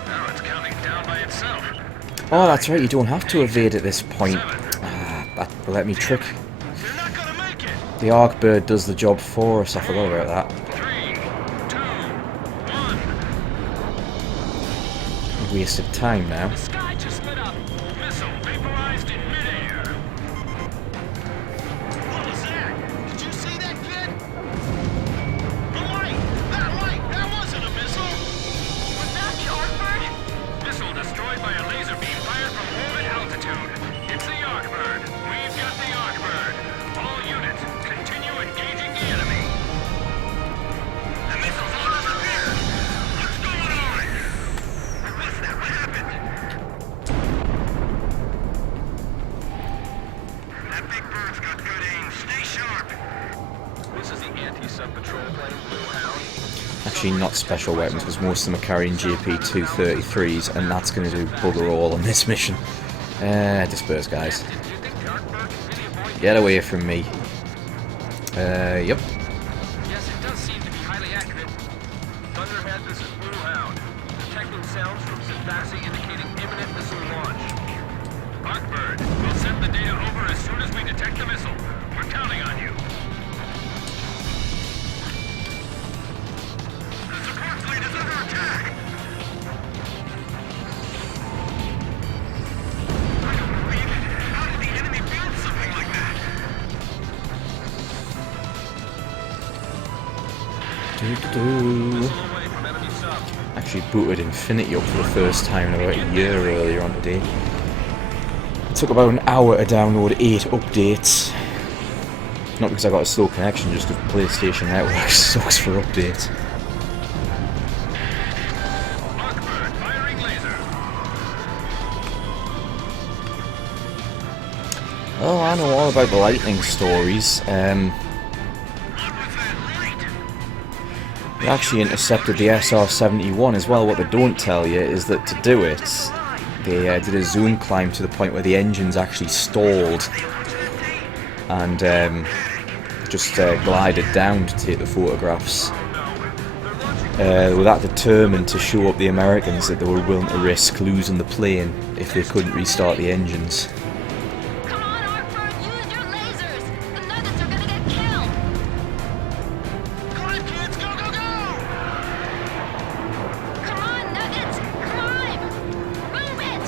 Now it's counting down by itself. Oh, that's right, you don't have to evade at this point. That will let me trick. You're not gonna make it! The Arcbird does the job for us, I forgot about that. 3, 2, 1. Waste of time now. The sky just lit up. Missile vaporized in midair. What was that? Did you see that, kid? The light! That wasn't a missile! Was that the Arcbird? Missile destroyed by a laser beam fired from orbit altitude. It's the Arcbird. We've got the Arcbird. All units, continue engaging the enemy. The missile's all disappeared. What's going on? What's that? What happened? That big bird's got good aim. Stay sharp. This is the anti-sub patrol plane, Blue Hound. Actually, not special weapons, because most of them are carrying JP-233s, and that's going to do bugger all on this mission. Disperse, guys. Do you think the Arcbird can really avoid? Get away from me. Yep. Yes, it does seem to be highly accurate. Thunderhead, this is Blue Hound. Detecting sounds from Sifasi indicating imminent missile launch. Arcbird, we'll send the data over as soon as we detect the missile. We're counting on you. The support fleet is under attack. I don't believe it. How did the enemy build something like that? Doo-doo-doo. Missile away from enemy sub. Actually booted Infinity up for the first time in about a year earlier on today. It took about an hour to download 8 updates. Not because I got a slow connection, just because PlayStation Network sucks for updates. Arcbird firing laser. Oh, I know all about the lightning stories. They actually intercepted the SR-71 as well. What they don't tell you is that to do it, they did a zone climb to the point where the engines actually stalled and just glided down to take the photographs. They were that determined to show up the Americans that they were willing to risk losing the plane if they couldn't restart the engines. Come on, Arcbird, use your lasers. The Nuggets are gonna get killed. Climb, kids! Go, go, go! Come on, Nuggets, climb. Move it.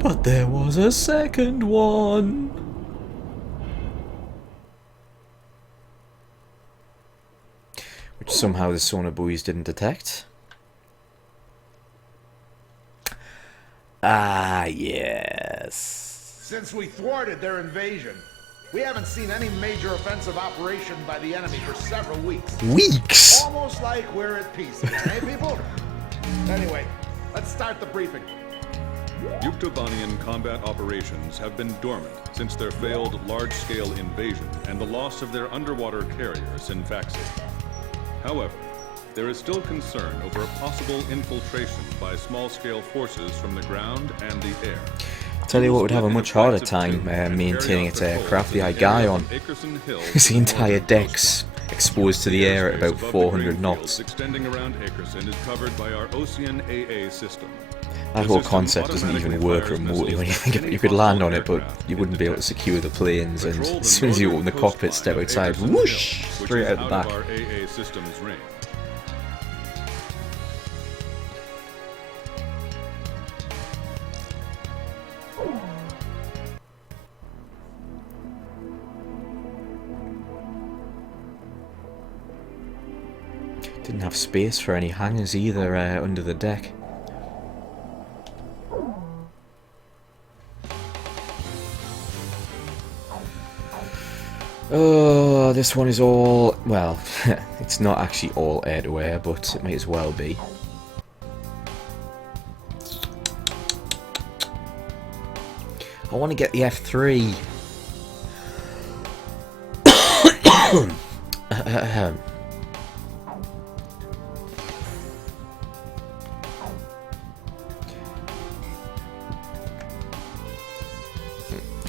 But there was a second one. Which somehow the sonar buoys didn't detect. Ah, yes. Since we thwarted their invasion, we haven't seen any major offensive operation by the enemy for several weeks. Weeks? Almost like we're at peace, eh, people? Anyway, let's start the briefing. Yuktobanian combat operations have been dormant since their failed large-scale invasion and the loss of their underwater carrier, Sinfaxi. However, there is still concern over a possible infiltration by small-scale forces from the ground and the air. Tell you what would have a much harder time maintaining its aircraft, the Igaion. The entire deck's exposed to the air at about 400 knots. Extending around Akerson is covered by our Ocean AA system. That whole concept doesn't even work remotely when you think of it. You could land on it, but you wouldn't be able to secure the planes, and as soon as you open the cockpit, step outside, whoosh, straight out the back. Didn't have space for any hangars either under the deck. Oh, this one is all, well, it's not actually all air-to-air, but it may as well be. I want to get the F3.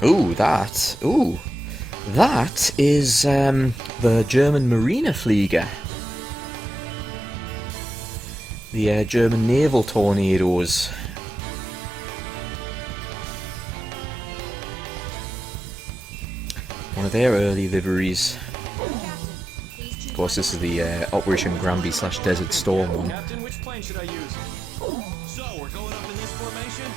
Ooh, that. Ooh. That is the German Marineflieger. The German naval tornadoes. One of their early liveries. Of course, this is the Operation Granby / Desert Storm one. Captain, which plane should I use? So, we're going up in this formation?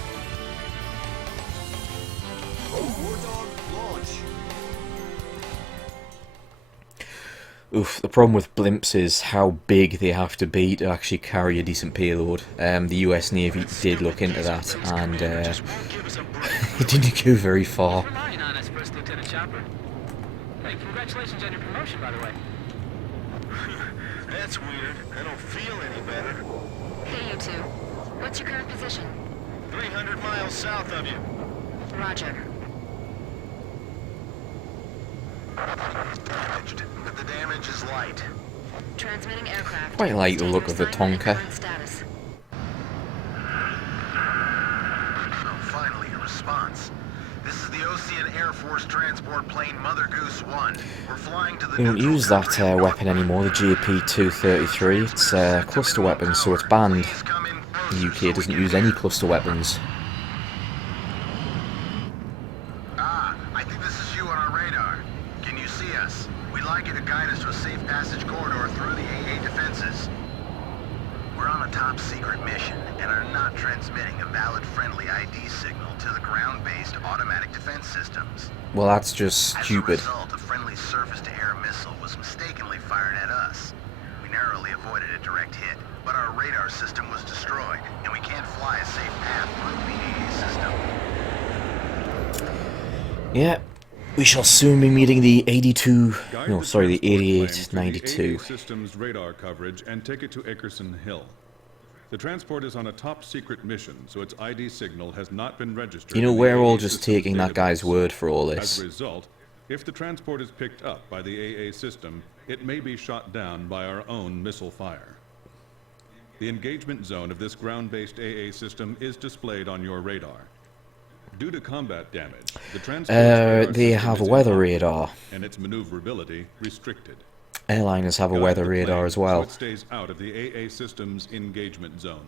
Oof, the problem with blimps is how big they have to be to actually carry a decent payload. The US Navy did look into that, and it didn't go very far. Relying on us, First Lieutenant Chopper. Hey, congratulations on your promotion, by the way. That's weird. I don't feel any better. Hey, you two. What's your current position? 300 miles south of you. Roger. Damaged, but the damage is light. Transmitting aircraft. Quite like the look of the Tonka. Status. Oh, finally, a response. This is the Ocean Air Force transport plane Mother Goose 1. We're flying to the They don't use that weapon anymore, the JP-233. It's a cluster weapon, so it's banned. The UK doesn't use any cluster weapons. I think this is you on our radar. Can you see us? We'd like you to guide us to a safe passage corridor through the AA defenses. We're on a top-secret mission and are not transmitting a valid friendly ID signal to the ground-based automatic defense systems. Well, that's just stupid. As a result, a friendly surface-to-air missile was mistakenly fired at us. We narrowly avoided a direct hit, but our radar system was destroyed, and we can't fly a safe path through the AA system. Yeah, we shall soon be meeting the 82... No, sorry, the 8892. Systems radar coverage and take it to Akerson Hill. The transport is on a top-secret mission, so its ID signal has not been registered. You know, in the we're all AA just systems taking that guy's database. word for all this. As a result, if the transport is picked up by the AA system, it may be shot down by our own missile fire. The engagement zone of this ground-based AA system is displayed on your radar. Due to combat damage, the transport they have a weather radar. And its maneuverability restricted. Airliners have a weather radar as well. So it stays out of the AA system's engagement zone.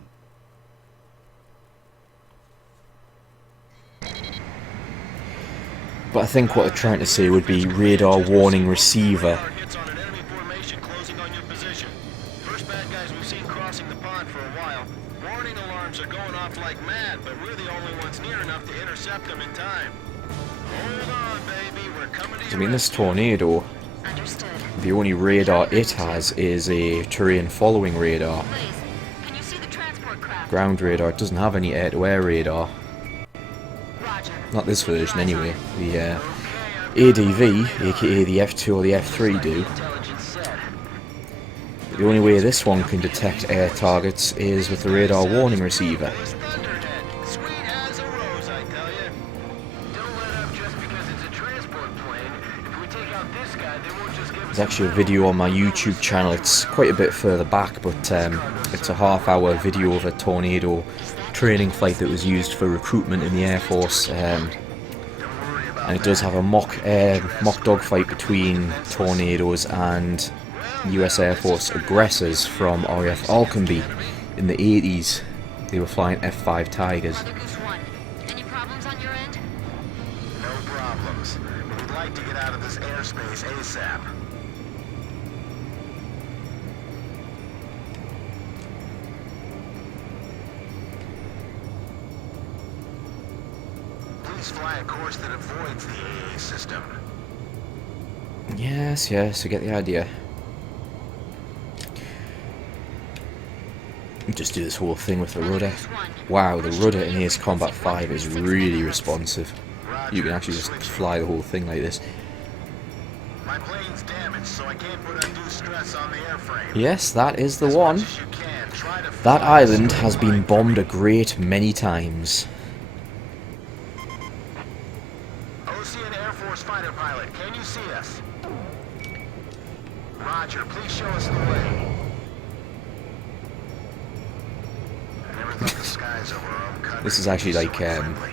But I think what they're trying to say would be radar warning receiver. Hits on an enemy formation closing on your position. First bad guys we seen crossing the pond for a while. Warning alarms are going off like mad, but we're the only ones near enough to intercept them in time. Hold on, baby. We're coming to you. I mean, this tornado, Understood. the only radar it has is a terrain following radar. Blaze, can you see the transport craft? Ground radar. It doesn't have any air-to-air radar. Roger. Not this version, anyway. The ADV, aka the F2 or the F3, do. But the only way this one can detect air targets is with the radar warning receiver. Sweet as a rose, I tell you. Don't let up just because it's a transport plane. If we take out this guy, they won't just give us. There's actually a video on my YouTube channel. It's quite a bit further back, but it's a half-hour video of a tornado training flight that was used for recruitment in the Air Force. And it does have a mock dogfight between tornadoes and US Air Force aggressors from RAF Alconby in the 80s. They were flying F-5 Tigers. Mother Goose 1, any problems on your end? No problems. But we'd like to get out of this airspace ASAP. Please fly a course that avoids the AA system. Yes, I get the idea. Just do this whole thing with the rudder. Wow, the rudder in Ace Combat 5 is really responsive. You can actually just fly the whole thing like this. My plane's damaged, so I can't put undue stress on the airframe. Yes, that is the one. That island has been bombed a great many times. Ocean Air Force fighter pilot, can you see us? Roger, please show us the way. I never thought the skies over our own country This is actually would be like so friendly.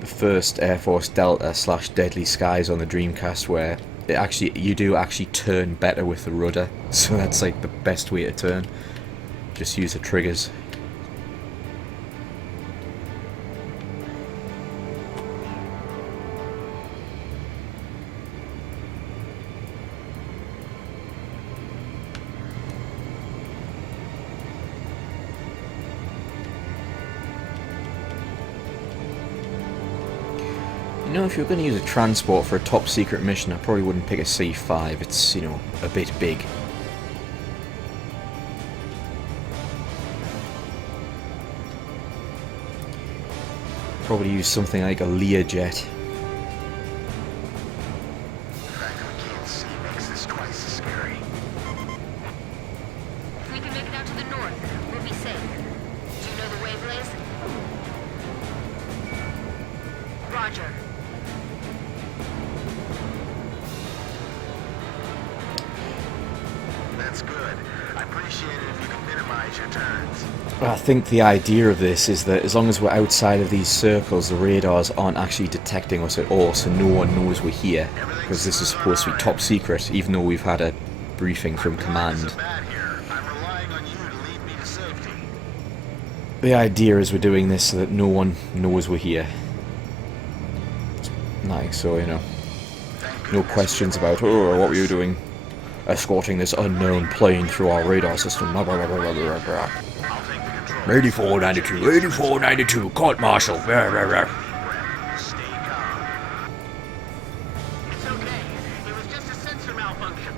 the first Air Force Delta / Deadly Skies on the Dreamcast, where you do actually turn better with the rudder. So that's like the best way to turn. Just use the triggers. You know, if you're going to use a transport for a top secret mission, I probably wouldn't pick a C5. It's, you know, a bit big. Probably use something like a Learjet. The fact that we can't see makes this twice as scary. If we can make it out to the north, we'll be safe. Do you know the way, Blaze? Roger. That's good. I appreciate it if you can minimize your turns. I think the idea of this is that as long as we're outside of these circles, the radars aren't actually detecting us at all, so no one knows we're here. Because this is supposed to be top secret, even though we've had a briefing from command. I'm relying on you to lead me to safety. The idea is we're doing this so that no one knows we're here. Like, so, you know, no questions about, oh, what were you doing? Escorting this unknown plane through our radar system. 8492, 8492, court martial. Stay calm. It's okay. It was just a sensor malfunction.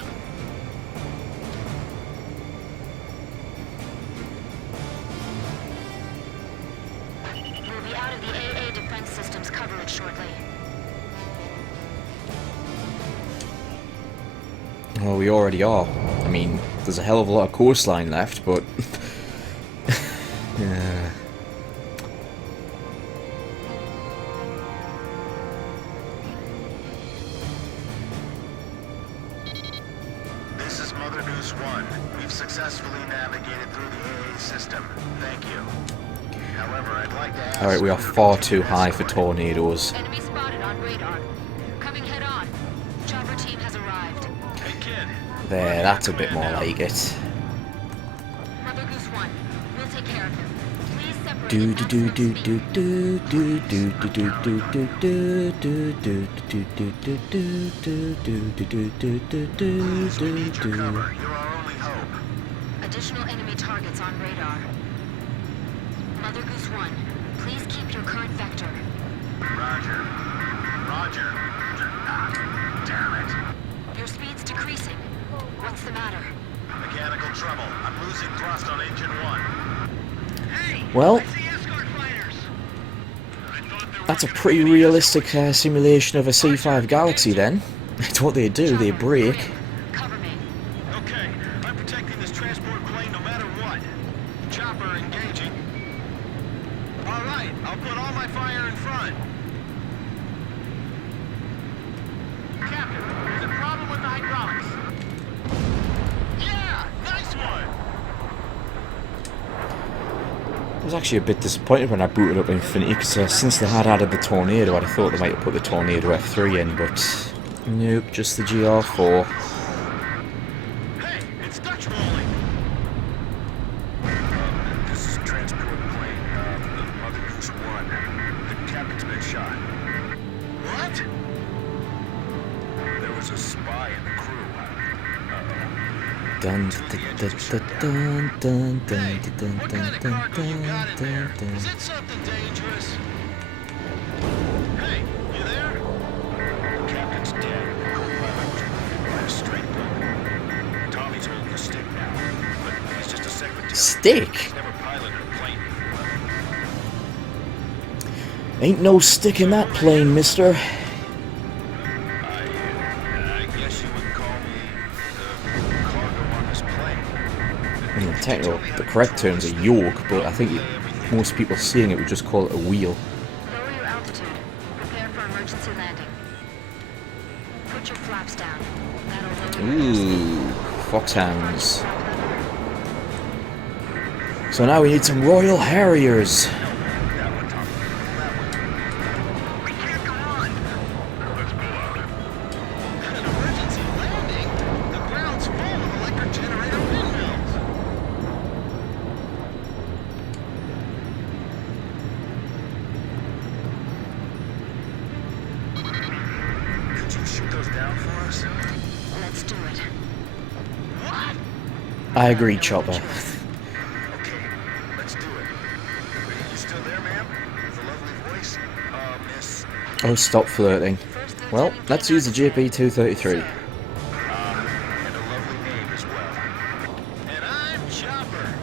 We'll be out of the AA defense system's coverage shortly. Well, we already are. I mean, there's a hell of a lot of coastline left, but... yeah. This is Mother Goose 1. We've successfully navigated through the AA system. Thank you. However, I'd like to ask... Alright, we are far too high for tornadoes. Enemy spotted on radar. Coming head on. Chopper team has arrived. Hey, kid. There, that's a bit more like it. Mother Goose 1, we'll take care of him. Please separate Do at do do maximum do speed. do do do do do do do do do do do do do do do do do do do Please, we do need your do. cover. You're our only hope. Additional enemy targets on radar. Mother Goose 1, please keep your current vector. Roger. Roger. Damn it. Your speed's decreasing. What's the matter? Mechanical trouble. I'm losing thrust on engine 1. Hey! Well, I see escort fighters! that's a pretty realistic simulation of a C5 Galaxy then. It's what they do, they break. Cover me. Okay, I'm protecting this transport plane no matter what. Chopper engaging. All right, I'll put all my fire in front. Captain, there's a problem with the hydraulics. Yeah, nice one. I was actually a bit disappointed when I booted up Infinity, because since they had added the Tornado, I'd have thought they might have put the Tornado F3 in, but nope, just the GR4. Hey, it's Dutch rolling. This is transport plane, Mother Goose 1. The captain's been shot. What? There was a spy in the crew. Dun dun dun dun dun dun dun What dun kind of cargo you got in there? dun. Is it something dangerous? Hey, you there? The captain's dead. Co-pilot was wounded by a straight bullet. Tommy's holding the stick now, but he's just a secretary. Stick? He's never piloted a plane before. Ain't no stick in that plane, mister. I guess you would call me the cargo on this plane. I mean, technically, the correct term's a yoke, but I think most people seeing it would just call it a wheel. Lower your altitude. Prepare for emergency landing. Put your flaps down. That'll lower your Ooh, foxhounds. So now we need some Royal Harriers. We can't go on. Let's pull out. An emergency landing? The ground's full of electric generator windmills. Could you shoot those down for us? Let's do it. What? I agree, Chopper. Okay, let's do it. You still there, ma'am? With a lovely voice? Miss... Oh, stop flirting. Well, let's use the JP-233. and a lovely name as well. And I'm Chopper.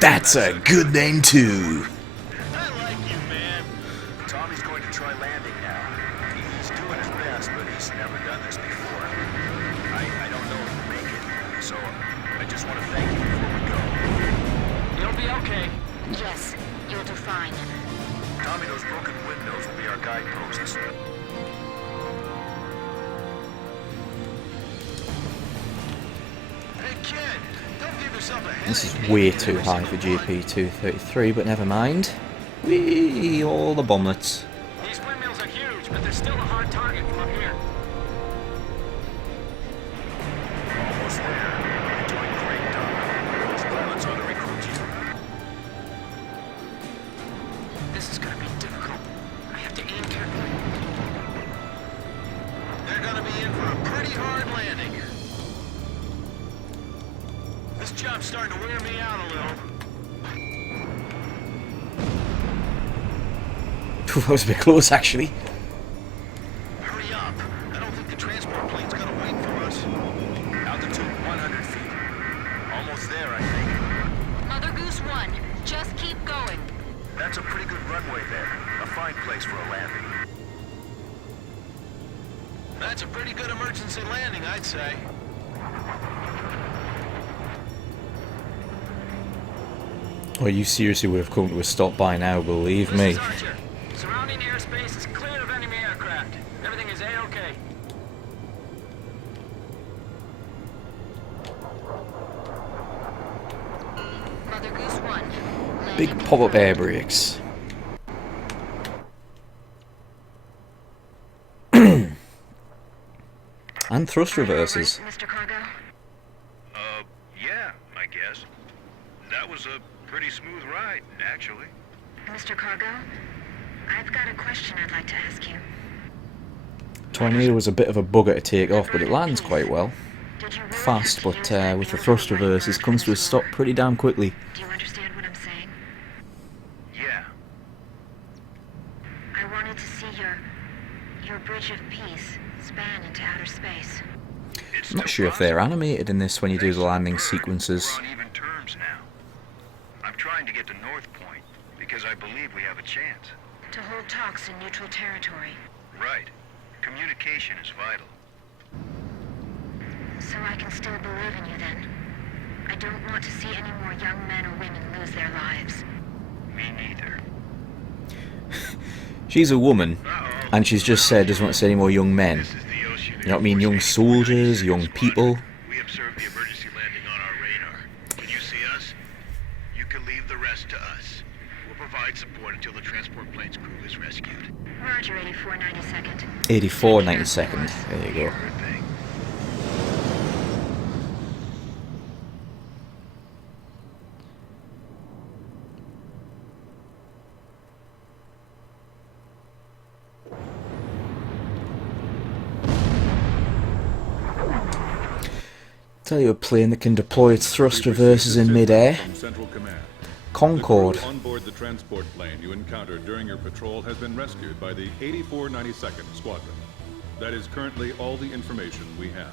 That's a good name too. I like you, man. Tommy's going to try landing now. He's doing his best, but he's never done this before. I don't know if we'll make it, so I just want to thank you before we go. You'll be okay. Yes, you'll do fine. Tommy, those broken windows will be our guideposts. Hey, kid, don't give yourself a headache. This is way too high for JP-233, but never mind. Whee! All the bomblets. These windmills are huge, but they're still a hard target from up here. Almost there. You're doing great, Doc. Those pilots ought to recruit you. This is gonna be difficult. I have to aim carefully. They're gonna be in for a pretty hard landing. This job's starting to wear me out a little. Phew, that was a bit close, actually. Hurry up. I don't think the transport plane's gonna wait for us. Altitude 100 feet. Almost there, I think. Mother Goose 1, just keep going. That's a pretty good runway there. A fine place for a landing. That's a pretty good emergency landing, I'd say. Oh, you seriously would have come to a stop by now, believe me. This is Archer. Surrounding airspace is clear of enemy aircraft. Everything is A-OK. Mother Goose 1. Big landing pop-up air confirmed. brakes. And thrust reversers. Mr. Cargo? Yeah, I guess. That was a pretty smooth ride, actually. Mr. Cargo? I've got a question I'd like to ask you. Tornado was a bit of a bugger to take off, but it lands quite well. fast, but with the thrust reverses comes to a stop pretty damn quickly. Do you understand what I'm saying? Yeah. I wanted to see your bridge of peace span into outer space. I'm not sure if they're animated in this when you do the landing sequences. We're on even terms now. I'm trying to get to North Point because I believe we have a chance. To hold talks in neutral territory. Right. Communication is vital. So I can still believe in you then. I don't want to see any more young men or women lose their lives. Me neither. She's a woman, and she's just said doesn't want to see any more young men. You know what I mean? Young soldiers, young people. We observed the emergency landing on our radar. Can you see us? You can leave the rest to us. We'll provide support until the transport plane's crew is rescued. Roger, 8492nd. 8492nd. There you go. Tell you a plane that can deploy its thrust reversers in mid-air. Concorde. On board the transport plane you encountered during your patrol has been rescued by the 8492nd Squadron. That is currently all the information we have.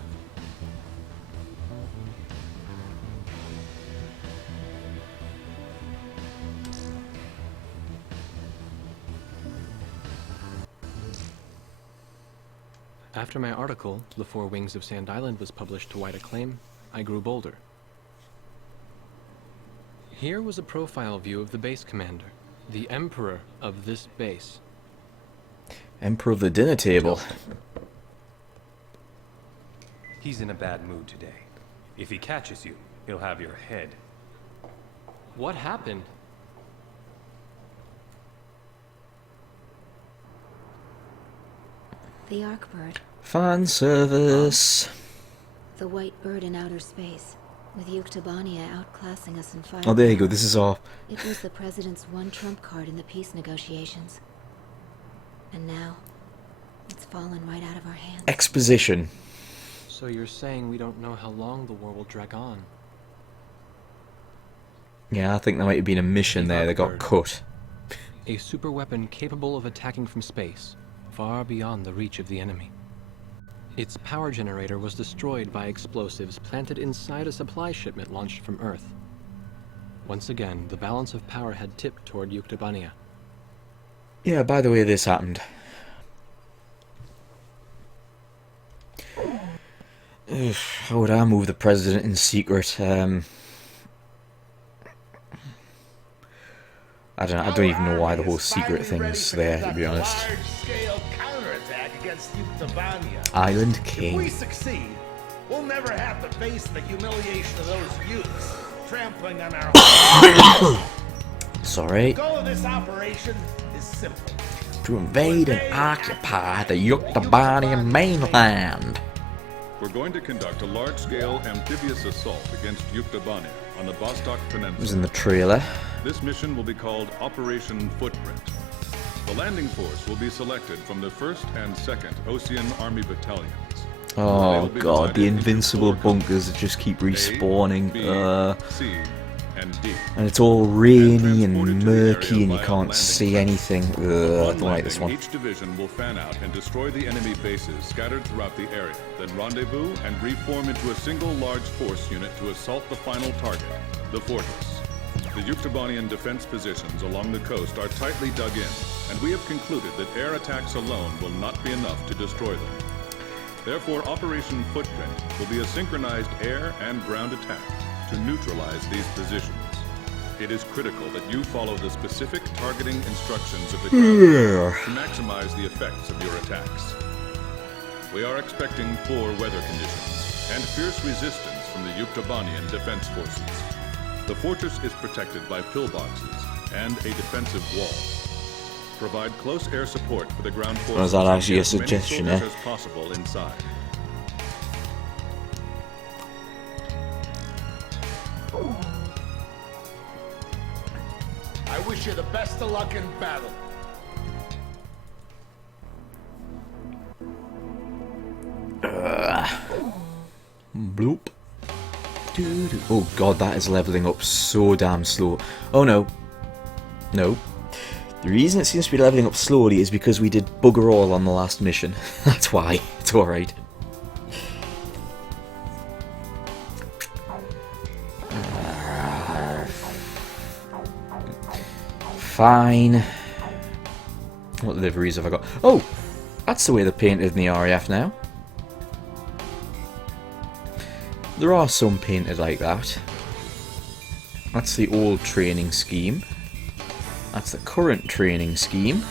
After my article, The Four Wings of Sand Island, was published to wide acclaim, I grew bolder. Here was a profile view of the base commander, the emperor of this base. Emperor of the dinner table. He's in a bad mood today. If he catches you, he'll have your head. What happened? The Arcbird. Fan service. The white bird in outer space, with Yuktobania outclassing us in fire. Oh, there you go. This is our It was the president's one trump card in the peace negotiations. And now, it's fallen right out of our hands. exposition. So you're saying we don't know how long the war will drag on? Yeah, I think there might have been a mission there that got cut. A superweapon capable of attacking from space, far beyond the reach of the enemy. Its power generator was destroyed by explosives planted inside a supply shipment launched from Earth. Once again, the balance of power had tipped toward Yuktobania. Yeah, by the way this happened. Ugh, how would I move the president in secret? I don't know, I don't even know why the whole secret thing's there, to be honest. Island King. If we succeed, we'll never have to face the humiliation of those youths trampling on our Sorry. The goal of this operation is simple. To invade and occupy the Yuktobanian mainland. We're going to conduct a large-scale amphibious assault against Yuktobania on the Vostok Peninsula. It was in the trailer. This mission will be called Operation Footprint. The landing force will be selected from the 1st and 2nd Osean Army Battalions. Oh god, the invincible bunkers that just keep respawning. C, and D. And it's all rainy and murky and you can't see anything. I don't like this one. Each division will fan out and destroy the enemy bases scattered throughout the area, then rendezvous and reform into a single large force unit to assault the final target, the fortress. The Yuktobanian defense positions along the coast are tightly dug in, and we have concluded that air attacks alone will not be enough to destroy them. Therefore, Operation Footprint will be a synchronized air and ground attack to neutralize these positions. It is critical that you follow the specific targeting instructions of the ground to maximize the effects of your attacks. We are expecting poor weather conditions and fierce resistance from the Yuktobanian defense forces. The fortress is protected by pillboxes and a defensive wall. Provide close air support for the ground forces. Was that actually a suggestion, as possible inside. I wish you the best of luck in battle. Oh god, that is leveling up so damn slow. Oh no. No. The reason it seems to be leveling up slowly is because we did bugger all on the last mission. That's why. It's alright. Fine. What liveries have I got? Oh! That's the way they're painted in the RAF now. There are some painted like that. That's the old training scheme. That's the current training scheme.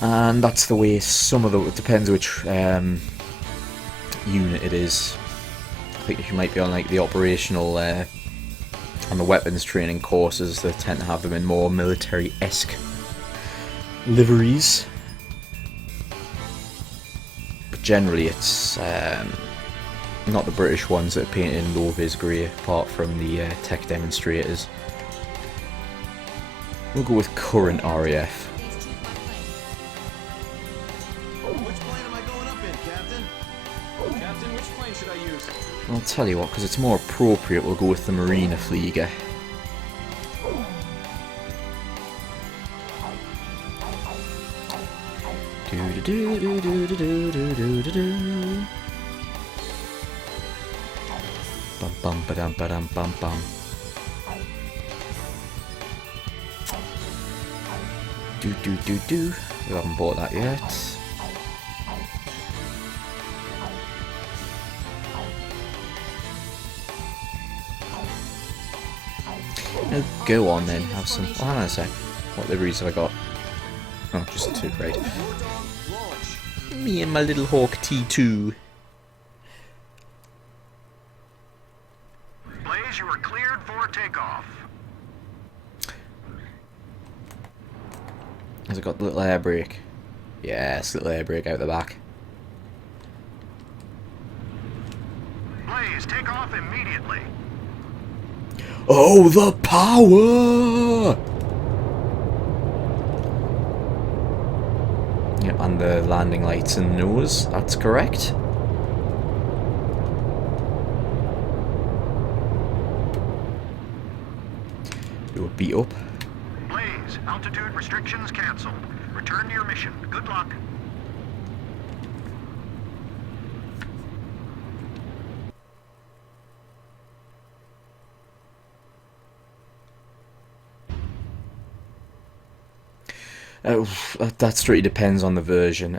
And that's the way some of the... It depends which unit it is. I think if you might be on like the operational... on the weapons training courses, they tend to have them in more military-esque liveries. But generally it's not the British ones that are painted in low-vis grey, apart from the tech demonstrators. We'll go with current RAF. Which plane am I going up in, Captain? Captain, which plane should I use? I'll tell you what, because it's more appropriate, we'll go with the Marina Flieger. Bum bum ba-dum ba-dum bum bum. Do. We haven't bought that yet. No, go on then, have some... Oh, hang on a sec. What liveries have I got? Oh, just two, great. Me and my little Hawk T2. Blaze, you are cleared for takeoff. Has it got the little air brake? Yes, little air brake out the back. Blaze, take off immediately. Oh, the power! Yep, and the landing lights and nose, that's correct. Do a beat up. Blaze, altitude restrictions canceled. Return to your mission. Good luck. That strictly depends on the version.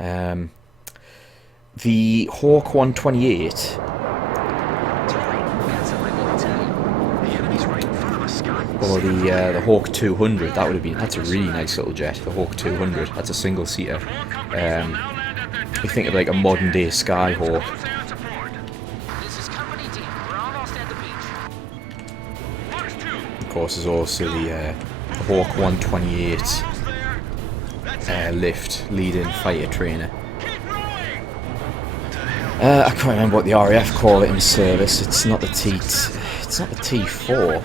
The Hawk 128 or the Hawk 200, that would have been, that's a really nice little jet. The Hawk 200, that's a single seater. You think of like a modern day Skyhawk. Of course, there's also the Hawk 128 lift lead-in fighter trainer. I can't remember what the RAF call it in service. It's not the it's not the T4.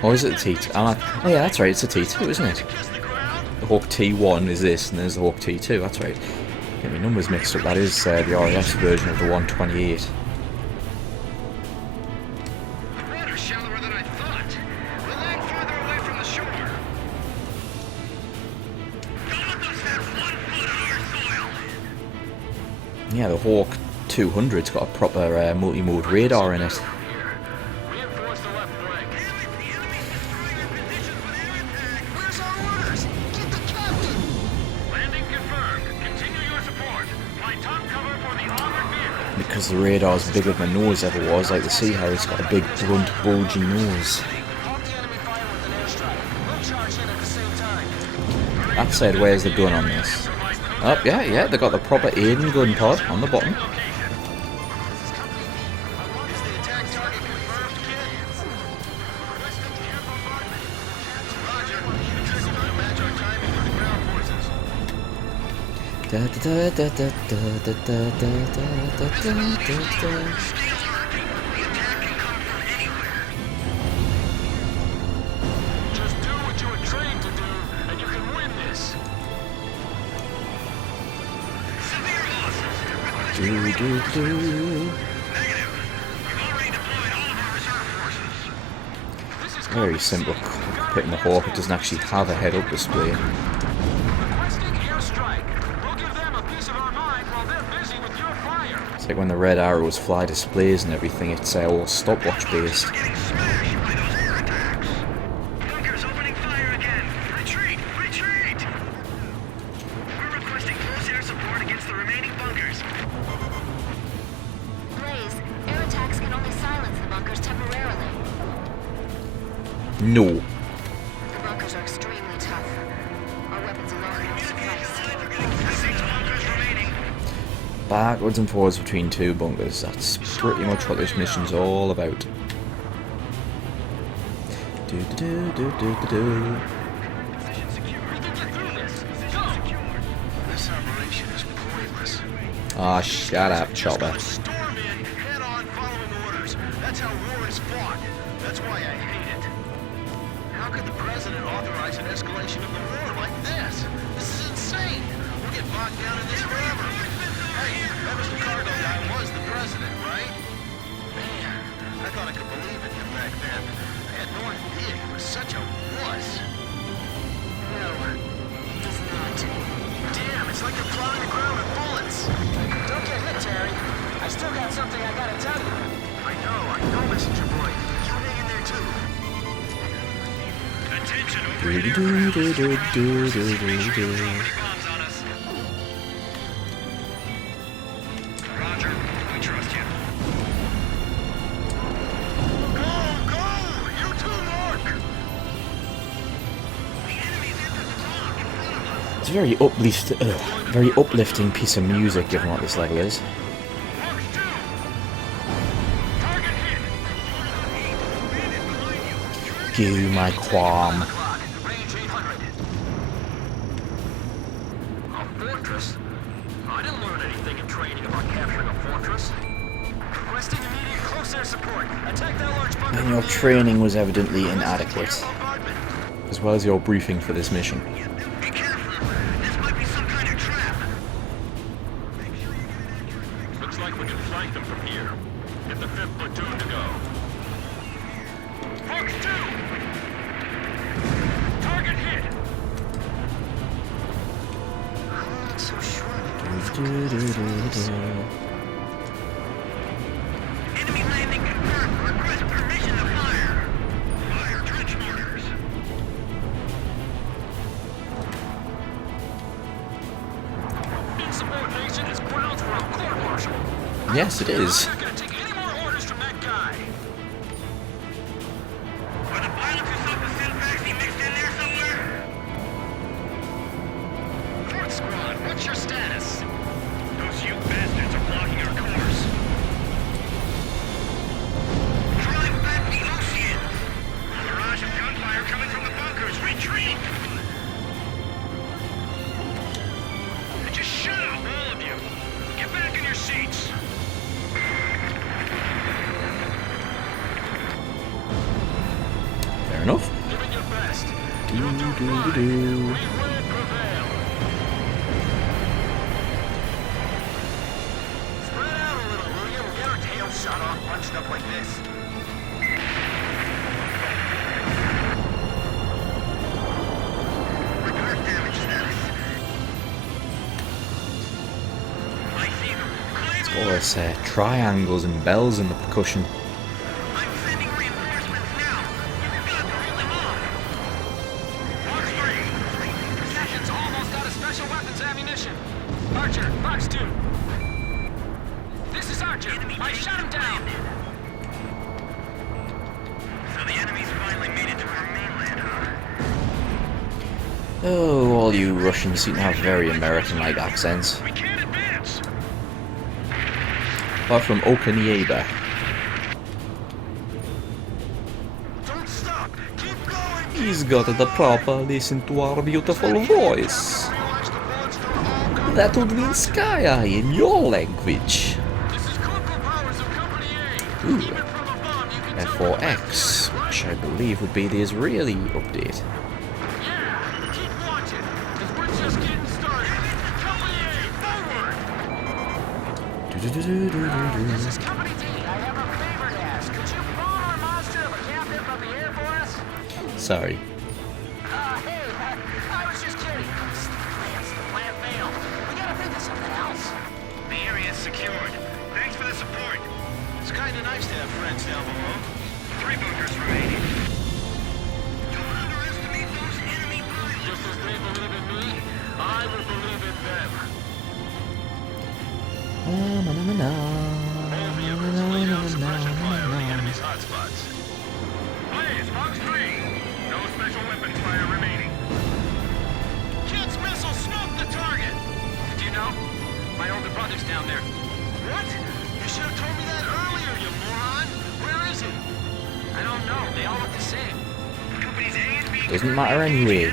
Or is it the T2? Oh yeah, that's right, it's the T2, isn't it? The Hawk T1 is this, and there's the Hawk T2, that's right. Get my numbers mixed up, that is the RAF's version of the 128. Yeah, the Hawk 200's got a proper multi-mode radar in it. Because the radar's bigger than the nose ever was, like the Sea Harriet's got a big, blunt, bulgy nose. That said, where's the gun on this? Oh, yeah, they got the proper Aiden gun pod on the bottom. Da da da da da da da da da. Very simple cockpit in the Hawk. It doesn't actually have a head-up display. It's like when the red arrows fly displays and everything, it's all stopwatch based. No. The bunkers are extremely tough. Our weapons alone won't suffice. 6 bunkers remaining. Backwards and forwards between 2 bunkers. That's pretty much what this mission's all about. This operation is pointless. Ah, shut up, Chopper. Storm in, head on, following orders. That's how war is fought. That's why I hate it. How could the president authorize an escalation of the war like this? This is insane. We'll get bogged down in this forever. Hey, that Mr. Cargo guy was the president, right? Man, I thought I could believe in him back then. I had no idea he was such a wuss. No, he's not. Damn, it's like they're plowing the ground with bullets. Don't get hit, Terry. I still got something I gotta tell you. I know, Messenger Boy. You hang in there too. Attention, bombs on us. Roger, we trust you. Go! You too, Mark! The enemy's entered the block in front of us. It's a very uplifting piece of music given what this level is. Mark 2! Target hit! Give you my qualm. Range 800. A fortress? I didn't learn anything in training about capturing a fortress. Requesting immediate close air support. Attack that large bunker. And your training was evidently inadequate, as well as your briefing for this mission. Be careful. This might be some kind of trap. Looks like we can flank them from here. Get the 5th platoon to go. Fox 2! Target hit! So sure. Enemy landing confirmed. Request permission to fire. Fire trench mortars. Insubordination is grounds for a court-martial. Yes, it is. I'm not gonna take any more orders from that guy. Are the pilots who sought the syntaxi mixed in there somewhere? Court squad, what's your status? Those you bastards are blocking our course. Drive back the Ocean! Barrage of gunfire coming from the bunkers. Retreat! And just shut up, all of you! Get back in your seats! Fair enough. Give it your best. Do. We will prevail. Spread out a little, will you? We'll get our tails shot off bunched up like this. Report damage status. I see them. Climb All this triangles and bells in the percussion. I'm sending reinforcements now. You've got to hold them off. Fox 3. Sessions almost got a special weapons ammunition. Archer, Fox 2. This is Archer. I shot him down. So the enemy's finally made it to our mainland, huh? Oh, all you Russians seem to have very American-like accents. We can't advance. Apart from Okanieba. Don't stop. Keep going. He's got the proper listen to our beautiful voice. Realize the bullets don't all go. That would mean Sky in your language. This is Corporal Powers of Company A. Ooh. Even from above, you can F4X, which I believe would be the Israeli update. Yeah, keep watching, because we're just getting started. Company A, forward! This is Company D. I have a favor to ask. Could you phone our monster of a captain from the air for us? Sorry. Hey, I was just kidding. The plan failed. We gotta think of something else. The area is secured. Thanks for the support. It's kind of nice to have friends down below. 3 bunkers remaining. Don't underestimate those enemy pilots. Just as they believe in me, I will believe in them. All vehicles laid out suppression fire on the enemy's hotspots. Blaze, Fox 3. No special weapons fire remaining. Kids missile smoked the target. Did you know? My older brother's down there. What? You should have told me that earlier, you moron. Where is he? I don't know. They all look the same. Companies A and B Doesn't matter anyway.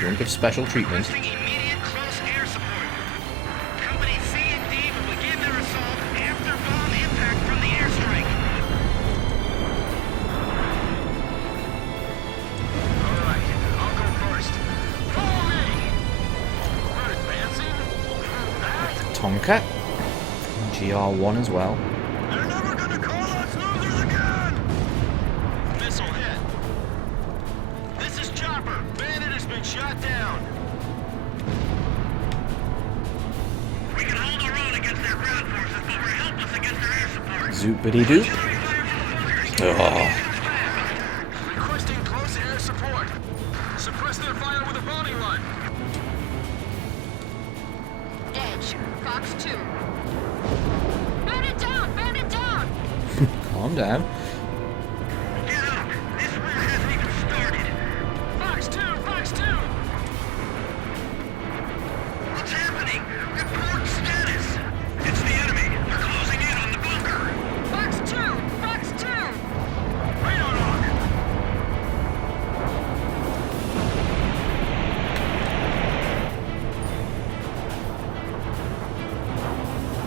You don't give special treatment. requesting immediate close air support. Companies C and D will begin their assault after bomb impact from the airstrike. All right, I'll go first. Follow me. We're advancing. That? Tomcat. GR1 as well. They're never gonna call us losers again. Missile hit. This is Chopper. Bandit has been shot down. We can hold our own against their ground forces, but we're helpless against their air support. Zoopity doop. Oh. Requesting close air support. Suppress their fire with a bombing run. Edge, Fox 2. Bandit down! Bandit down! Calm down. Get up! This war hasn't even started. Fox 2! Fox 2! What's happening? Report status. It's the enemy. They're closing in on the bunker. Fox 2! Fox 2! Radar lock.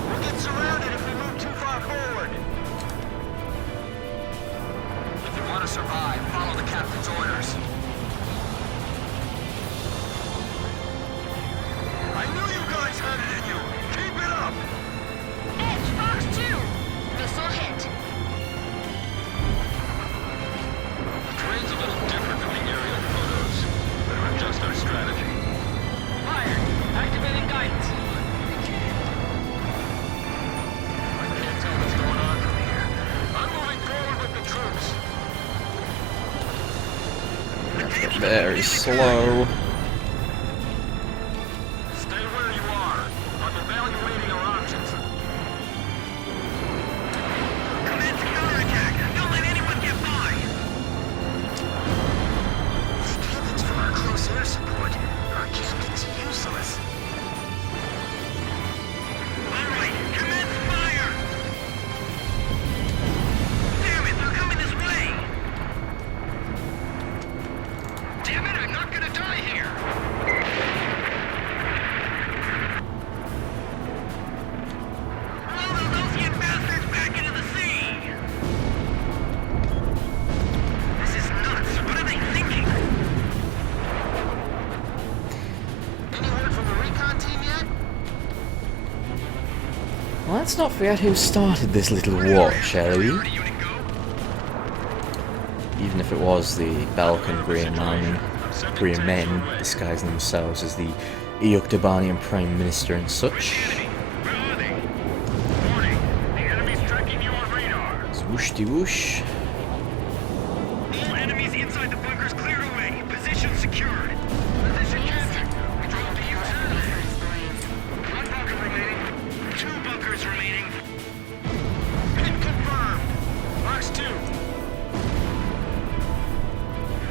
We'll get surrounded if we move too far forward. If you want to survive, follow the captain's orders. I knew you guys had it in you. Keep it up. Edge, Fox 2! Missile hit. The terrain's a little different from the aerial photos. Better adjust our strategy. Fired. Activating guidance. I can't tell what's going on from here. I'm moving forward with the troops. Very slow. Stay where you are. I'm evaluating our options. Commence counterattack. Don't let anyone get by. Heavens for our close air support. Our captain's useless. All right, commence fire. Damn it, they're coming this way. Damn it, I'm not gonna die here. Roll those Ocean bastards back into the sea. This is nuts. What are they thinking? Any word from the recon team yet? Well, let's not forget who started this little war, shall we? Even if it was the Balkan Grey Men disguising themselves as the Euktabanian Prime Minister and such. Where are they? Warning, the enemy's tracking you on radar. Swoosh-de whoosh. All enemies inside the bunkers cleared away. Position secured. Position captured. We drove to U-turn. 1 bunker remaining. 2 bunkers remaining. Pin confirmed. Fox 2.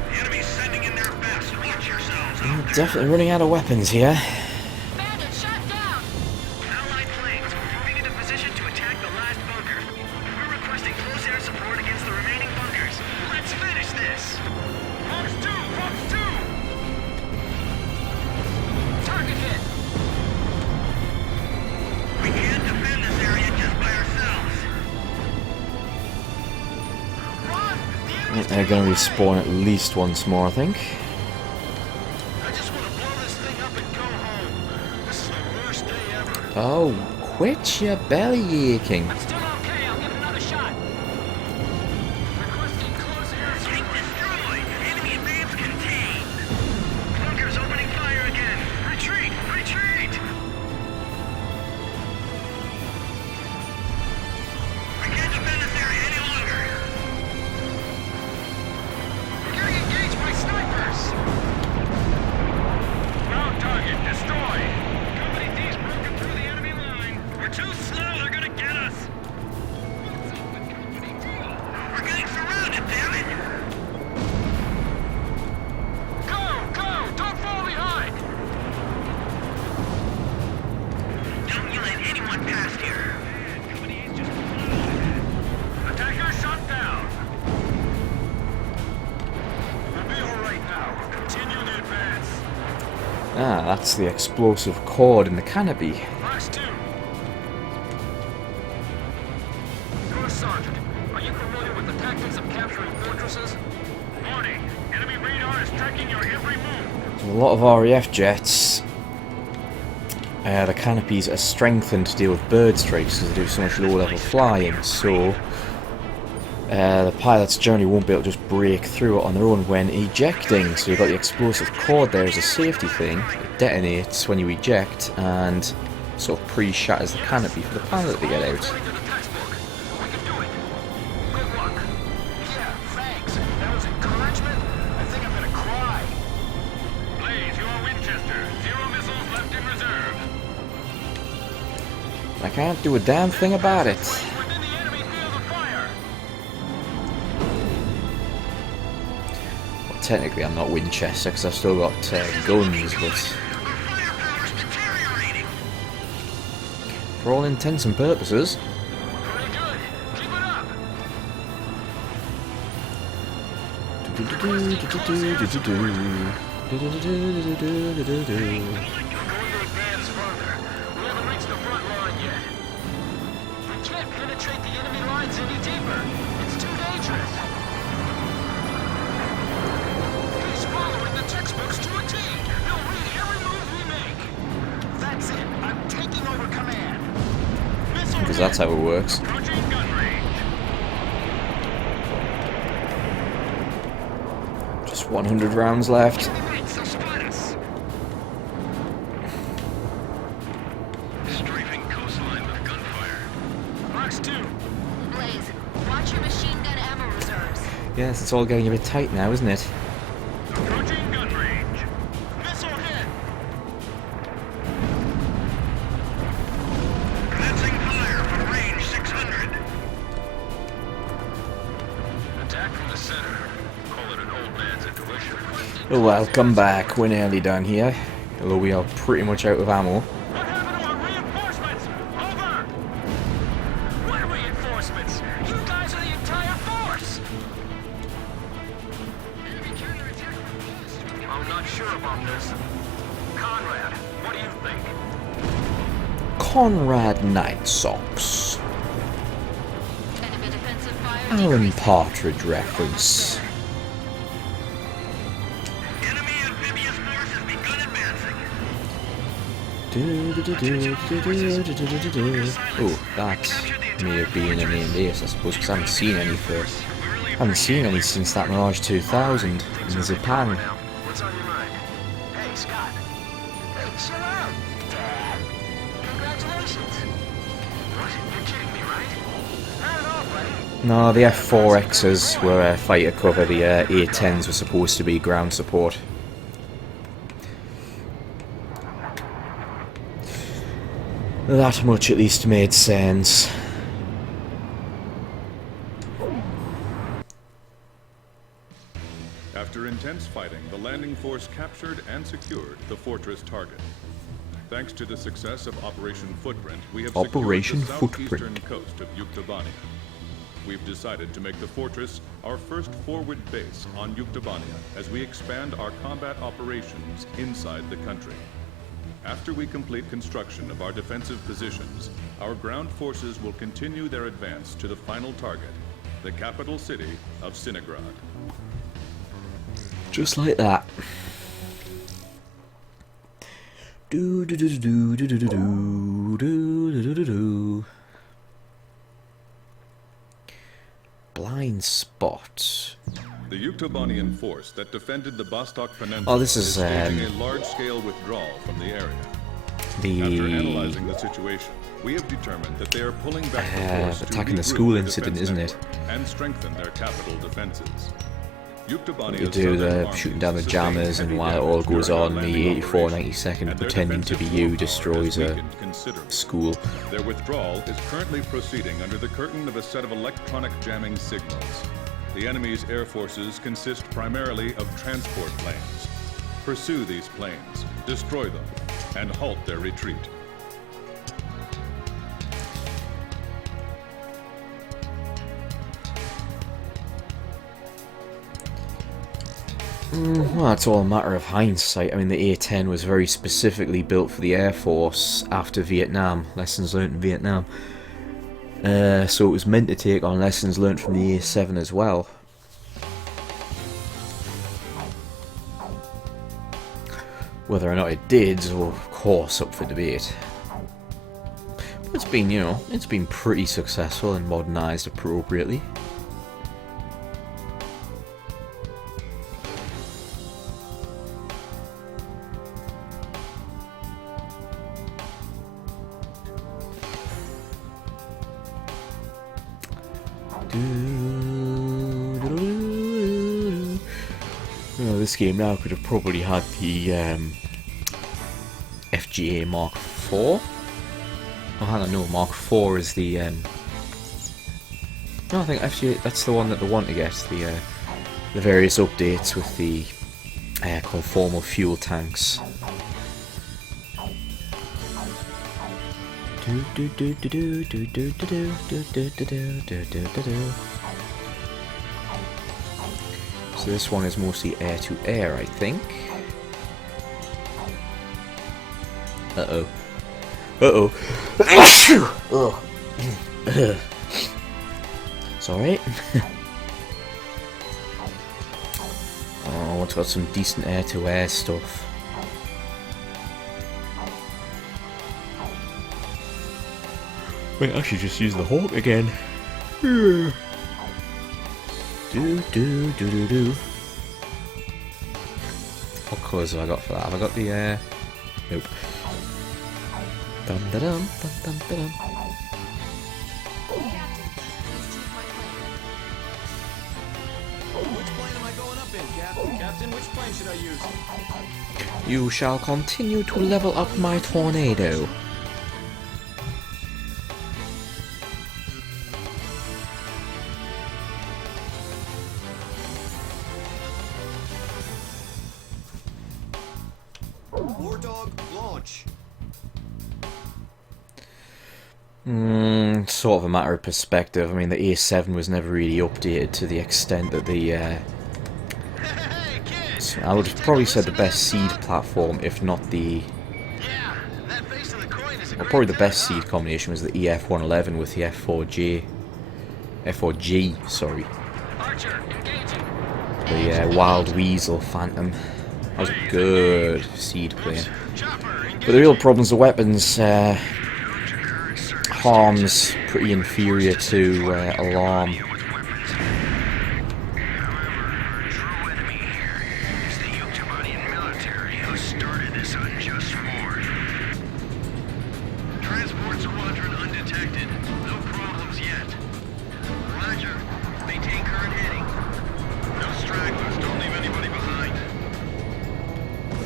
The enemy's sending in their best. Watch yourselves. We're definitely running out of weapons here. Bandit shot down! Allied planes moving into position to attack the last bunker. We're requesting close air support against the remaining bunkers. Let's finish this. Fox 2! Fox 2! Target hit. We can't defend this area just by ourselves. Run! The I enemy's think they're going to respawn at least once more, I think. I just want to blow this thing up and go home. This is the worst day ever. Oh, Quit your belly aching. I'm still okay. I'll give it another shot. Requesting close air. Tank destroyed. Enemy advance contained. Bunkers opening fire again. Retreat! Retreat! We can't defend this area any longer. We're getting engaged by snipers. Ground target destroyed. Company D's broken through the enemy line. We're too slow. They're gonna get us. We're getting surrounded, damn it! Go! Go! Don't fall behind! Don't you let anyone past here. Attacker shot down. We'll be alright now. Continue the advance. Ah, that's the explosive cord in the canopy. Last two. First Sergeant, are you familiar with the tactics of capturing fortresses? Warning, enemy radar is tracking your every move. A lot of RAF jets. The canopies are strengthened to deal with bird strikes because they do so much low-level flying, so the pilots generally won't be able to just break through it on their own when ejecting. So you've got the explosive cord there as a safety thing. It detonates when you eject and sort of pre-shatters the canopy for the pilot to get out. According to the textbook, we can do it. Good luck. Yeah, thanks. That was encouragement. I think I'm gonna cry. Blaze, you are Winchester. 0 missiles left in reserve. I can't do a damn thing about it. Within the enemy field of fire. Well, technically I'm not Winchester because I've still got guns, but Firepower's deteriorating. for all intents and purposes, Very good. Keep it up. We're going to advance further. We haven't reached the front line yet. We can't penetrate the enemy lines any deeper. It's too dangerous. He's following the textbooks to a T. They'll read every move we make. That's it. I'm taking over command. Missile because that's how it works. approaching gun range. Just 100 rounds left. Enemy mates will spot us. Strafing coastline with gunfire. Box 2. Blaze, watch your machine gun ammo reserves. Yes, it's all getting a bit tight now, isn't it? Approaching gun range. Missile hit. Commencing fire from range 600. Attack from the center. Call it an old man's intuition. Welcome back. We're nearly done here. Although we are pretty much out of ammo. What happened to our reinforcements? Over! What reinforcements? You guys are the entire force! Enemy counterattack repulsed. I'm not sure about this. Conrad, what do you think? Conrad Night Socks. Enemy defensive fire Alan Partridge reference. Enemy amphibious force has begun advancing. Oh, that may have been a named ace, I suppose, because I haven't seen any since that Mirage 2000 in Japan. What's on your mind? Hey, Scott. Hey, chill out, Dad. Congratulations. What? You're kidding me, right? Not at all, buddy. No, the F4Xs were fighter cover, the A10s were supposed to be ground support. That much at least made sense. After intense fighting, the landing force captured and secured the fortress target. Thanks to the success of Operation Footprint, we have Operation secured the southeastern Footprint. coast of Yuktobania. We've decided to make the fortress our first forward base on Yuktobania as we expand our combat operations inside the country. After we complete construction of our defensive positions, our ground forces will continue their advance to the final target, the capital city of Sinigrad. Just like that. Do do do do do do do do. Do do do do do do. Blind spot. The Yuktobanian force that defended the Vostok Peninsula Oh, this is staging a large-scale withdrawal from the area. After the analyzing the situation, we have determined that they are pulling back the force to attacking the regroup school their incident, defense isn't it? network and strengthen their capital defenses. You do the shooting down the jammers, and while it all goes on, the 84 92nd pretending to be you destroys a school. Their withdrawal is currently proceeding under the curtain of a set of electronic jamming signals. The enemy's air forces consist primarily of transport planes. Pursue these planes, destroy them, and halt their retreat. Well, it's all a matter of hindsight. I mean, the A-10 was very specifically built for the Air Force after Vietnam, lessons learned in Vietnam. So it was meant to take on lessons learned from the A-7 as well. Whether or not it did is, of course, up for debate. But it's been, you know, it's been pretty successful and modernised appropriately. Oh, this game now could have probably had the FGA Mark IV. Oh, hang on, no, Mark IV is the. No, I think FGA. That's the one that they want to get. The various updates with the conformal fuel tanks. So this one is mostly air-to-air, I think. Uh-oh. Uh-oh. Oh. It's alright. Oh, it's got some decent air-to-air stuff. Wait, I should just use the Hawk again. Do do do do do. What colours have I got for that? Have I got the nope. Dum da dum dum dum da dum. Which plane am I going up in, Captain? Captain, which plane should I use? You shall continue to level up my tornado. Sort of a matter of perspective. I mean, the A7 was never really updated to the extent that the so I would have probably said the best seed platform, if not the well, probably the best seed combination was the EF-111 with the F4G, sorry. The Wild Weasel Phantom. That was a good seed plane. But the real problem's the weapons. Harm's pretty inferior to Alarm. Transport squadron undetected. No problems yet. Roger. Maintain current heading. No stragglers. Don't leave anybody behind.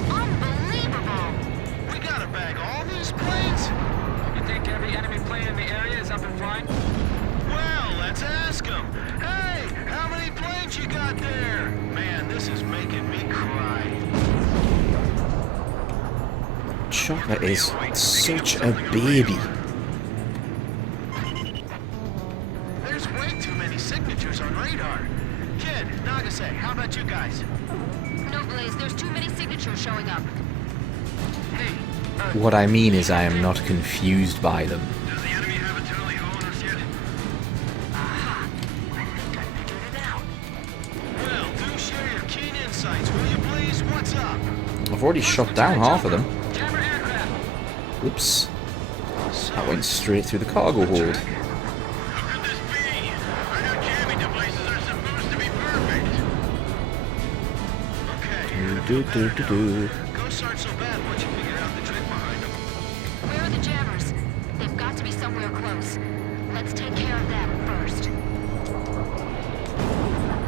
Unbelievable! We gotta bag all these planes? You think every enemy plane in the area is up and flying? Well, let's ask them. Hey, how many planes you got there? Man, this is making me cry. Chopper is such a baby. There's way too many signatures on radar. Kid, Nagase, how about you guys? No, Blaze, there's too many signatures showing up. Hey, What I mean is I am not confused by them. does the enemy have a tally ho on us yet? Aha! I think I figured it out. Well, do share your keen insights, will you please? What's up? I've already shot down half of them. Jammer aircraft. Oops. That went straight through the cargo hold. How could this be? I know jamming devices are supposed to be perfect. Okay. Ghosts aren't so bad once you figure out the trick behind them. Where are the jammers? They've got to be somewhere close. Let's take care of them first.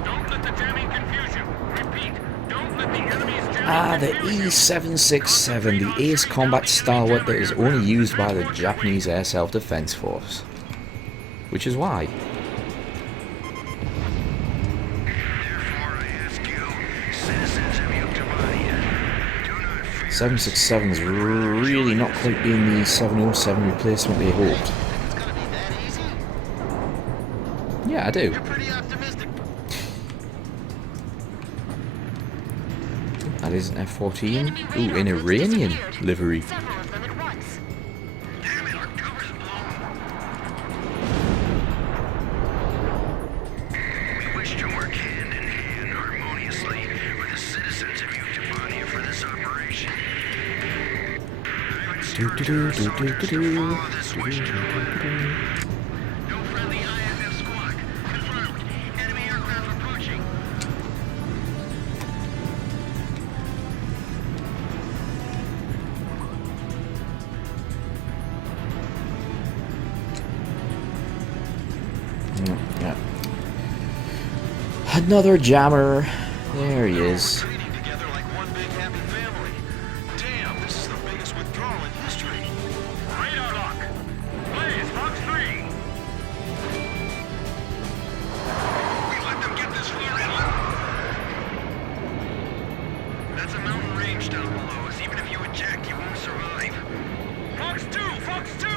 Don't let the jamming confuse you. Repeat, don't let the enemy's jamming Ah, the E-767, the ace combat stalwart that is only used by the Japanese Air Self-Defense Force. Which is why. Therefore, I ask you, citizens of Yuktobania, do not fear. 767 is really not quite being the 707 replacement they hoped. It's gonna be that easy? Yeah, I do. You're pretty optimistic. That is an F-14. Ooh, in Iranian livery. Several of them at once. Damn it, our cover's blown. We wish to work hand in hand harmoniously with the citizens of Yuktobania for this operation. I instruct our soldiers to follow this wish to the letter. No friendly IFF squad. Confirmed. Enemy aircraft approaching. Yeah. Another jammer. There he is. Trading together like one big happy family. Damn, this is the biggest withdrawal in history. radar lock. Blaze, Fox 3. We let them get this far inland. That's a mountain range down below us. Even if you eject, you won't survive. Fox 2, Fox 2.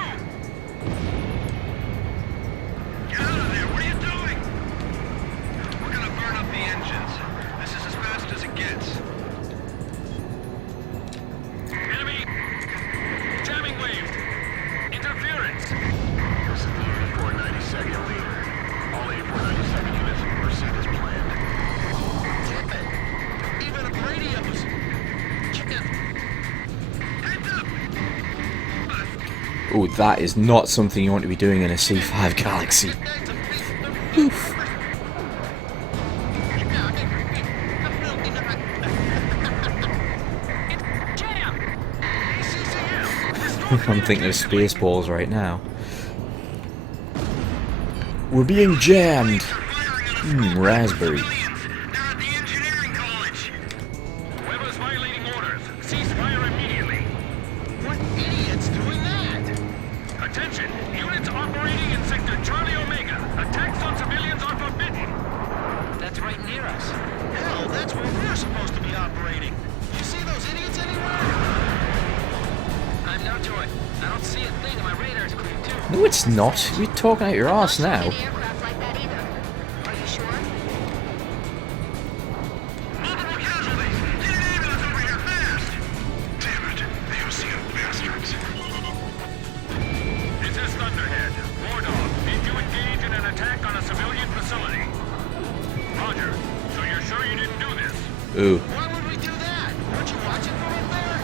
Get out of there! What are you doing? We're gonna burn up the engines. This is as fast as it gets. Enemy. Jamming wave. Interference. This is the 8492nd leader. All 8492nd units will proceed as planned. Damn it! Even a radios! Chicken! Heads up! Oh, that is not something you want to be doing in a C5 Galaxy. Oof. I'm thinking of Spaceballs right now. We're being jammed. Raspberry. They're at the engineering college! Weber's violating orders. Cease fire immediately. What idiot's doing that? Attention! Units operating in sector Charlie Omega. Attacks on civilians are forbidden. That's right near us. Hell, that's where we're supposed to be operating. You see those idiots anywhere? I'm not to it. I don't see a thing and my radar's clear too. No, it's not. You're talking out your arse now. Any aircraft like that either. Are you sure? Multiple casualties! Get an ambulance over here fast! Damn it, the Ocean bastards. This is Thunderhead. War Dog, need to engage in an attack on a civilian facility. Roger. So you're sure you didn't do this? Ooh, Why would we do that? Weren't you watching from up there?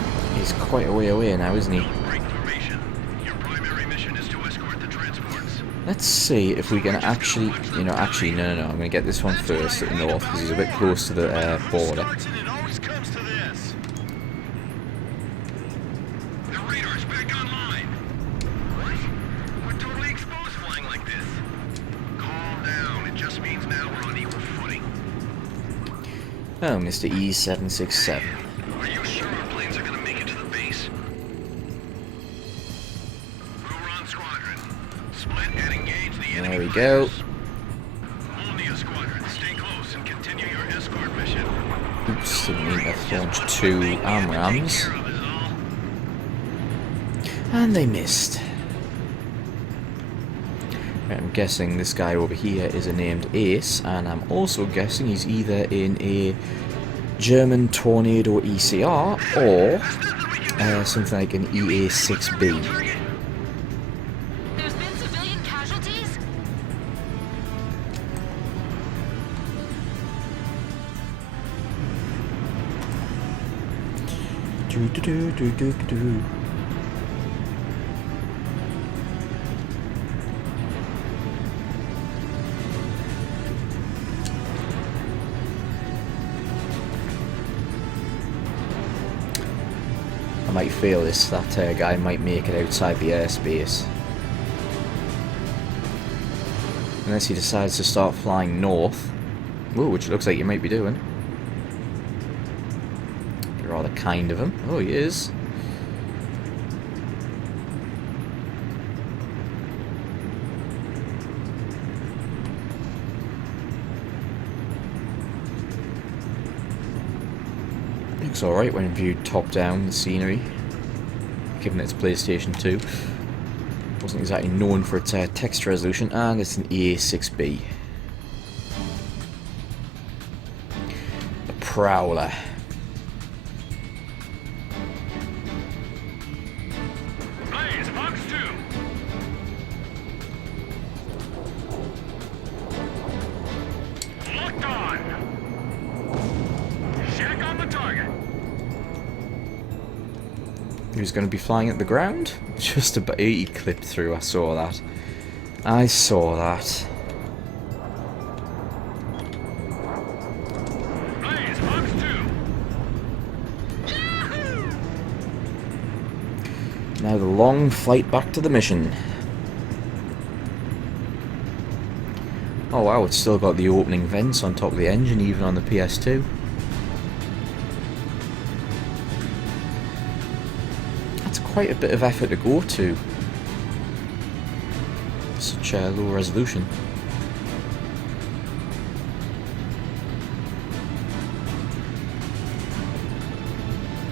he's quite a way away now, isn't he? Break formation. Your primary mission is to escort the transports. Let's see if we can actually, no, I'm going to get this one first at the north because he's a bit close to the border. Starts and it always comes to this. The radar's back online. What? We're totally exposed flying like this. Calm down. It just means now we're on equal footing. Oh, Mr. E-767. Are you sure our planes are gonna make it to the base? Huron Squadron. Split and engage the enemy. There we go. Molnia Squadron, stay close and continue your escort mission. Oops, didn't mean to launch two AMRAAMs. And they missed. Right, I'm guessing this guy over here is a named Ace, and I'm also guessing he's either in a German Tornado ECR or something like an EA-6B. There's been civilian casualties? might fail this. That guy might make it outside the airspace. Unless he decides to start flying north. Ooh, which looks like he might be doing. Be rather kind of him. Oh, he is. Looks alright when viewed top down, the scenery. Given it's PlayStation 2. Wasn't exactly known for its text resolution, and it's an EA6B. A Prowler. Blaze, Fox 2. Locked on. Check on the target. He was going to be flying at the ground? Just about. He clipped through, I saw that. I saw that. Blaze, Fox 2. Now the long flight back to the mission. Oh wow, it's still got the opening vents on top of the engine, even on the PS2. Quite a bit of effort to go to. Such a low resolution.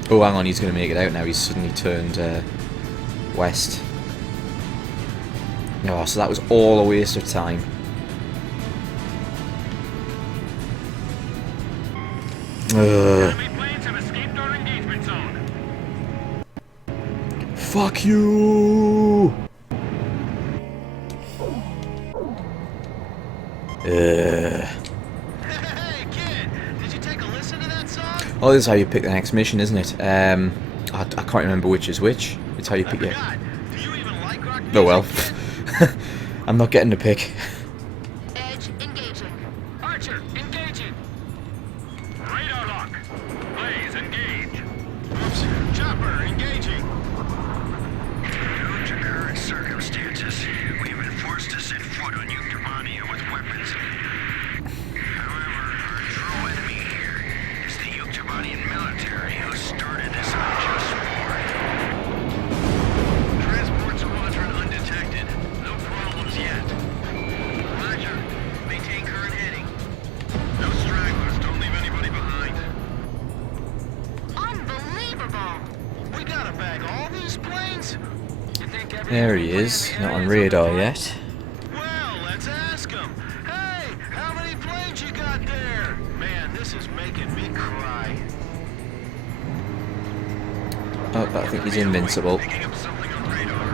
Oh, hang on, he's going to make it out now. He's suddenly turned west. Oh, so that was all a waste of time. Fuck you! Hey, kid, did you take a listen to that song? Oh, this is how you pick the next mission, isn't it? I can't remember which is which. It's how you pick it. Do you even like rock music? Oh well. I'm not getting to pick. Edge engaging. Archer engaging. Radar lock. Blaze engage. Oops. Chopper engaging. Due to current circumstances, we've been forced to set foot on Uktobania with weapons. However, our true enemy here is the Uktobanian military who started this unjust war. Transport squadron undetected. No problems yet. Roger. Maintain current heading. No stragglers. Don't leave anybody behind. Unbelievable. We gotta bag all these planes? There he is. Not on radar yet. Well, let's ask him. Hey, how many planes you got there? Man, this is making me cry. Oh, but I think he's invincible. Picking up something on radar.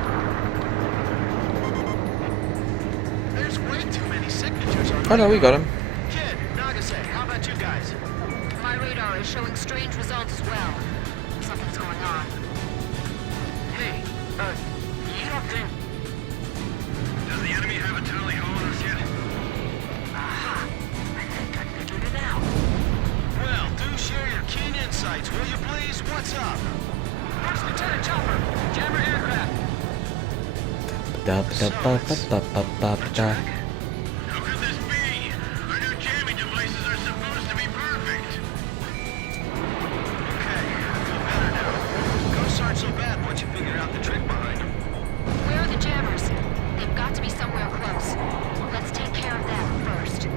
There's way too many signatures on Oh no, we got him. Kid, Nagase, how about you guys? My radar is showing strange results as well. Something's going on. Hey, you don't think... Does the enemy have a tally ho on us yet? Aha! I think I figured it out. Well, do share your keen insights, will you please? What's up? First Lieutenant Chopper, jammer aircraft. Da da ba ba ba ba ba da. How could this be? Our new jamming devices are supposed to be perfect. Okay, I feel better now. Ghosts aren't so bad once you figure out the trick behind them. Where are the jammers? They've got to be somewhere close. Let's take care of them first.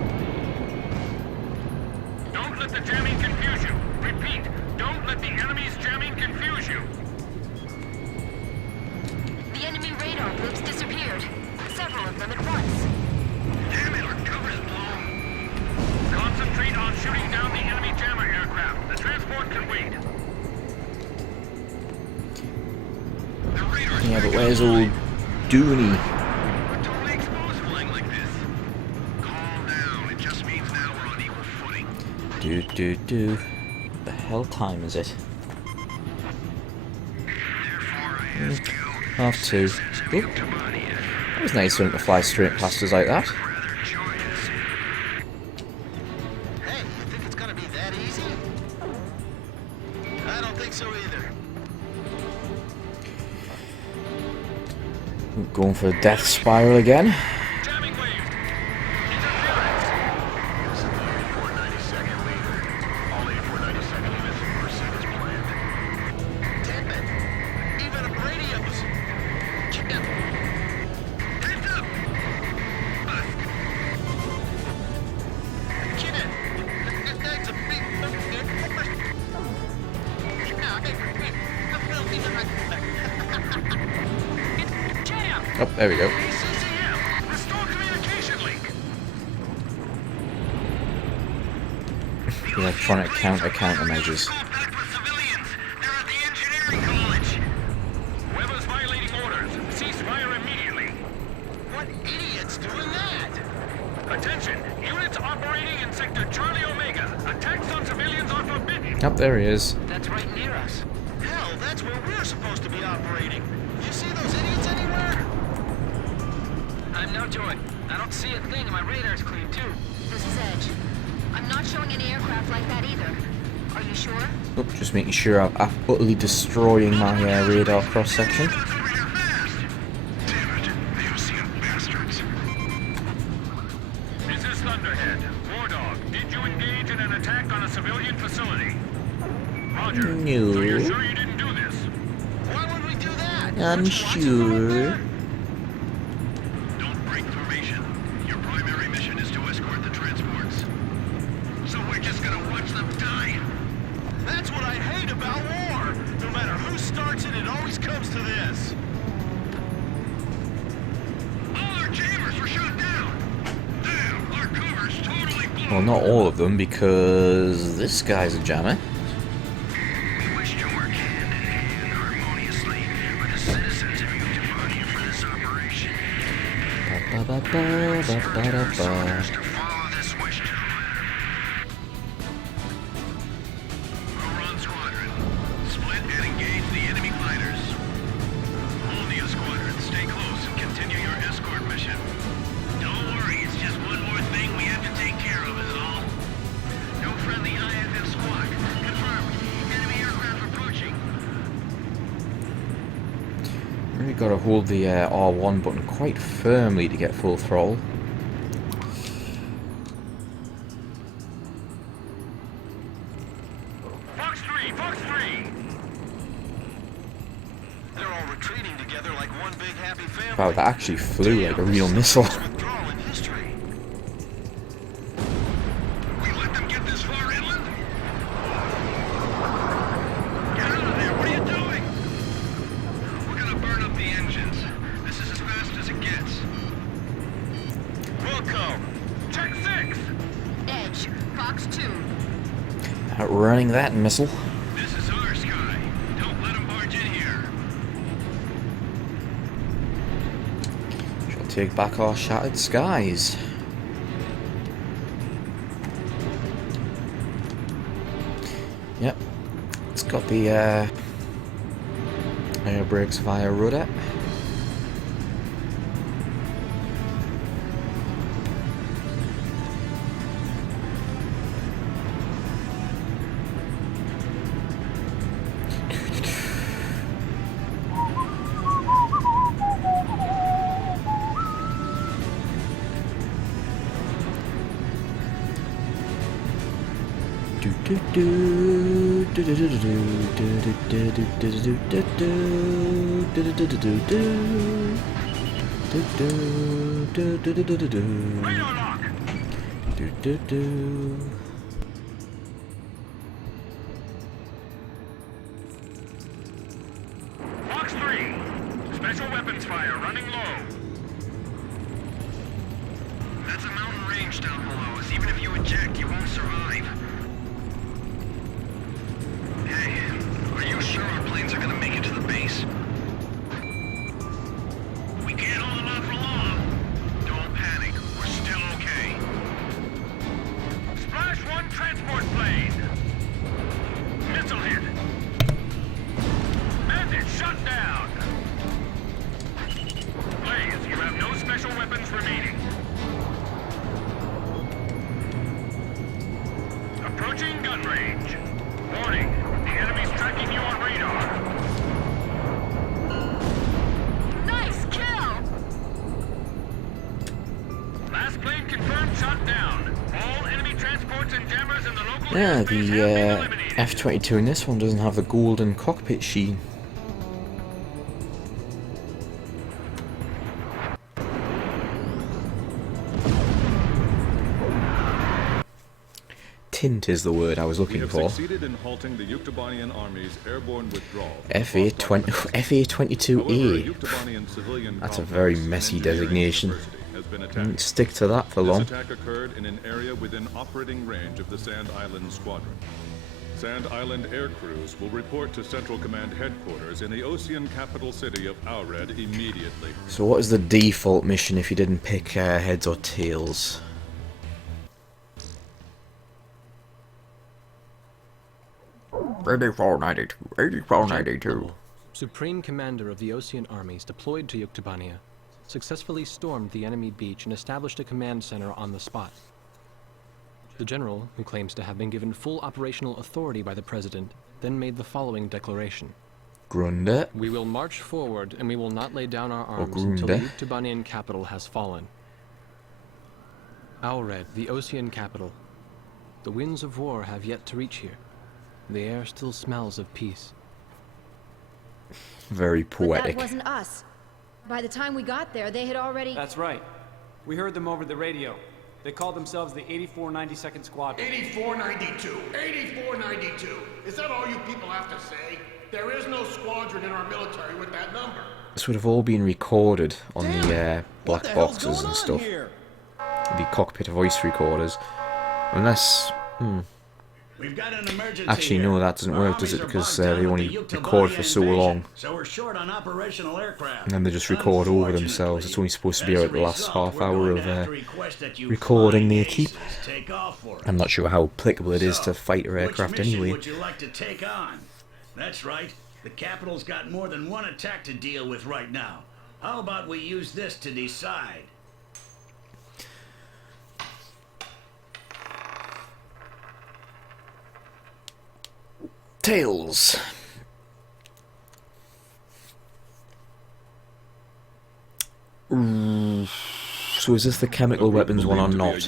Don't let the jamming confuse you. Repeat, don't let the enemy's jamming confuse you. The enemy radar groups disappeared. Several of them at once. Damn it, our cover's blown. Concentrate on shooting down the enemy jammer aircraft. The transport can wait. The radar's Yeah, but where's old Dooney? We're totally exposed flying like this. Calm down. It just means now we're on equal footing. Do. The hell time is it? Therefore, I ask you, 2:30. Oop. That was nice for him to fly straight past us like that. rather joyous. Hey, you think it's gonna be that easy? I don't think so either. Going for a death spiral again. Oh, there we go. Electronic countermeasures. Whoever's violating orders, cease fire immediately. What idiot's doing that? Attention, units operating in sector Charlie Omega. Attacks on civilians are forbidden. Up there he is. That's right near us. Hell, that's where we're supposed to be operating. You see those idiots anywhere? I'm no joy. I don't see a thing and my radar's clean too. This is Edge. I'm not showing any aircraft like that either. Are you sure? Oh, just making sure I'm utterly destroying my radar cross section. This is Thunderhead. War Dog, did you engage in an attack on a civilian facility? Roger. No. So you're sure you didn't do this? Why would we do that? I'm sure. Don't break formation. Your primary mission is to escort the transports. So we're just gonna watch them die? That's what I hate about war. No matter who starts it, it always comes to this. All our jammers were shot down. Damn, our cover's totally blown. Well, not all of them, because this guy's a jammer. We wish to work hand in hand harmoniously with the citizens of Untang for this operation. Orders to follow this wish to the letter. Run squadron. Split and engage the enemy fighters. Hold the squadron. Stay close and continue your escort mission. Don't worry, it's just one more thing we have to take care of, is all. No friendly IFF squad. Confirmed. Enemy aircraft approaching. Really got to hold the R1 button quite firmly to get full throttle. Fox 3, Fox 3. They're all retreating together like one big happy family. Wow, that actually flew like a real missile. Withdrawal in history. We let them get this far inland? Get out of there, what are you doing? We're gonna burn up the engines. This is as fast as it gets. Wilco, check 6. Edge, Fox 2. Outrunning that missile. This is our sky. Don't let them barge in here. Shall take back our shattered skies. Yep. It's got the air brakes via rudder. Radar lock. Fox 3. Special weapons fire running low. That's a mountain range down below us. Even if you eject, you won't survive. Hey, are you sure our planes are gonna make it to the base? We can't hold them out for long. Don't panic. We're still okay. Splash 1 transport plane. Missile hit. Bandit shut down. Blaze, you have no special weapons remaining. Approaching gun range. Warning, the enemy's tracking you on radar. Nice kill! Yeah, the F-22 in this one doesn't have the golden cockpit sheen. Tint is the word I was looking for. Succeeded in halting the Yuktobanian army's airborne withdrawal. FA-22A. That's a very messy designation. Don't stick to that for long. This attack occurred in an area within operating range of the Sand Island Squadron. Sand Island air crews will report to Central Command headquarters in the Ocean capital city of Aured immediately. So what is the default mission if you didn't pick heads or tails? $84.92. Supreme Commander of the Ocean armies deployed to Yuktobania successfully stormed the enemy beach and established a command center on the spot. The general, who claims to have been given full operational authority by the president, then made the following declaration. Grunde. We will march forward and we will not lay down our arms until the Yuktobanian capital has fallen. Aured, the Ocean capital. The winds of war have yet to reach here. The air still smells of peace. Very But poetic. that wasn't us. By the time we got there, they had already... That's right. We heard them over the radio. They called themselves the 8492nd Squadron. 8492! 8492! Is that all you people have to say? There is no squadron in our military with that number. This would have all been recorded on the black boxes and stuff. The cockpit voice recorders. Unless... We've got an emergency Actually, no, that doesn't work, does it? Because they only record for so long. So we're short on operational aircraft. And then they just record over themselves. It's only supposed to be out the last half hour of recording they keep. I'm not sure how applicable it is to fighter aircraft anyway. Would you like to take on? That's right. The capital's got more than one attack to deal with right now. How about we use this to decide? Tails. So is this the chemical weapons one or not?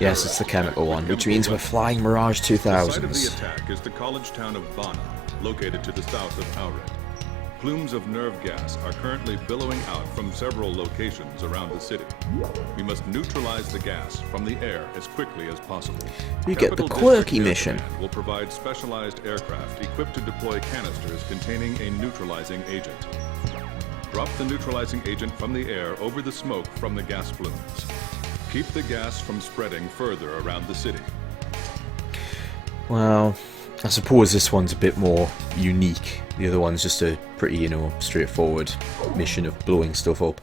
Yes, it's the chemical one, which means we're flying Mirage 2000s. The site of the attack is the college town of Bana, located to the south of Aured. Plumes of nerve gas are currently billowing out from several locations around the city. We must neutralize the gas from the air as quickly as possible. We get the quirky mission. Will provide specialized aircraft equipped to deploy canisters containing a neutralizing agent. Drop the neutralizing agent from the air over the smoke from the gas plumes. Keep the gas from spreading further around the city. Well, I suppose this one's a bit more unique. The other one's just a pretty, you know, straightforward mission of blowing stuff up.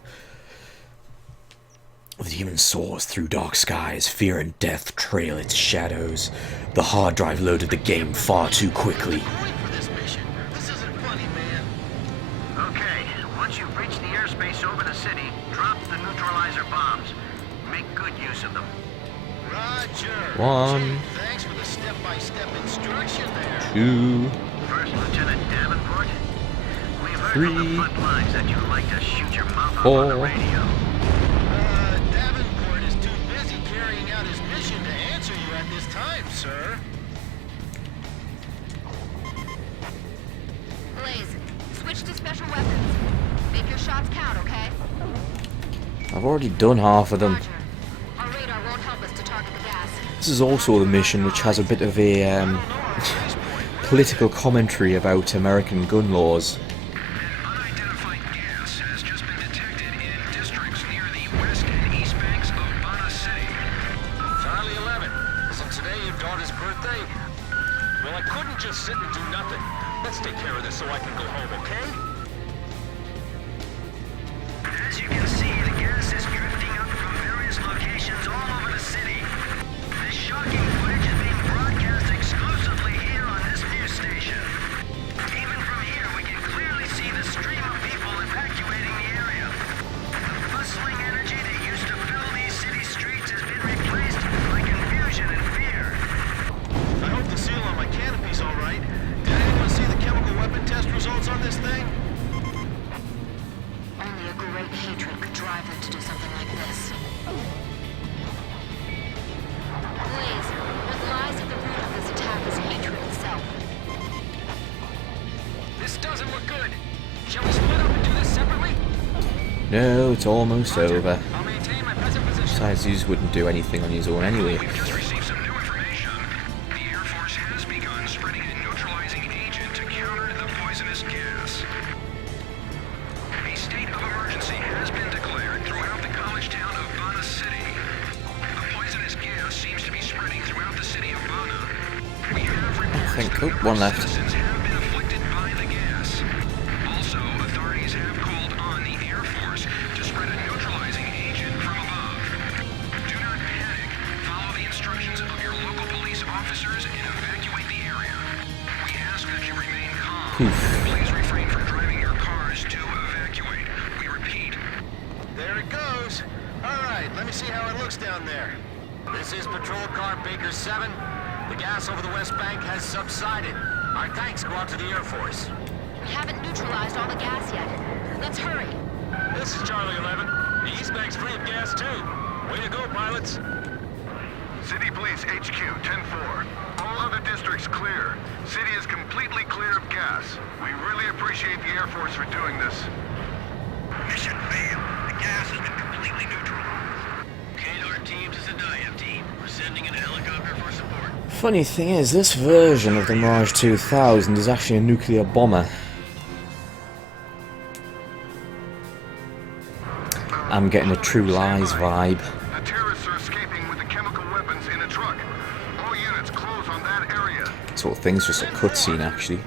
The demon soars through dark skies, fear and death trail its shadows. The hard drive loaded the game far too quickly. Okay, once you've reached the airspace over the city, drop the neutralizer bombs. Make good use of them. Roger. One. Thanks for the step-by-step instruction there. Two. First Lieutenant Davenport, we've heard Three. from the front lines that you like to shoot your mouth off Four. on the radio. Davenport is too busy carrying out his mission to answer you at this time, sir. Blaze, switch to special weapons. Make your shots count, okay? I've already done half of them. Our radar won't help us to target the gas. This is also the mission which has a bit of a political commentary about American gun laws. Unidentified gas has just been detected in districts near the west and east banks of Bana City. Charlie 11, isn't today your daughter's birthday? Well, I couldn't just sit and do nothing. Let's take care of this so I can go home, okay? As you can see, the gas is drifting up from various locations all over the city. This shocking footage is being broadcast exclusively here on this news station. Even from here, we can clearly see the stream of people evacuating the area. The bustling energy that used to fill these city streets has been replaced by confusion and fear. I hope the seal on my canopy's all right. Did anyone see the chemical weapon test results on this thing? Only a great hatred could No, it's almost over. Besides, you just wouldn't do anything on his own anyway. We've just received some new information. The Air Force has begun spreading a neutralizing agent to counter the poisonous gas. A state of emergency has been declared throughout the college town of Bana City. The poisonous gas seems to be spreading throughout the city of Bana. We have reports that one left. citizens have been afflicted by the gas. Also, authorities have called on the Air Force to spread a neutralizing agent from above. Do not panic. Follow the instructions of your local police officers and evacuate the area. We ask that you remain calm. Please refrain from driving your cars to evacuate. We repeat. There it goes. All right, let me see how it looks down there. This is Patrol Car Baker 7. The gas over the West Bank has subsided. Our tanks go out to the Air Force. We haven't neutralized all the gas yet. Let's hurry. This is Charlie 11. The East Bank's free of gas, too. Way to go, pilots. City Police HQ 10-4. All other districts clear. City is completely clear of gas. We really appreciate the Air Force for doing this. Mission failed. The gas has been completely neutralized. Radar teams is a dive team. We're sending in a helicopter for support. Funny thing is, this version of the Mirage 2000 is actually a nuclear bomber. I'm getting a True Lies vibe. The terrorists are escaping with the chemical weapons in a truck. All units close on that area. This whole thing's just a cutscene, actually.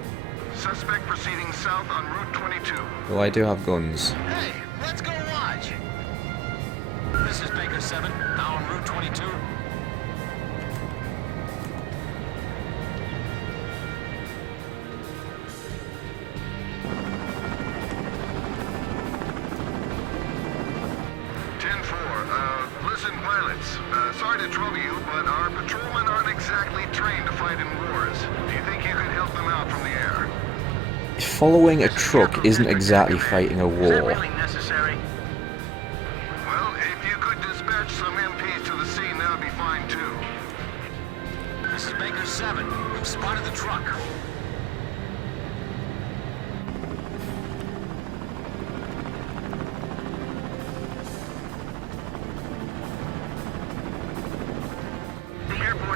Suspect proceeding south on Route 22. Though I do have guns. Hey, let's go watch. This is Baker 7, now on Route 22. Listen, pilots. Sorry to trouble you, but our patrolmen aren't exactly trained to fight in wars. Do you think you could help them out from the air? Following a truck isn't exactly fighting a war. Really necessary? Well, if you could dispatch some MPs to the scene, that would be fine too. This is Baker 7. We've spotted the truck.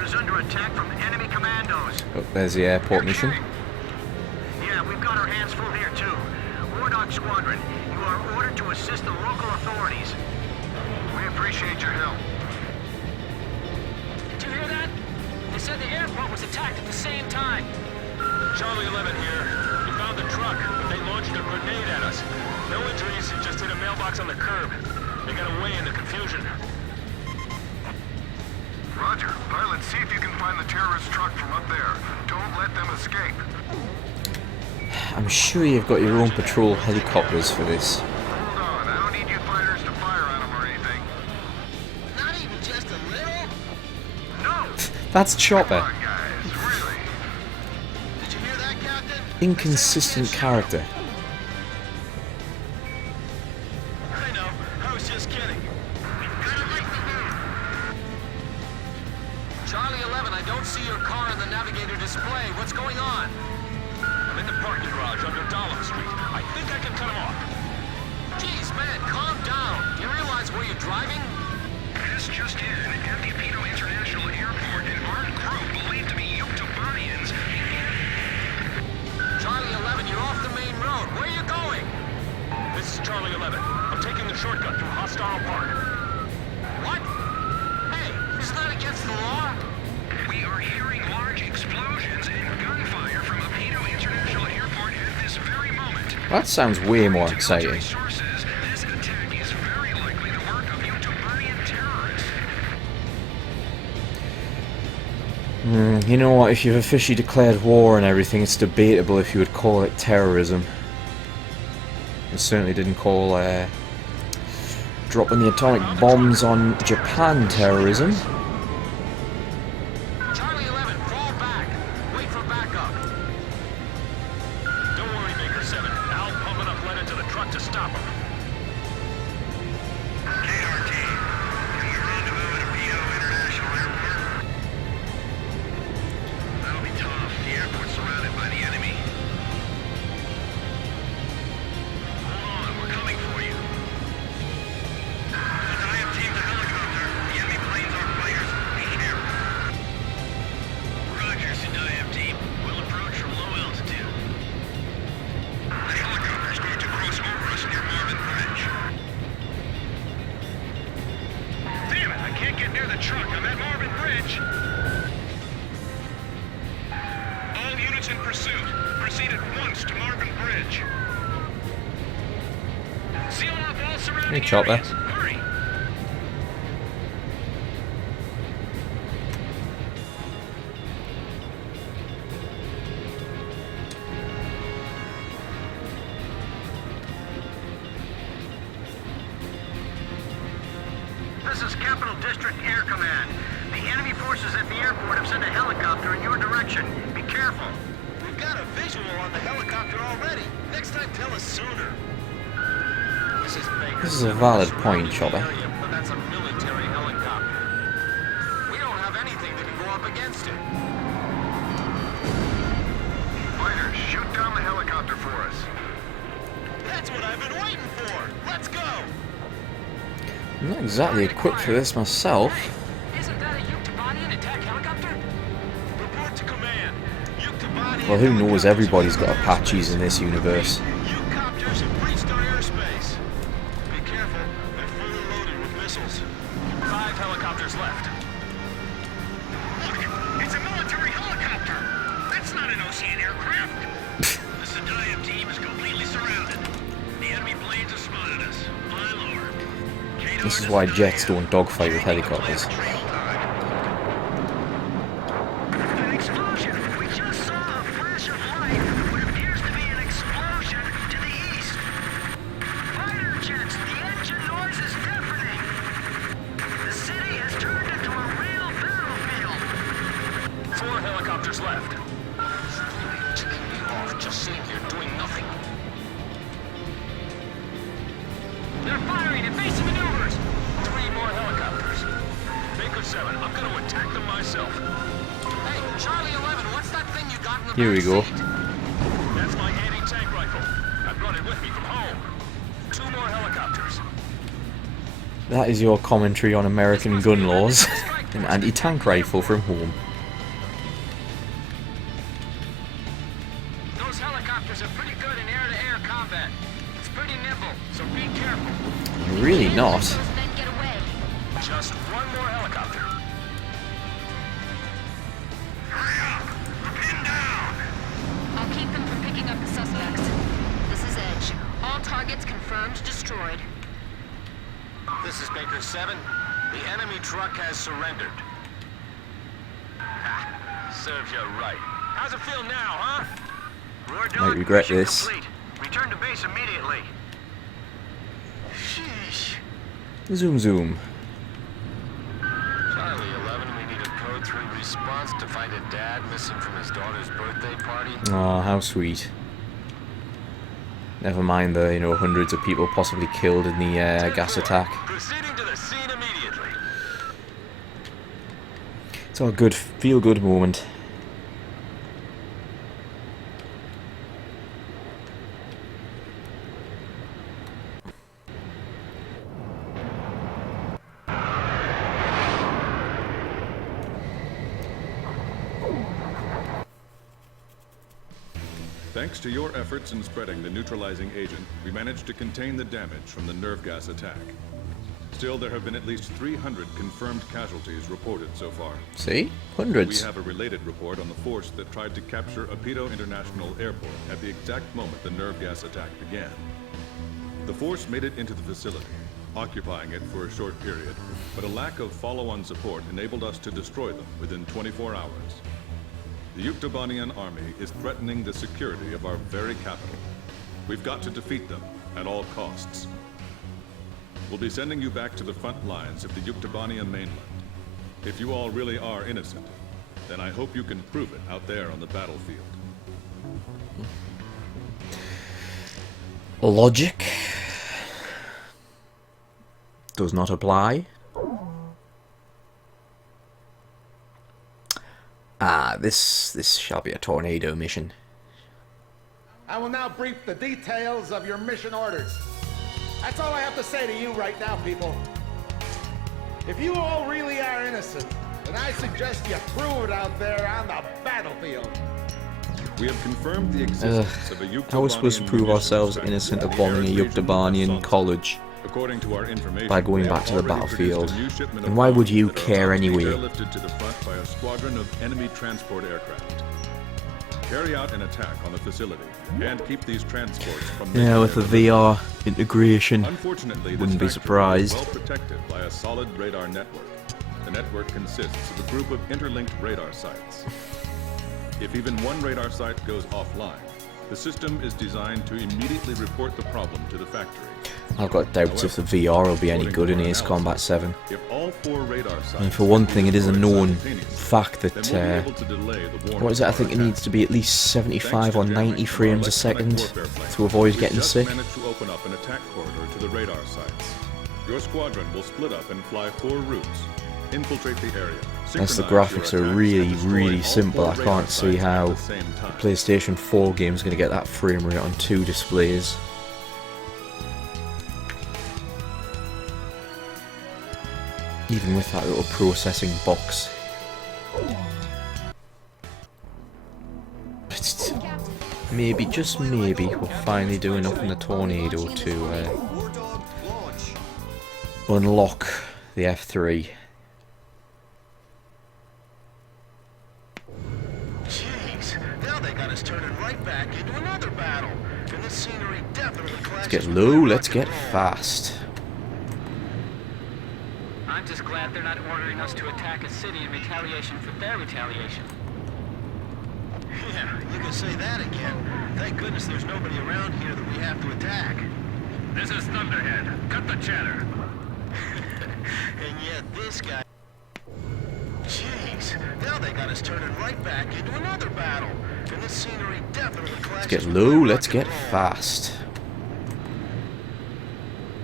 Is under attack from enemy commandos. Oh, there's the airport mission. Yeah, we've got our hands full here too. War Dog Squadron, you are ordered to assist the local authorities. We appreciate your help. Did you hear that? They said the airport was attacked at the same time. Charlie 11 here. We found the truck, but they launched a grenade at us. No injuries, just hit a mailbox on the curb. They got away in the confusion. Roger. Pilots, see if you can find the terrorist truck from up there. Don't let them escape. I'm sure you've got your own patrol helicopters for this. Hold on. I don't need you fighters to fire on them or anything. Not even just a little? No! That's Chopper. Come on, guys. Really? Did you hear that, Captain? Inconsistent character. I know. I was just kidding. Charlie 11, I don't see your car in the navigator display. What's going on? I'm in the parking garage under Dollar Street. I think I can cut him off. Jeez, man, calm down. Do you realize where you're driving? This just in. At the Pino International Airport, an armed group believed to be Yuktobanians. Charlie 11, you're off the main road. Where are you going? This is Charlie 11. I'm taking the shortcut through Hostile Park. What? Hey, it's not against the law. We are hearing large explosions and gunfire from Pino International Airport at this very moment. That sounds way more exciting. Sources, this attack is very likely the work of Yuktobanian terrorists. You know what, if you've officially declared war and everything, it's debatable if you would call it terrorism. I certainly didn't call dropping the atomic bombs on Japan terrorism. Charlie 11, fall back. Wait for backup. Don't worry, Baker 7. I'll pump enough lead into the truck to stop him. KRT, can we rendezvous at Pino International Airport? That'll be tough. The airport's surrounded by the enemy. Hold on, we're coming for you. Hey, chopper. Hurry! This is Capital District Air Command. The enemy forces at the airport have sent a helicopter in your direction. Be careful. We've got a visual on the helicopter already. Next time, tell us sooner. This is a valid point, chopper. But that's a military helicopter. We don't have anything that can go up against it. Fighters, shoot down the helicopter for us. That's what I've been waiting for. Let's go. I'm not exactly equipped for this myself. Isn't that a Yuktobanian attack helicopter? Report to command. Yuktobanian Well, who knows? Everybody's got Apaches in this universe. Copters have breached our airspace. Be careful. They're fully loaded with missiles. 5 helicopters left. Look, it's a military helicopter. That's not an Ocean aircraft. The Sedaya team is completely surrounded. The enemy planes have spotted us. Fly lower. This is why jets don't dogfight with helicopters. An explosion. We just saw a flash of light. What appears to be an explosion to the east. Fighter jets. The engine noise is deafening. The city has turned into a real battlefield. 4 helicopters left. Ticking me off, just sitting here doing nothing. They're firing evasive maneuvers. 3 more helicopters. Baker 7, I'm going to attack them myself. Hey, Charlie 11, what's that thing you got in the Here we back go. seat? That's my anti-tank rifle. I brought it with me from home. 2 more helicopters. That is your commentary on American gun laws. An anti-tank rifle from home. Those helicopters are pretty good in air-to-air combat. It's pretty nimble, so be careful. Really not. Those men get away. Just 1 more helicopter. Hurry up! Pin down! I'll keep them from picking up the suspects. This is Edge. All targets confirmed destroyed. This is Baker 7. The enemy truck has surrendered. Serves you right. How's it feel now, huh? Might regret this. Return to base immediately. Sheesh. Zoom zoom. Charlie 11, we need a code 3 response to find a dad missing from his daughter's birthday party. Oh, how sweet. Never mind the, hundreds of people possibly killed in the gas attack. Proceeding to the scene immediately. It's all a good, feel-good moment. Thanks to your efforts in spreading the neutralizing agent, we managed to contain the damage from the nerve gas attack. Still, there have been at least 300 confirmed casualties reported so far. See? Hundreds. We have a related report on the force that tried to capture Apito International Airport at the exact moment the nerve gas attack began. The force made it into the facility, occupying it for a short period, but a lack of follow-on support enabled us to destroy them within 24 hours. The Yuktobanian army is threatening the security of our very capital. We've got to defeat them at all costs. We'll be sending you back to the front lines of the Yuktobanian mainland. If you all really are innocent, then I hope you can prove it out there on the battlefield. Logic does not apply. This shall be a tornado mission. I will now brief the details of your mission orders. That's all I have to say to you right now, people. If you all really are innocent, then I suggest you prove it out there on the battlefield. We have confirmed the existence of a Yuktobanian How are we supposed to prove ourselves innocent of bombing a Yuktobanian college According to our information, by going back to the battlefield? And why would you care anyway? Airlifted to the front by a squadron of enemy transport aircraft. Carry out an attack on the facility and keep these transports from Yeah, with the VR integration, Unfortunately, this wouldn't be factory surprised. is well protected by a solid radar network. The network consists of a group of interlinked radar sites. If even one radar site goes offline, the system is designed to immediately report the problem to the factory. I've got doubts if the VR will be any good in Ace Combat 7. If all 4 radar sites And for one thing, it is a known simultaneously, fact that, then we'll be able to delay the warning what is it, I think it attack. needs to be at least 75 or 90 frames a second to avoid getting just sick. managed to open up an attack corridor to the radar sites. Your squadron will split up and fly 4 routes. Infiltrate the area. As the Synchronize graphics your are attacks really, and destroy really all simple, 4 I radar can't see sites how at the same time. the PlayStation 4 game is going to get that frame rate on 2 displays. Even with that little processing box. Maybe, just maybe, we'll finally do enough in the Tornado to unlock the F3. Jeez, now they got us turning right back into another battle. And this scenery definitely Let's clashes get with low, my let's rock and get roll. fast. I'm just glad they're not ordering us to attack a city in retaliation for their retaliation. Yeah, you can say that again. Thank goodness there's nobody around here that we have to attack. This is Thunderhead. Cut the chatter. And yet this guy... Jeez, now they got us turning right back into another battle. And this scenery definitely clashes Let's get with my low, rock let's and get roll. fast.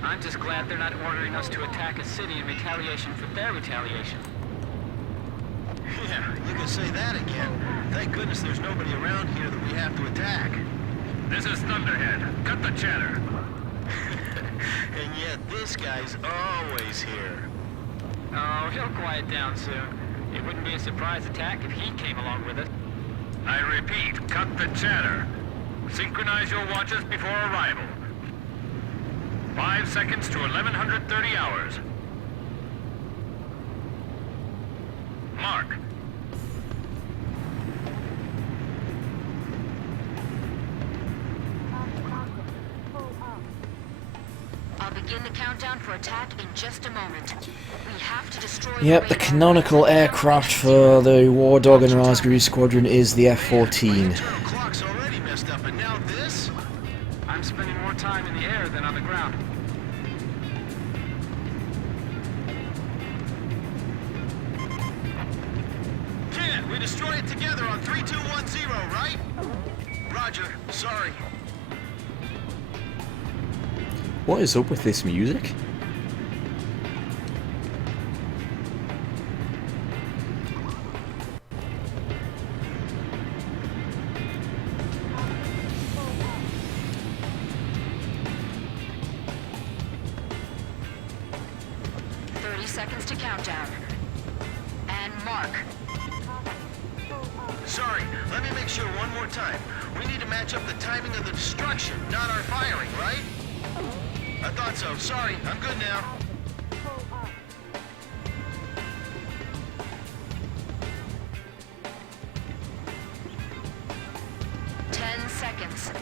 I'm just glad they're not ordering us to attack a city in retaliation for their retaliation. Yeah, you can say that again. Thank goodness there's nobody around here that we have to attack. This is Thunderhead. Cut the chatter. And yet this guy's always here. Oh, he'll quiet down soon. It wouldn't be a surprise attack if he came along with it. I repeat, cut the chatter. Synchronize your watches before arrival. 5 seconds to 1130 hours. Mark. I'll begin the countdown for attack in just a moment. We have to destroy Yep, the canonical aircraft for the War Dog and Raspberry Squadron is the F-14. Clock's already messed up, and now this? I'm spending more time in the air than on the ground. Kid, we destroy it together on 3210, right? Roger, sorry. What is up with this music? Seconds to countdown. And mark. Sorry, let me make sure one more time. We need to match up the timing of the destruction, not our firing, right? I thought so. Sorry, I'm good now. Seconds.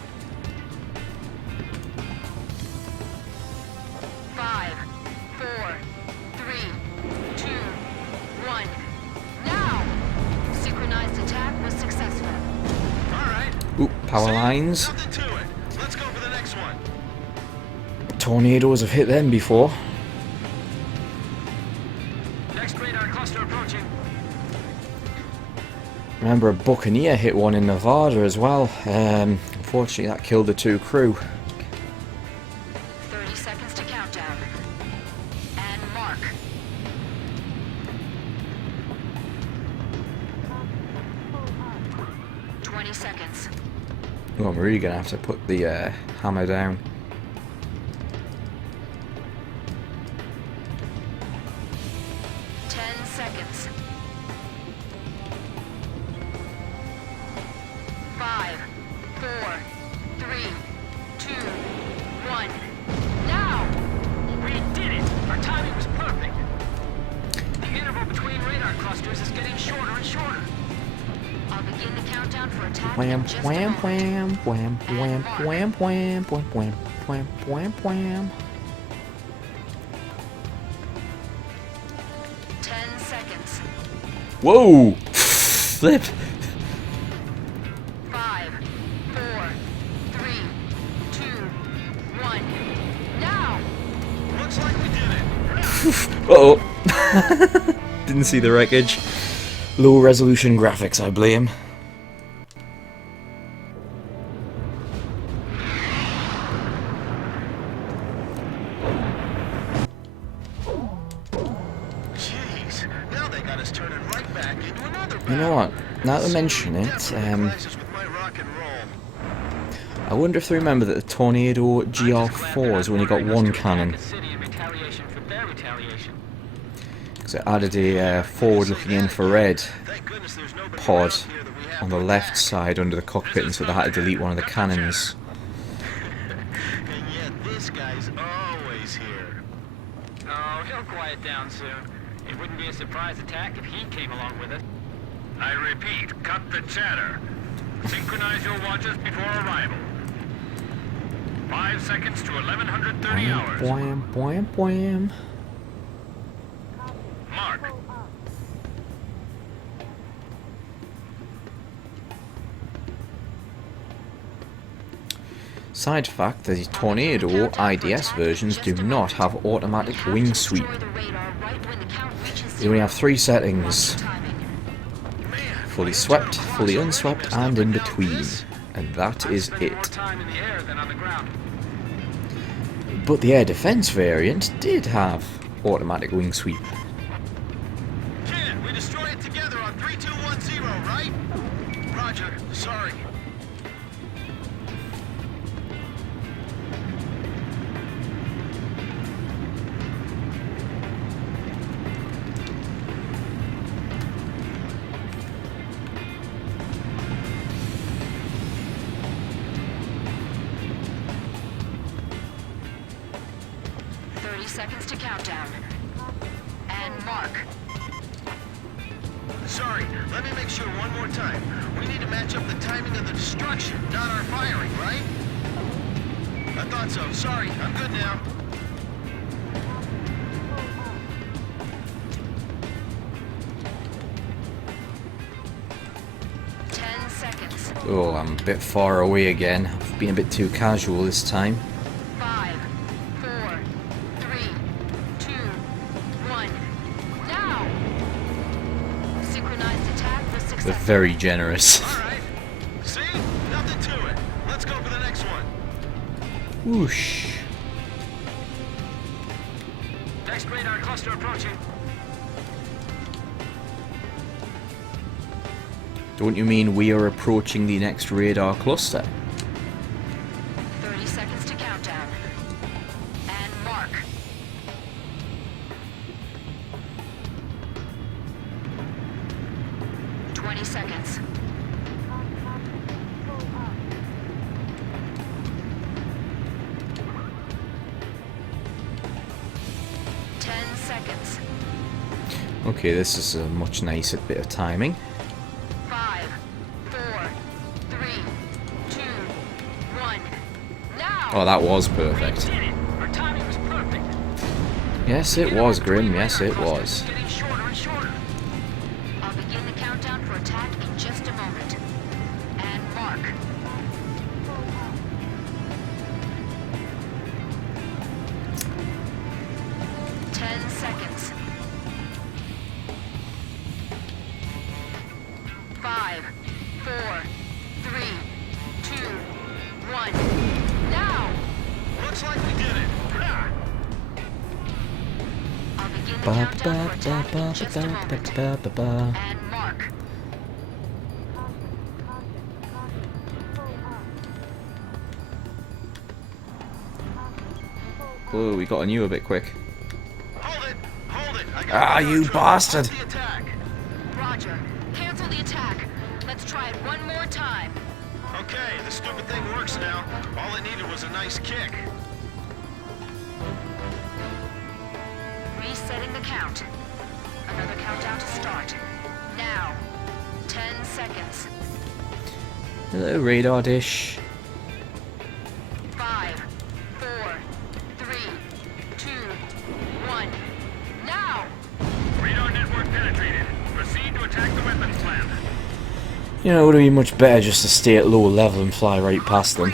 5, 4, 3, 2, 1. Now! Synchronized attack was successful. Alright. Oop, power lines. Nothing to it. Let's go for the next one. Tornadoes have hit them before. Next radar cluster approaching. Remember, a Buccaneer hit one in Nevada as well. Unfortunately, that killed the 2 crew. 30 seconds to countdown. And mark. Seconds. Oh, I'm really gonna have to put the hammer down. Seconds. 5, 4, 3, 2, 1. Now! We did it! Our timing was perfect. The interval between radar clusters is getting shorter and shorter. I'll begin the countdown for attack Wham, in just a wham, moment. wham, wham, wham, wham, wham, wham, wham, wham, wham, wham. 10 seconds. Whoa! Flip! 5, 4, 3, 2, 1. Now! Looks like we did it. Uh-oh. Didn't see the wreckage. Low resolution graphics, I blame. Jeez, now they got us turning right back into another You know what? Now that I mention it, I wonder if they remember that the Tornado GR4 has only got one cannon. So it added a forward-looking infrared pod on the left side under the cockpit, and so they had to delete one of the cannons. And yet this guy's always here. Oh, he'll quiet down soon. It wouldn't be a surprise attack if he came along with it. I repeat, cut the chatter. Synchronize your watches before arrival. 5 seconds to 1130 hours. Bwam, bwam, bwam. Mark. Side fact, the Tornado IDS versions do not have automatic wing sweep. They only have 3 settings. Fully swept, fully unswept, and in between. And that is it. But the air defense variant did have automatic wing sweep. Kid, we destroy it together on 3210, right? Roger, sorry. Seconds to countdown. And mark. Sorry, let me make sure one more time. We need to match up the timing of the destruction, not our firing, right? I thought so. Sorry, I'm good now. Oh, I'm a bit far away again. I've been a bit too casual this time. 5, 4, 3, 2, 1. Now! Synchronized attack was They're successful. very generous. Alright. See? Nothing to it. Let's go for the next one. Whoosh. Next radar cluster approaching. Don't you mean we are approaching the next radar cluster? 30 seconds to countdown. And mark. $20 seconds. Seconds. Okay, this is a much nicer bit of timing. 5, 4, 3, 2, 1. Now! Oh, that was perfect. Our timing was perfect. Yes, it was, Grim. Yes, it was. Getting shorter and shorter. I'll begin the countdown for attack in just a moment. And mark. Seconds. 5, 4, 3, 2, 1. Now! Looks like we did it. I'll begin the countdown for attack in just a moment. And mark. Oh, we got a new a bit quick. Hold it. Ah, you bastard! The attack. Roger. Cancel the attack. Let's try it one more time. Okay, the stupid thing works now. All it needed was a nice kick. Resetting the count. Another countdown to start. Now. 10 seconds. Hello, radar dish. 5, 4, 3, 2, 1. Now! Radar network penetrated. Proceed to attack the weapons plant. You know, it would be much better just to stay at low level and fly right past them.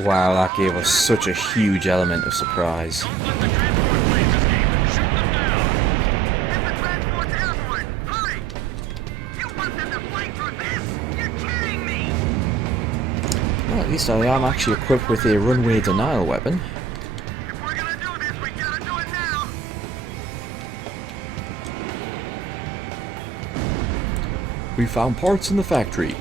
Wow, that gave us such a huge element of surprise. Well, at least I am actually equipped with a runway denial weapon. We found parts in the factory.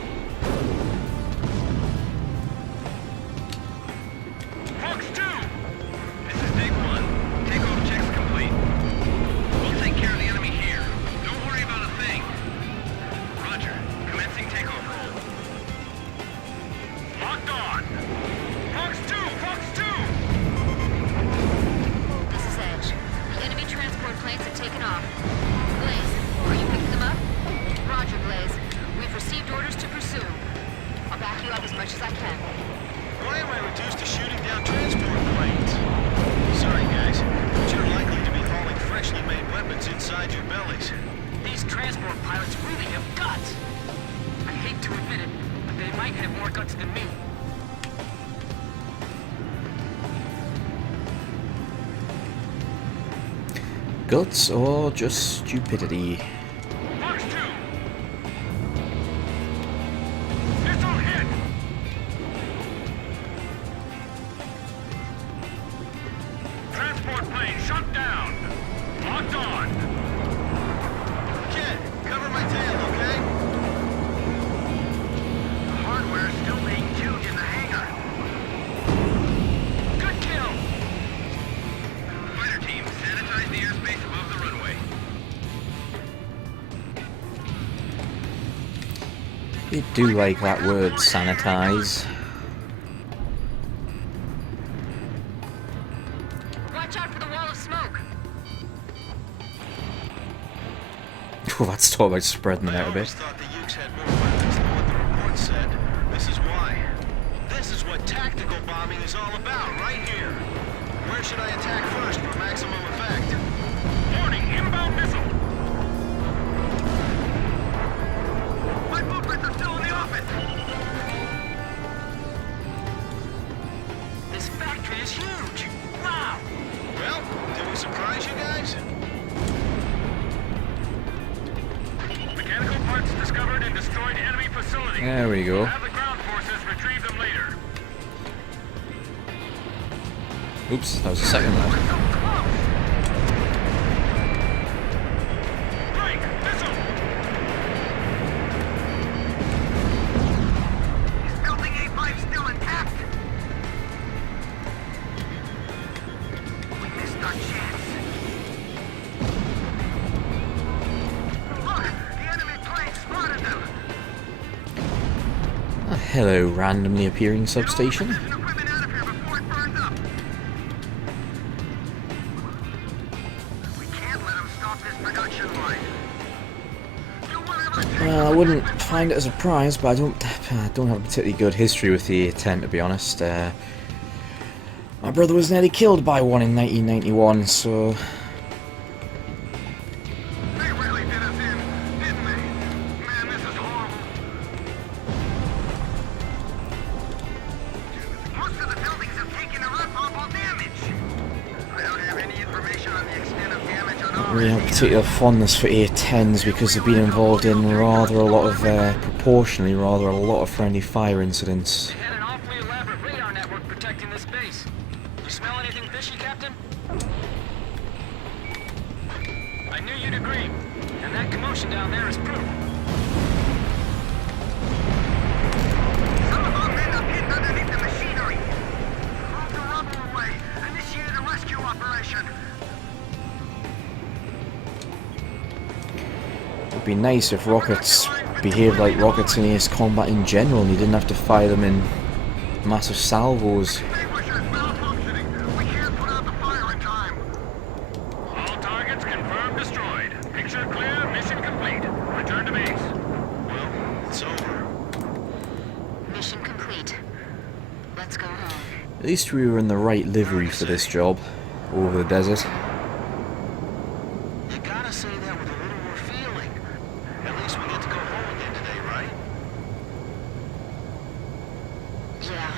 Guts or just stupidity? Transport plane shut down. Locked on. Kid, cover my tail, okay? The hardware is still being tuned in the hangar. Good kill. Fighter team, sanitize the airspace above the runway. They do like that word, sanitize. Watch out for the wall of smoke. Oh, that's talk about spreading them out a bit. Thought the Ukes had more weapons than what the report said. This is why. This is what tactical bombing is all about, right here. Where should I attack first for maximum effect? Warning, inbound missile. My movements are still in the office. This factory is huge. Wow. Well, did we surprise you guys? Mechanical parts discovered in destroyed enemy facilities. There we go. Have the ground forces retrieve them later. Oops, that was the second one. Break! Missile! Is building A5 still intact? We missed our chance. Look, the enemy plane spotted them. Hello, randomly appearing substation. Equipment out of here before it burns up. We can't let them stop this production line. Do whatever. I wouldn't find it a surprise, but I don't have a particularly good history with the A-10, to be honest. My brother was nearly killed by one in 1991, so They really did us in, didn't they? Man, this is horrible. Most of the buildings have taken irreparable damage. I don't have any information on the extent of damage on I our really have a particular fondness for A-10s because they've been involved in proportionally rather a lot of friendly fire incidents. They had an awfully elaborate radar network protecting this base. You smell anything fishy, Captain? I knew you'd agree. And that commotion down there is proof. Some of our men are pinned underneath the machinery. Move the rubble away. Initiate a rescue operation. It'd be nice if rockets behaved like rockets in Ace Combat in general and you didn't have to fire them in massive salvos. Extinguishers malfunctioning. Let's go home. At least we were in the right livery for this job, over the desert. You gotta say that with a little more feeling. At least we get to go home again today, right? Yeah.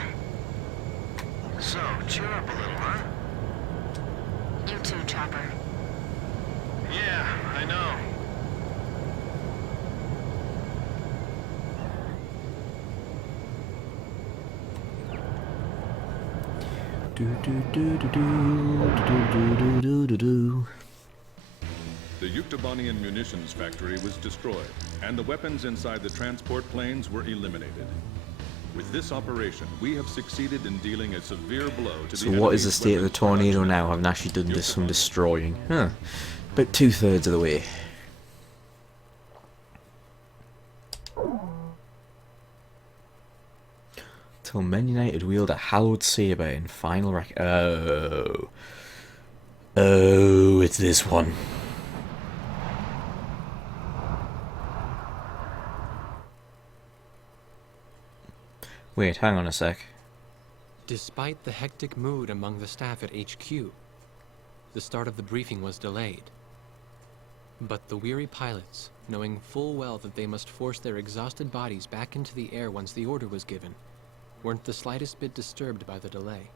So, cheer up a little, huh? You too, Chopper. Yeah, I know. The Yuktobanian munitions factory was destroyed, and the weapons inside the transport planes were eliminated. With this operation, we have succeeded in dealing a severe blow to So what is the state of the tornado now? I've actually done some destroying. Huh. About 2/3 of the way. Till Men United wield a hallowed saber in final Oh, it's this one. Wait, hang on a sec. Despite the hectic mood among the staff at HQ, the start of the briefing was delayed. But the weary pilots, knowing full well that they must force their exhausted bodies back into the air once the order was given, weren't the slightest bit disturbed by the delay.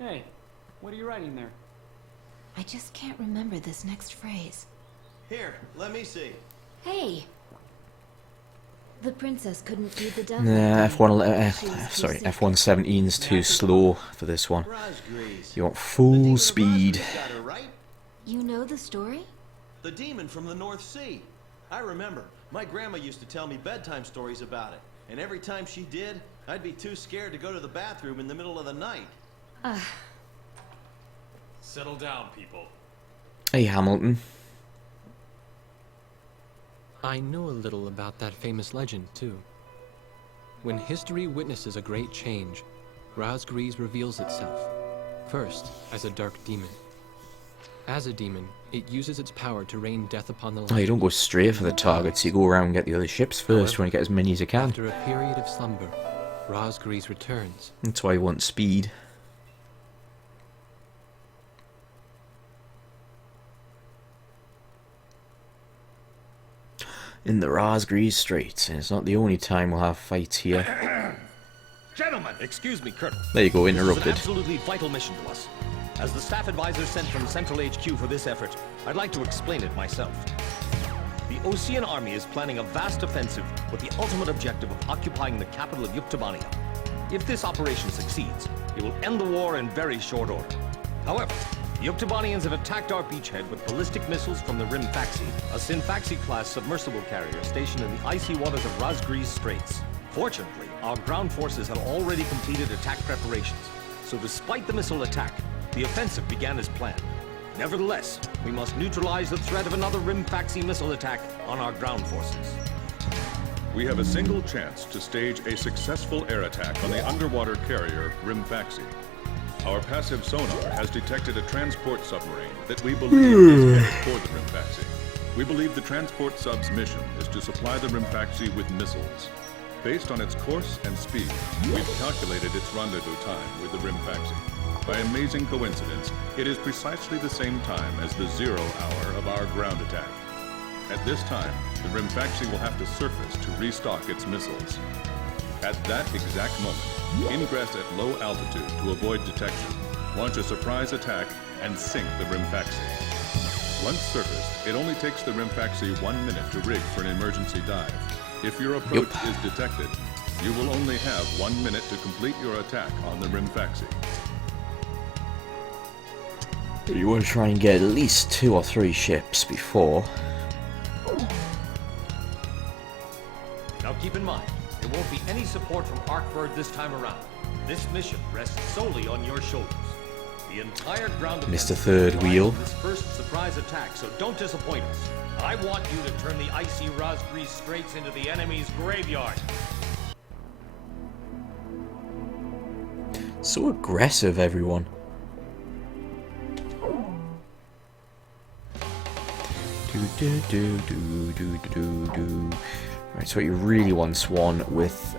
Hey, what are you writing there? I just can't remember this next phrase. Here, let me see. Hey! The princess couldn't feed the dove. Nah, F-117's too slow for this one. You want full speed. You know the story? The demon from the North Sea. I remember. My grandma used to tell me bedtime stories about it. And every time she did, I'd be too scared to go to the bathroom in the middle of the night. Settle down, people. Hey, Hamilton. I know a little about that famous legend, too. When history witnesses a great change, BrySkye reveals itself, first as a dark demon. As a demon, it uses its power to rain death upon the land. Oh, you don't go straight for the targets, you go around and get the other ships first. You want to get as many as you can. After a period of slumber, BrySkye returns. That's why you want speed. In the BrySkye Straits, and it's not the only time we'll have fights here. Gentlemen, excuse me, Colonel. There you go, This interrupted. is an absolutely vital mission to us. As the staff advisor sent from Central HQ for this effort, I'd like to explain it myself. The Osean Army is planning a vast offensive with the ultimate objective of occupying the capital of Yuktobania. If this operation succeeds, it will end the war in very short order. However, the Yuktobanians have attacked our beachhead with ballistic missiles from the Rimfaxi, a Sinfaxi-class submersible carrier stationed in the icy waters of BrySkye Straits. Fortunately, our ground forces had already completed attack preparations, so despite the missile attack, the offensive began as planned. Nevertheless, we must neutralize the threat of another Rimfaxi missile attack on our ground forces. We have a single chance to stage a successful air attack on the underwater carrier Rimfaxi. Our passive sonar has detected a transport submarine that we believe is headed toward the Rimfaxi. We believe the transport sub's mission is to supply the Rimfaxi with missiles. Based on its course and speed, we've calculated its rendezvous time with the Rimfaxi. By amazing coincidence, it is precisely the same time as the 0 hour of our ground attack. At this time, the Rimfaxi will have to surface to restock its missiles. At that exact moment, ingress at low altitude to avoid detection, launch a surprise attack, and sink the Rimfaxi. Once surfaced, it only takes the Rimfaxi 1 minute to rig for an emergency dive. If your approach is detected, you will only have 1 minute to complete your attack on the Rimfaxi. You want to try and get at least 2 or 3 ships before. Now keep in mind, there won't be any support from Arkbird this time around. This mission rests solely on your shoulders. The entire ground Mr. Third Wheel. This first surprise attack, so don't disappoint us. I want you to turn the icy BrySkye Straits into the enemy's graveyard. So aggressive, everyone. Right, so what you really want's one with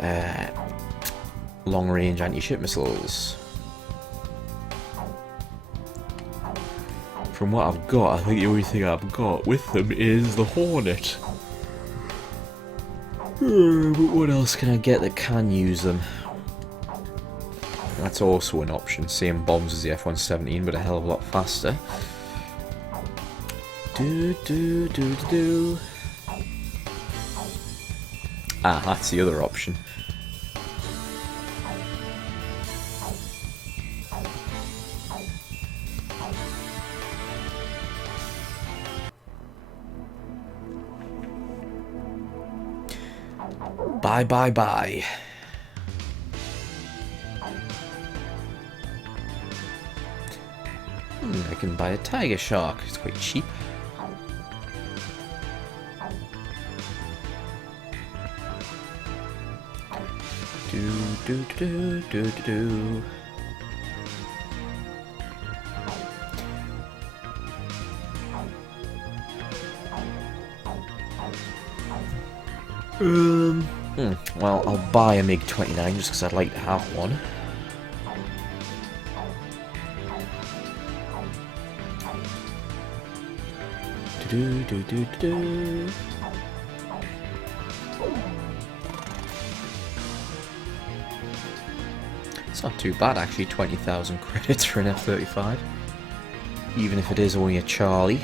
long-range anti-ship missiles. From what I've got, I think the only thing I've got with them is the Hornet. But what else can I get that can use them? That's also an option. Same bombs as the F-117, but a hell of a lot faster. Ah, that's the other option. Bye, bye, bye. I can buy a tiger shark. It's quite cheap. Do. Well, I'll buy a MiG-29 just because I'd like to have one. Do. It's not too bad actually, 20,000 credits for an F-35. Even if it is only a Charlie.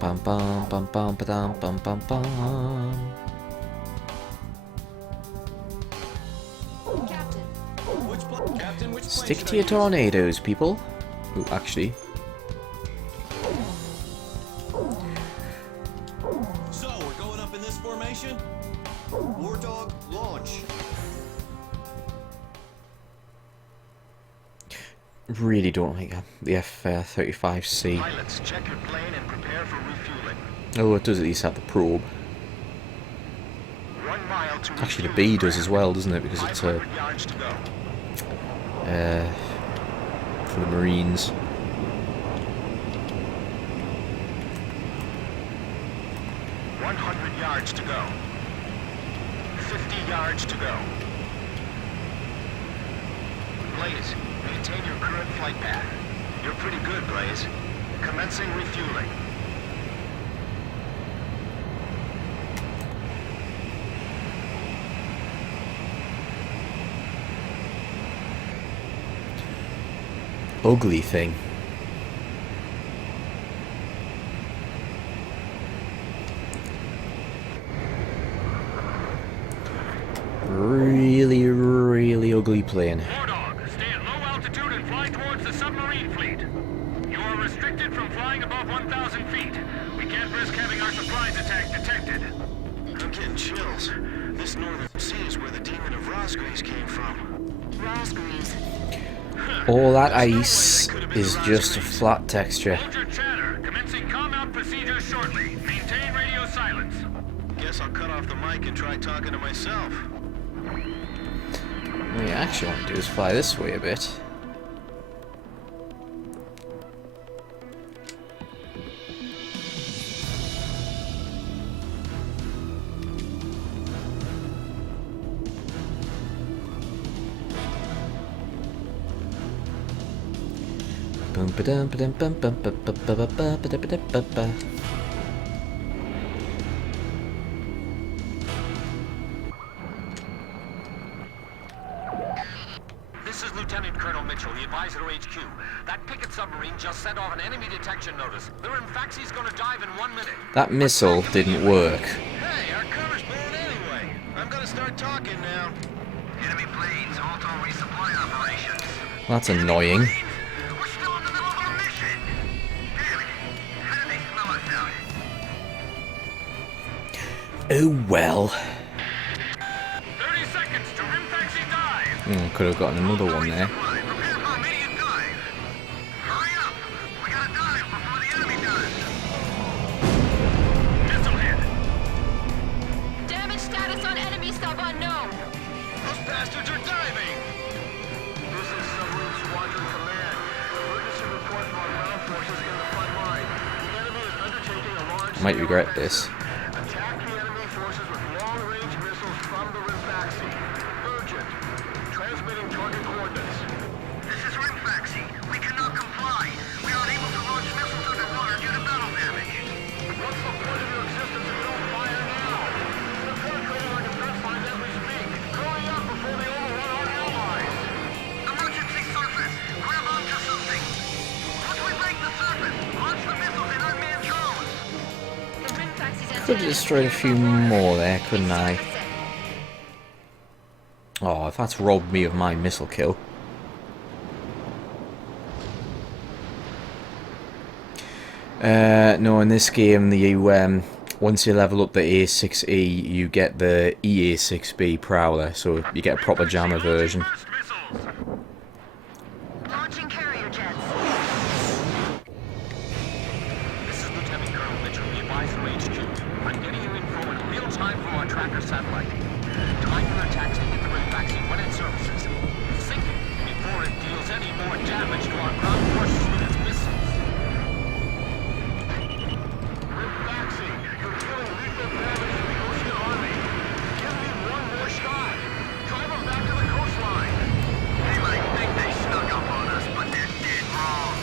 Bum bum bum bum bum bum bum bum. Stick to your tornadoes, people. Ooh, actually. So, we're going up in this formation? War Dog, launch. Really don't like the F-35C. Pilots, check your plane and prepare for refueling. Oh, it does at least have the probe. 1 mile to Actually, the B does as well, doesn't it? Because it's yards to go. For the Marines. Yards to go. 50 yards to go. Blaze, maintain your current flight path. You're pretty good, Blaze. Commencing refueling. Ugly thing. Really ugly plane. War Dog, stay at low altitude and fly towards the submarine fleet. You are restricted from flying above 1,000 feet. We can't risk having our surprise attack detected. I'm getting chills. This northern sea is where the demon of Rosgreaves came from. Rosgreaves. All that ice is just a flat texture. Hold your chatter. Commencing comm-out procedures shortly. Maintain radio silence. Guess I'll cut off the mic and try talking to myself. What you actually want to do is fly this way a bit. Bum ba dum ba dum bum bum ba ba ba ba ba ba ba ba ba. This is Lieutenant Colonel Mitchell, the advisor to HQ. That picket submarine just sent off an enemy detection notice. They're in Faxey's gonna dive in 1 minute. That missile didn't work. Hey, our cover's blown anyway. I'm gonna start talking now. Enemy planes, halt all resupply operations. That's annoying. We're still in the middle of our mission. Damn it. How did they smell us out? Oh well. 30 seconds to rim Faxey dive. Could have gotten another one there. Prepare for immediate dive. Hurry up. We gotta dive before the enemy does. Missile hit. Damage status on enemy sub unknown. Those bastards are Might regret this. Attack the enemy forces with long-range missiles from the Rimfaxi. Urgent. Transmitting target coordinates. This is Rimfaxi. We cannot comply. We are unable to launch missiles underwater due to battle damage. What's the point of your existence if you don't fire now? They're penetrating our defense lines as we speak. Hurry up before they overrun our allies. Emergency surface. Grab onto something. Once we break the surface, launch the missiles in unmanned drones. Could have destroyed a few more there, couldn't I? Oh, that's robbed me of my missile kill. No, in this game, once you level up the A6E, you get the EA6B Prowler, so you get a proper jammer version. Launching carrier jets. This is Lieutenant Colonel Mitchell, the advisor HQ. I'm getting you info in real time from our tracker satellite. Time for attack to hit the Rimfaxi when it surfaces. Sink it before it deals any more damage to our ground forces with its missiles. Rimfaxi, you're dealing lethal damage to the Ocean Army. Give me one more shot. Drive them back to the coastline. They might think they snuck up on us, but they're dead wrong.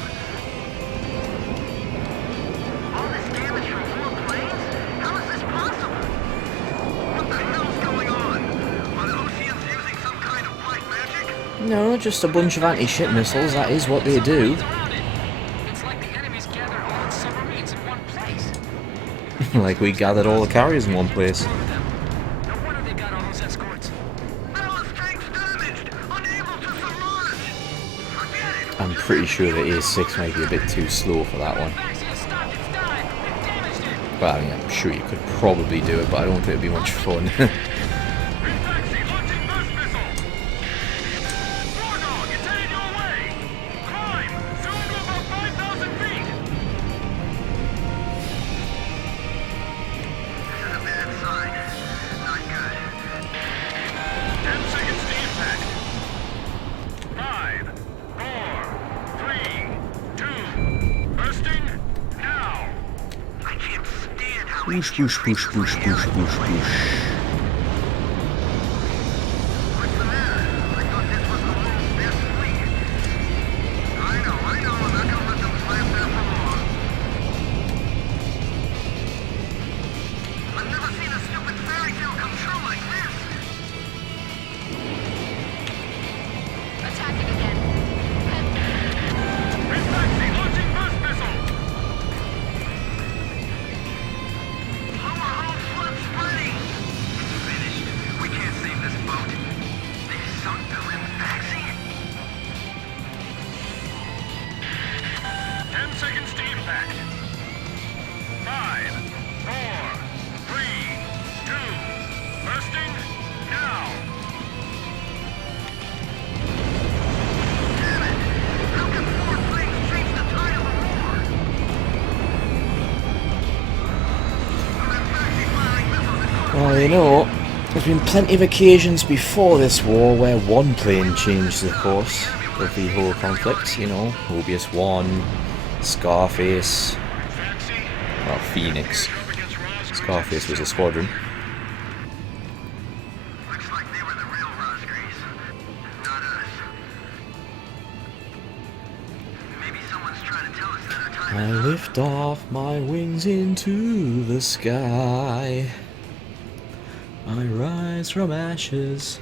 All this damage from 4 planes? How is this possible? What the hell's going on? Are the Oceans using some kind of black magic? No, just a bunch of anti-ship missiles, that is what they do. It's like the enemy's gathered all its submarines in one place. Like we gathered all the carriers in one place. No wonder they got all those escorts. Ballast tanks damaged! Unable to submerge! Forget it! I'm pretty sure the A6 might be a bit too slow for that one. Rimfaxi has stopped its dive. We've damaged it. Well, I mean, I'm sure you could probably do it, but I don't think it'd be much fun. Rimfaxi launching burst missile. War Dog, it's headed your way. Climb. Soon to about 5,000 feet. This is a bad sign. Not good. 10 seconds to impact. 5, 4, 3, 2, bursting now. I can't stand how Push, push, push, push, push, push, push. What's the matter? I thought this was the world's best fleet. I know. I'm not gonna let them slam there for long. I've never seen a stupid fairy tale come true like this. Attacking again. Rimfaxi launching burst missile. Lower hull flood spreading. It's finished. We can't save this boat. They sunk the Rimfaxi. 10 seconds to impact. 5, 4, 3, 2, bursting now. Damn it! How can 4 planes change the tide of the war? The Rimfaxi firing missiles at close Well, you know, there's been plenty of occasions before this war where one plane changed the course of the whole conflict. You know, Mobius 1, Scarface, well, Phoenix. Scarface was a squadron. Looks like they were the real Rosgrees. Not us. Maybe someone's trying to tell us that our time I lift off my wings into the sky. I rise from ashes.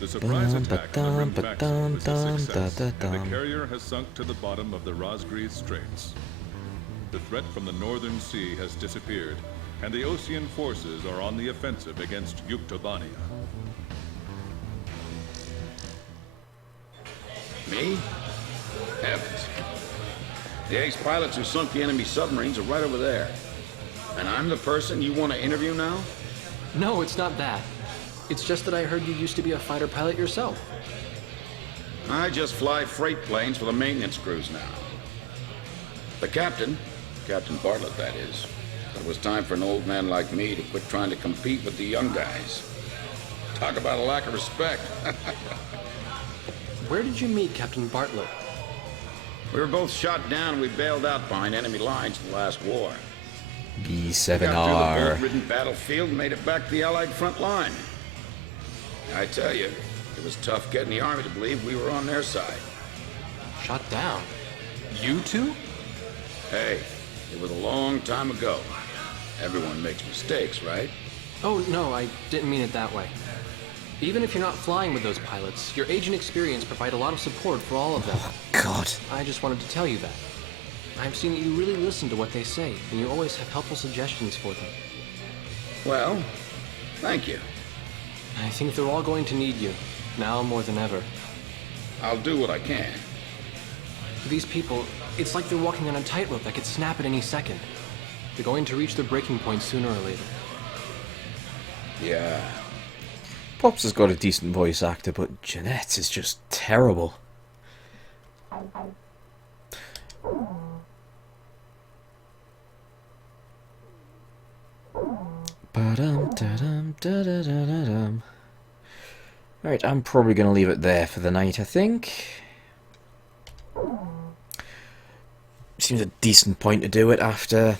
The surprise attack on the Rimfaxi was a success, and the carrier has sunk to the bottom of the Rosgrees Straits. The threat from the northern sea has disappeared, and the Ocean forces are on the offensive against Yuktobania. Me? Heavens. The ex-pilots who sunk the enemy submarines are right over there. And I'm the person you want to interview now? No, it's not that. It's just that I heard you used to be a fighter pilot yourself. I just fly freight planes for the maintenance crews now. The captain, Captain Bartlett that is, said it was time for an old man like me to quit trying to compete with the young guys. Talk about a lack of respect. Where did you meet Captain Bartlett? We were both shot down and we bailed out behind enemy lines in the last war. B7R. We got through the bullet-ridden battlefield and made it back to the Allied front line. I tell you, it was tough getting the Army to believe we were on their side. Shot down? You two? Hey, it was a long time ago. Everyone makes mistakes, right? Oh, no, I didn't mean it that way. Even if you're not flying with those pilots, your age and experience provide a lot of support for all of them. Oh, God. I just wanted to tell you that. I've seen that you really listen to what they say, and you always have helpful suggestions for them. Well, thank you. I think they're all going to need you, now more than ever. I'll do what I can. These people, it's like they're walking on a tightrope that could snap at any second. They're going to reach their breaking point sooner or later. Yeah. Pops has got a decent voice actor, but Jeanette is just terrible. Right, I'm probably going to leave it there for the night, I think. Seems a decent point to do it after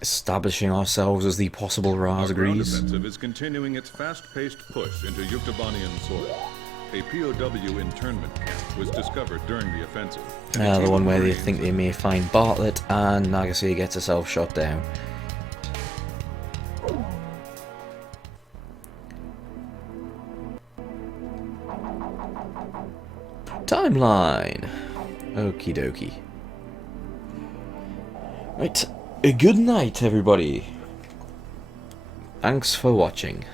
establishing ourselves as the possible Our ground Razagrees. offensive is continuing its fast-paced push into Yuktobanian soil. A POW internment camp was discovered during the offensive. The one where they think they may find Bartlett, and Nagasaki gets herself shot down. Timeline. Okie dokie. Right, a good night, everybody. Thanks for watching.